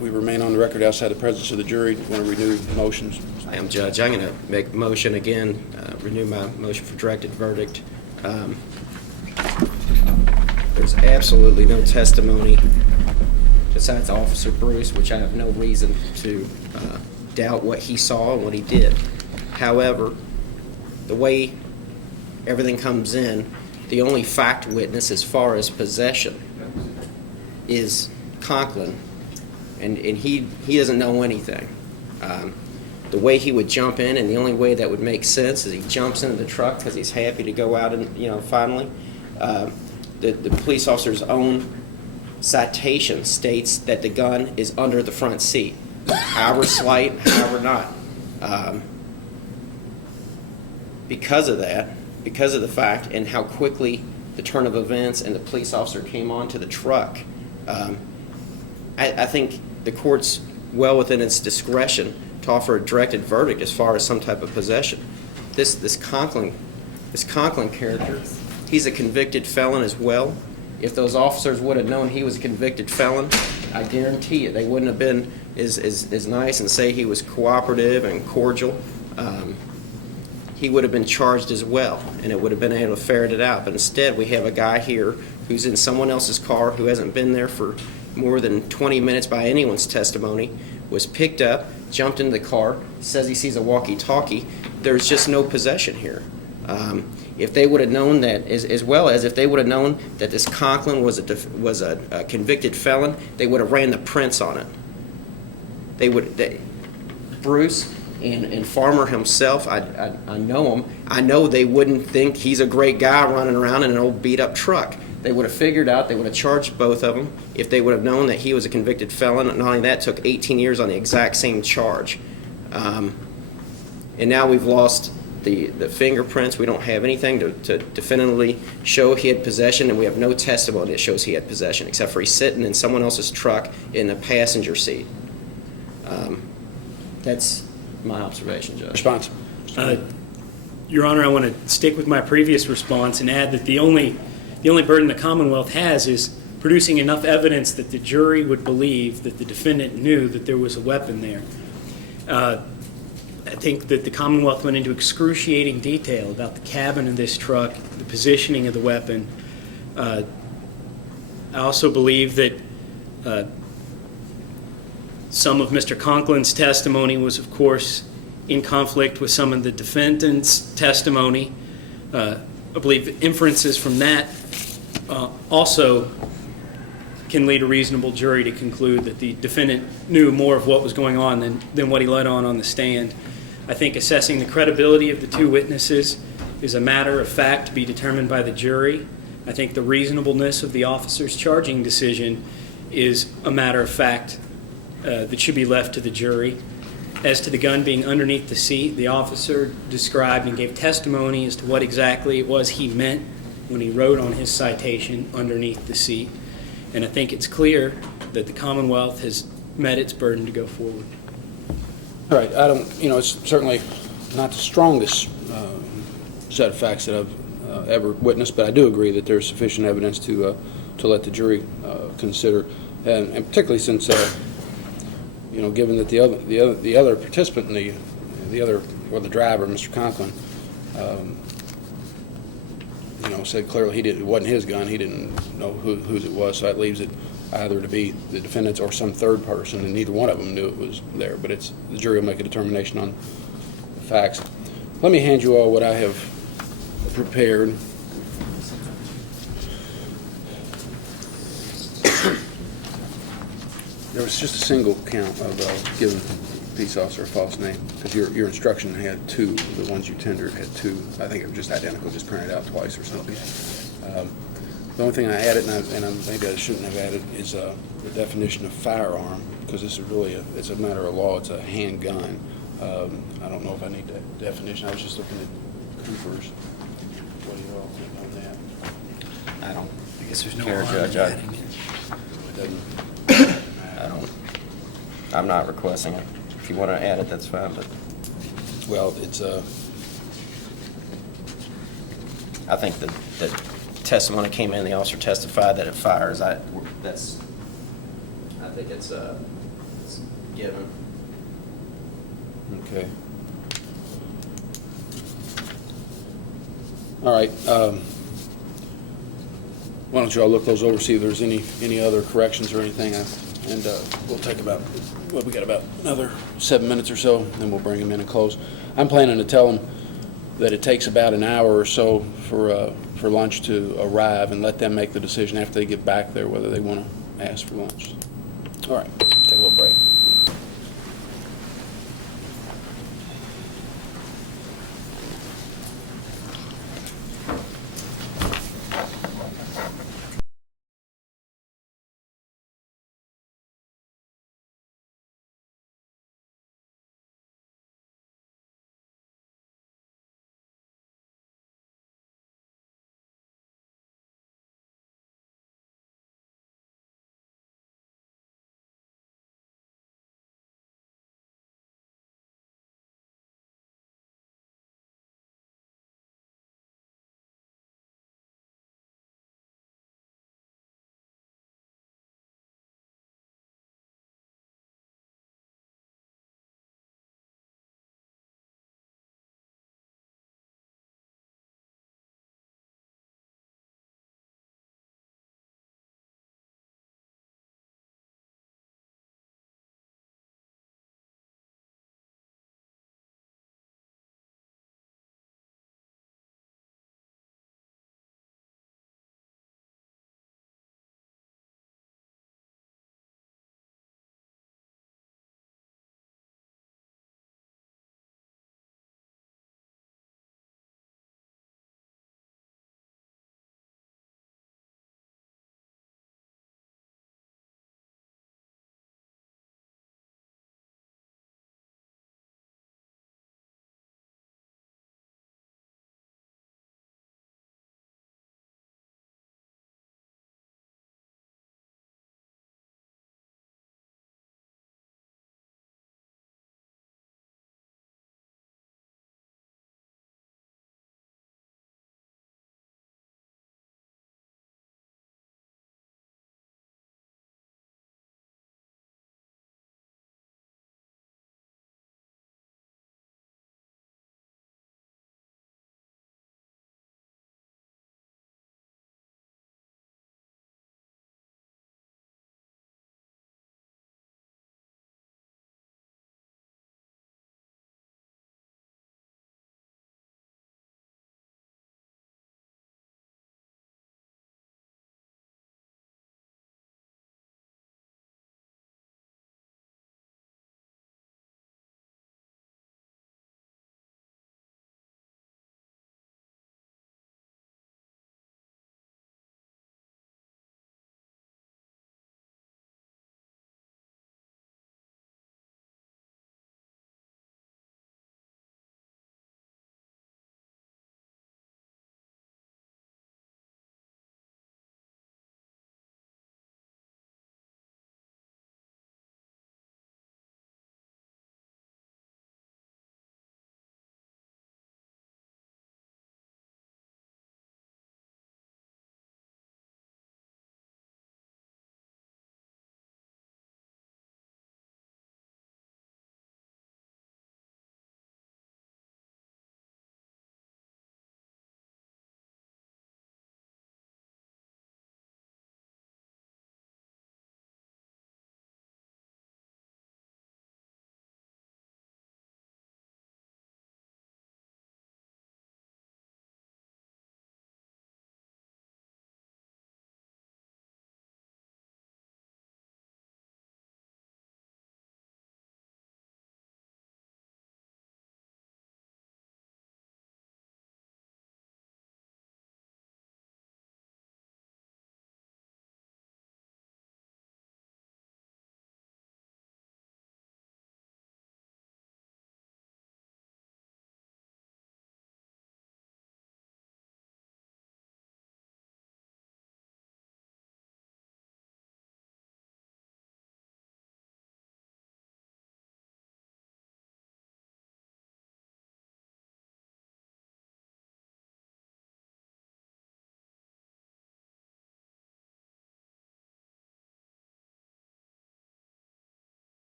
we remain on the record outside the presence of the jury. Want to renew motions? I am, Judge. I'm going to make motion again, renew my motion for directed verdict. There's absolutely no testimony besides Officer Bruce, which I have no reason to doubt what he saw and what he did. However, the way everything comes in, the only fact witness as far as possession is Conklin, and he doesn't know anything. The way he would jump in, and the only way that would make sense is he jumps into the truck because he's happy to go out and, finally. The police officer's own citation states that the gun is under the front seat. However slight, however not. Because of that, because of the fact and how quickly the turn of events and the police officer came onto the truck, I think the court's well within its discretion to offer a directed verdict as far as some type of possession. This Conklin character, he's a convicted felon as well. If those officers would have known he was a convicted felon, I guarantee you they wouldn't have been as nice and say he was cooperative and cordial. He would have been charged as well, and it would have been able to ferret it out. But instead, we have a guy here who's in someone else's car, who hasn't been there for more than 20 minutes by anyone's testimony, was picked up, jumped into the car, says he sees a walkie-talkie. There's just no possession here. If they would have known that, as well as if they would have known that this Conklin was a convicted felon, they would have ran the prints on it. Bruce and Farmer himself, I know him. I know they wouldn't think he's a great guy running around in an old beat-up truck. They would have figured out, they would have charged both of them if they would have known that he was a convicted felon. Not only that, took 18 years on the exact same charge. And now we've lost the fingerprints. We don't have anything to definitively show he had possession, and we have no testimony that shows he had possession, except for he's sitting in someone else's truck in the passenger seat. That's my observation, Judge. Response. Your Honor, I want to stick with my previous response and add that the only burden the Commonwealth has is producing enough evidence that the jury would believe that the defendant knew that there was a weapon there. I think that the Commonwealth went into excruciating detail about the cabin of this truck, the positioning of the weapon. I also believe that some of Mr. Conklin's testimony was, of course, in conflict with some of the defendant's testimony. I believe inferences from that also can lead a reasonable jury to conclude that the defendant knew more of what was going on than what he let on the stand. I think assessing the credibility of the two witnesses is a matter of fact to be determined by the jury. I think the reasonableness of the officer's charging decision is a matter of fact that should be left to the jury. As to the gun being underneath the seat, the officer described and gave testimony as to what exactly it was he meant when he wrote on his citation underneath the seat. And I think it's clear that the Commonwealth has met its burden to go forward. All right. It's certainly not the strongest set of facts that I've ever witnessed, but I do agree that there's sufficient evidence to let the jury consider, and particularly since given that the other participant in the driver, Mr. Conklin, said clearly it wasn't his gun. He didn't know whose it was, so that leaves it either to be the defendant's or some third person, and neither one of them knew it was there. But the jury will make a determination on the facts. Let me hand you all what I have prepared. There was just a single count of giving the peace officer a false name, because your instruction had two. The ones you tendered had two. I think it was just identical, just printed out twice or something. The only thing I added, and maybe I shouldn't have added, is the definition of firearm, because this is really it's a matter of law. It's a handgun. I don't know if I need that definition. I was just looking at Cooper's. What do you all think on that? I don't. I guess there's no care, harm in Judge. adding it. I'm not requesting it. If you want to add it, that's fine. But well, it's I think that the testimony came in. The officer testified that it fires. I think it's given. Okay. All right. Why don't you all look those over, see if there's any other corrections or anything, and we'll take about, well, we got about another 7 minutes or so, then we'll bring them in and close. I'm planning to tell them that it takes about an hour or so for lunch to arrive, and let them make the decision after they get back there whether they want to ask for lunch. All right.